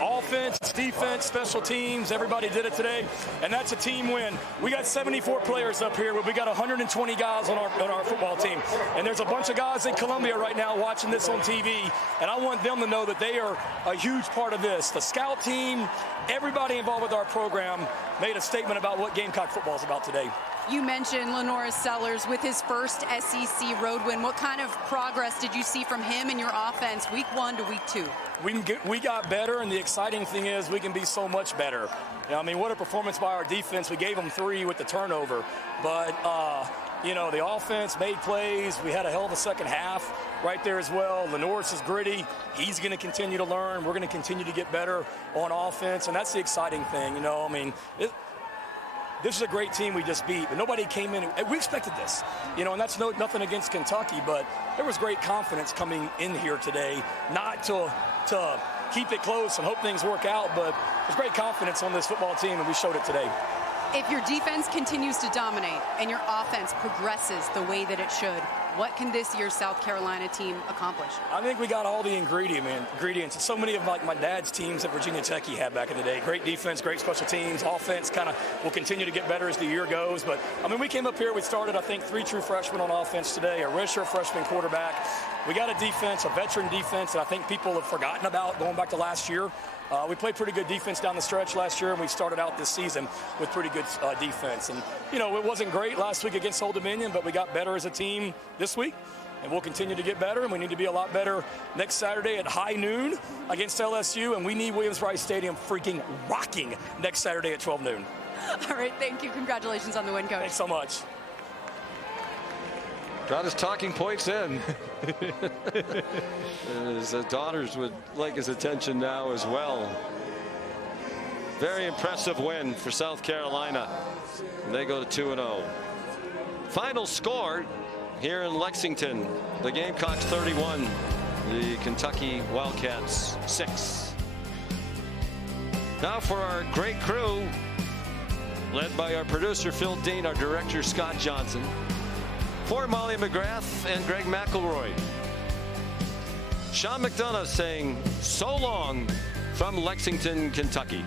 Offense, defense, special teams, everybody did it today, and that's a team win. We got 74 players up here, but we got 120 guys on our football team, and there's a bunch of guys in Columbia right now watching this on TV, and I want them to know that they are a huge part of this. The scout team, everybody involved with our program made a statement about what Gamecock football is about today. You mentioned LaNorris Sellers with his first SEC road win. What kind of progress did you see from him in your offense week 1 to week 2? We got better, and the exciting thing is we can be so much better. You know, I mean, what a performance by our defense. We gave them 3 with the turnover. But, you know, the offense made plays. We had a hell of a second half right there as well. LaNorris is gritty. He's going to continue to learn. We're going to continue to get better on offense, and that's the exciting thing. You know, I mean, this is a great team we just beat. But nobody came in. We expected this, you know, and that's nothing against Kentucky, but there was great confidence coming in here today, not to keep it close and hope things work out, but there's great confidence on this football team, and we showed it today. If your defense continues to dominate and your offense progresses the way that it should, what can this year's South Carolina team accomplish? I think we got all the ingredients. So many of like my dad's teams that Virginia Tech he had back in the day. Great defense, great special teams. Offense kind of will continue to get better as the year goes. But, I mean, we came up here, we started, I think, 3 true freshmen on offense today, a redshirt freshman quarterback. We got a defense, a veteran defense that I think people have forgotten about going back to last year. We played pretty good defense down the stretch last year, and we started out this season with pretty good defense. And, you know, it wasn't great last week against Old Dominion, but we got better as a team this week, and we'll continue to get better, and we need to be a lot better next Saturday at high noon against LSU, and we need Williams-Brice Stadium freaking rocking next Saturday at 12 noon. All right, thank you. Congratulations on the win, Coach. Thanks so much. Got his talking points in. And his daughters would like his attention now as well. Very impressive win for South Carolina. They go to 2-0. Final score here in Lexington. The Gamecocks 31. The Kentucky Wildcats 6. Now for our great crew, led by our producer Phil Dean, our director Scott Johnson. For Molly McGrath and Greg McElroy, Sean McDonough saying so long from Lexington, Kentucky.